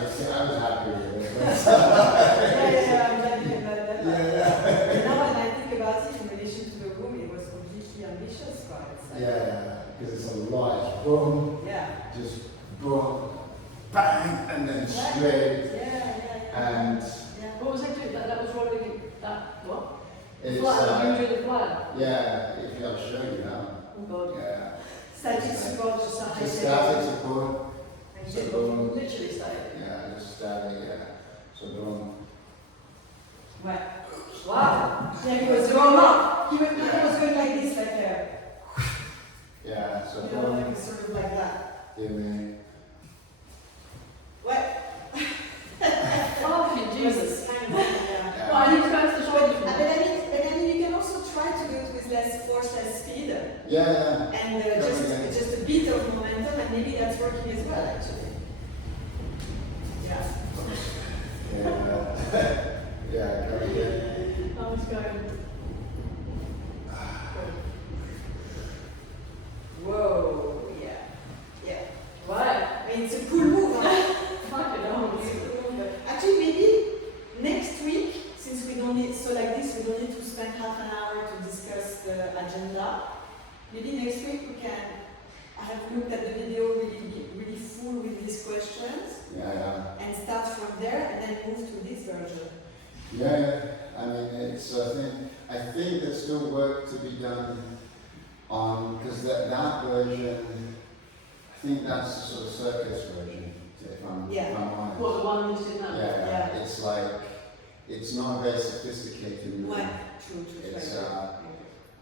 happy with it. yeah, I'm glad you did that. Yeah. And now when I think about it in relation to the room, it was completely ambitious, but it's like, Yeah, because it's a lot. It's boom, yeah. just boom, bang, and then straight. Yeah. And Yeah. what was I doing? That was rolling that, what? it's, Flat, you were doing the flat. yeah, if I'll show you now. Oh God. Yeah. Static support, just a high Just level. static support. So boom. Literally static. Yeah, just static, yeah. So boom. Well, Wow. yeah, he was going up. He was going like this, like a, Yeah, so you know, boom. like sort of like that. Give me. What? Oh, Jesus. Yeah. Well, I need to go to the But shoulder. I mean, you can also try to do it with less force, less speed, Yeah. and Okay. just a bit of momentum, and maybe that's working as well, actually. Yeah. Yeah. Yeah, go again. I was going. Whoa. Yeah. Yeah. Right. I mean, it's a cool move, huh? Fucking hell. It's a cool move. Actually, maybe next week, since we don't need, so like this, we don't need to spend half an hour to discuss the agenda. Maybe next week we can have looked at the video really full with these questions Yeah. and start from there and then move to this version. Yeah, I mean, it's I think there's still work to be done on, because that version, I think that's the sort of circus version, if I'm honest. What, the one listed now? Yeah, it's like, it's not a very sophisticated move. Right. True. It's,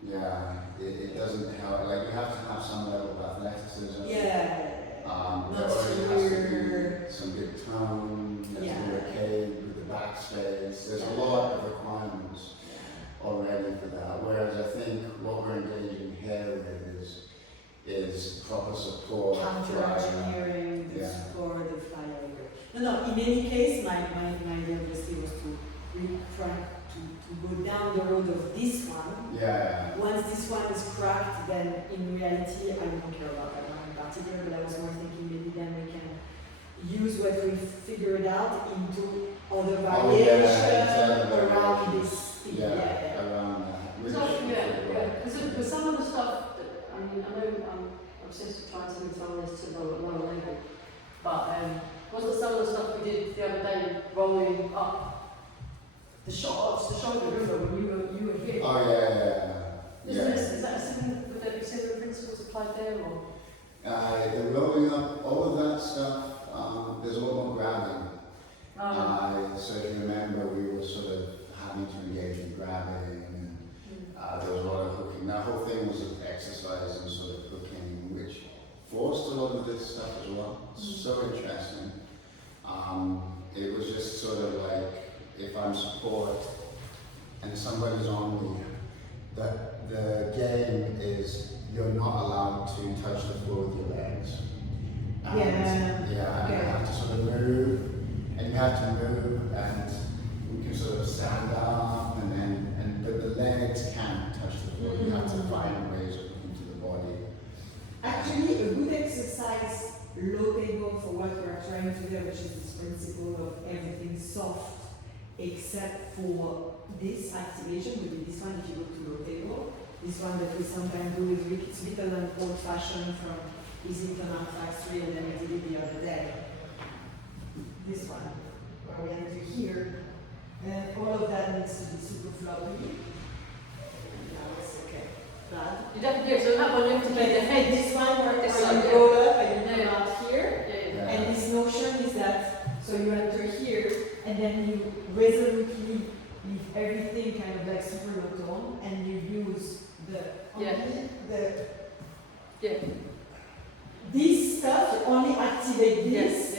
yeah, it doesn't help, like, you have to have some level of athleticism. Yeah. There already has to be some good tone, you have to be okay with the backspace. There's a lot of requirements already for that. Whereas I think what we're engaging here with is proper support. Counter-engineering, the Yeah. support, the flyover. No, in any case, my idea obviously was to really try to go down the road of this one. Yeah. Once this one is cracked, then in reality, I don't care about that one in particular, but I was more thinking maybe then we can use what we figured out into other variations around this I'm just trying to move some of this to lower level. But wasn't some of the stuff we did the other day rolling up the shots, the shoulder, remember when you were here? Oh yeah. Is that a similar, would there be similar principles applied there or? The rolling up, all of that stuff, there's a lot more grabbing. So if you remember, we were sort of having to engage in grabbing, and there was a lot of hooking. That whole thing was an exercise in sort of hooking, which forced a lot of this stuff as well. So interesting. It was just sort of like, if I'm support and somebody's on me, the game is you're not allowed to touch the floor with your legs. And Okay. you have to sort of move, and you have to move, and you can sort of stand up, but the legs can't touch the floor. You have to find ways of moving to the body. Actually, a good exercise, low table for what we're trying to do, which is this principle of everything soft, except for this activation, would be this one if you go to low table. This one that we sometimes do is it's a bit of an old fashioned from Islington Art Factory, and then we did it the other day. This one, where we enter here, and all of that needs to be super floppy. Now it's okay. Bad. You don't, yeah, so that one you have to keep the head. This one where This you one, yeah. go up and you come out here. Yeah. And this notion is that, so you enter here, and then you resolutely leave everything kind of like super locked on, and you use the, Yeah. this stuff to only activate this.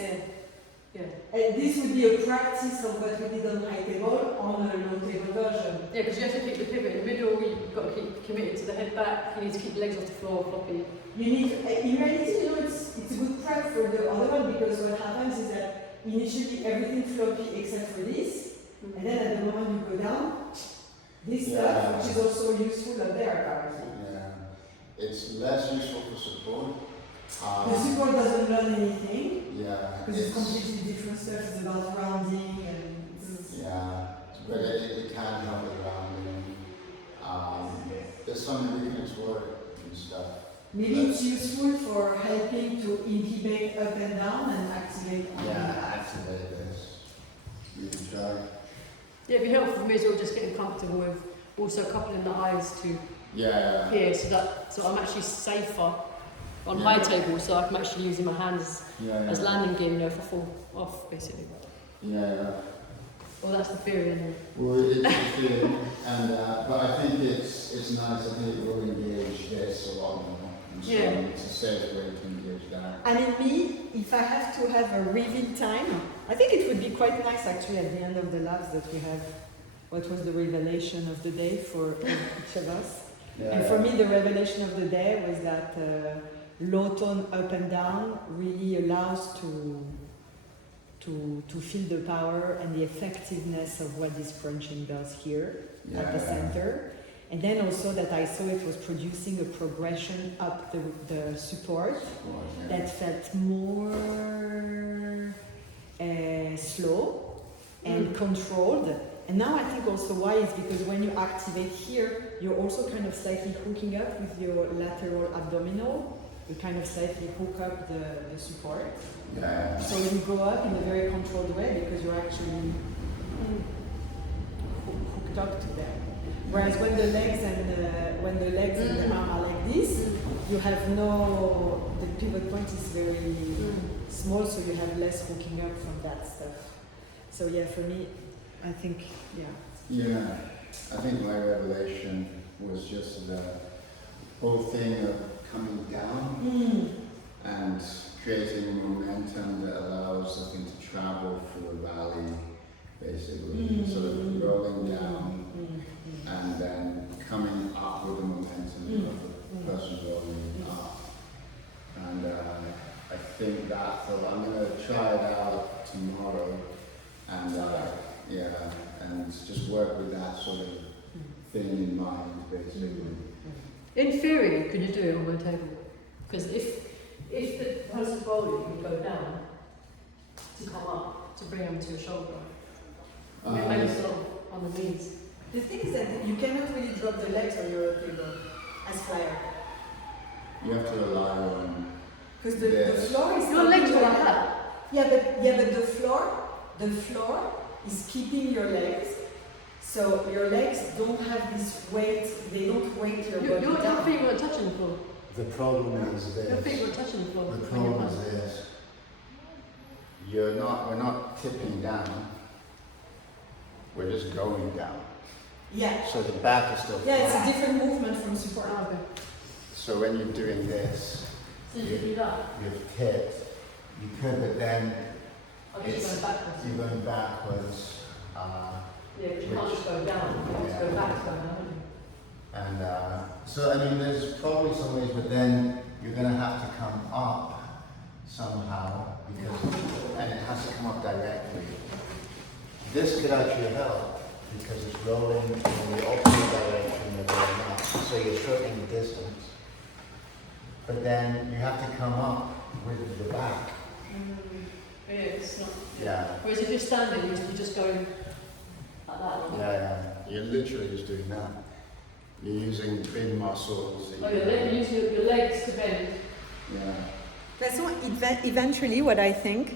Yeah. And this would be a practice of what we did on high table on a low table version. Yeah, because you have to keep the pivot in the middle, you've got to keep committed to the head back, you need to keep the legs off the floor, floppy. You need to, in reality, you know, it's a good prep for the other one, because what happens is that initially everything floppy except for this, and then at the moment you go down, this stuff, which is also useful up there apparently. Yeah, it's less useful for support. The support doesn't learn anything, Yeah, because it's completely different stuff, it's about rounding and it's, yeah, but it can help with rounding. There's something we can explore and stuff. maybe it's useful for helping to inhibit up and down and activate on Yeah, activate this. You can try. Yeah, it'd be helpful for me as well, just getting comfortable with also coupling the eyes to Yeah. here, so I'm actually safer on high tables, so I'm actually using my hands as landing gear, you know, if I fall off, basically. Yeah. Well, that's the theory, isn't it? Well, it's a thing, and but I think it's nice. I think it will engage this a lot more. And so Yeah. it's a safe way to engage that. And in me, if I have to have a reveal time, I think it would be quite nice actually at the end of the labs that we have what was the revelation of the day for each of us. And for me, the revelation of the day was that low tone up and down really allows to feel the power and the effectiveness of what this crunching does here at the center. And then also that I saw it was producing a progression up the support that felt more slow and controlled. And now I think also why is because when you activate here, you're also kind of slightly hooking up with your lateral abdominal. You kind of slightly hook up the support. Yeah. So you go up in a very controlled way because you're actually hooked up to them. Whereas when the legs and the arm are like this, you have the pivot point is very small, so you have less hooking up from that stuff. So yeah, for me, I think, Yeah, I think my revelation was just the whole thing of coming down and creating momentum that allows the thing to travel through a valley, basically, sort of rolling down and then coming up with the momentum of the person rolling up. And I think I'm going to try it out tomorrow and and just work with that sort of thing in mind, basically. In theory, could you do it on the table? Because if the person bowling can go down to come up to bring them to your shoulder, maybe sort of on the knees. The thing is that you cannot really drop the legs on your table as flyer. You have to rely on Because the Yes. floor is Your legs something are like like that. but the floor is keeping your legs. So your legs don't have this weight. They don't weight your body Your down. feet weren't touching the floor. the problem is this. Your feet were touching the floor. The when you problem is passed. this. We're not tipping down. We're just going down. Yeah. So the back is still Yeah, it's a flat. different movement from support. Oh, okay. So when you're doing this, So you do that. you've tipped. You could, but then I'll just It's- go backwards. you're going backwards. Yeah, because you can't just go down. You have to go back, go down. And so, I mean, there's probably some ways, but then you're going to have to come up somehow, and it has to come up directly. This could actually help, because it's rolling in the opposite direction you're going up, so you're shortening the distance. But then you have to come up with the back. Yeah, it's not. Yeah. Whereas if you're standing, you're just going like that. Yeah. You're literally just doing that. You're using big muscles. Oh, you use your legs to bend. Yeah. So eventually what I think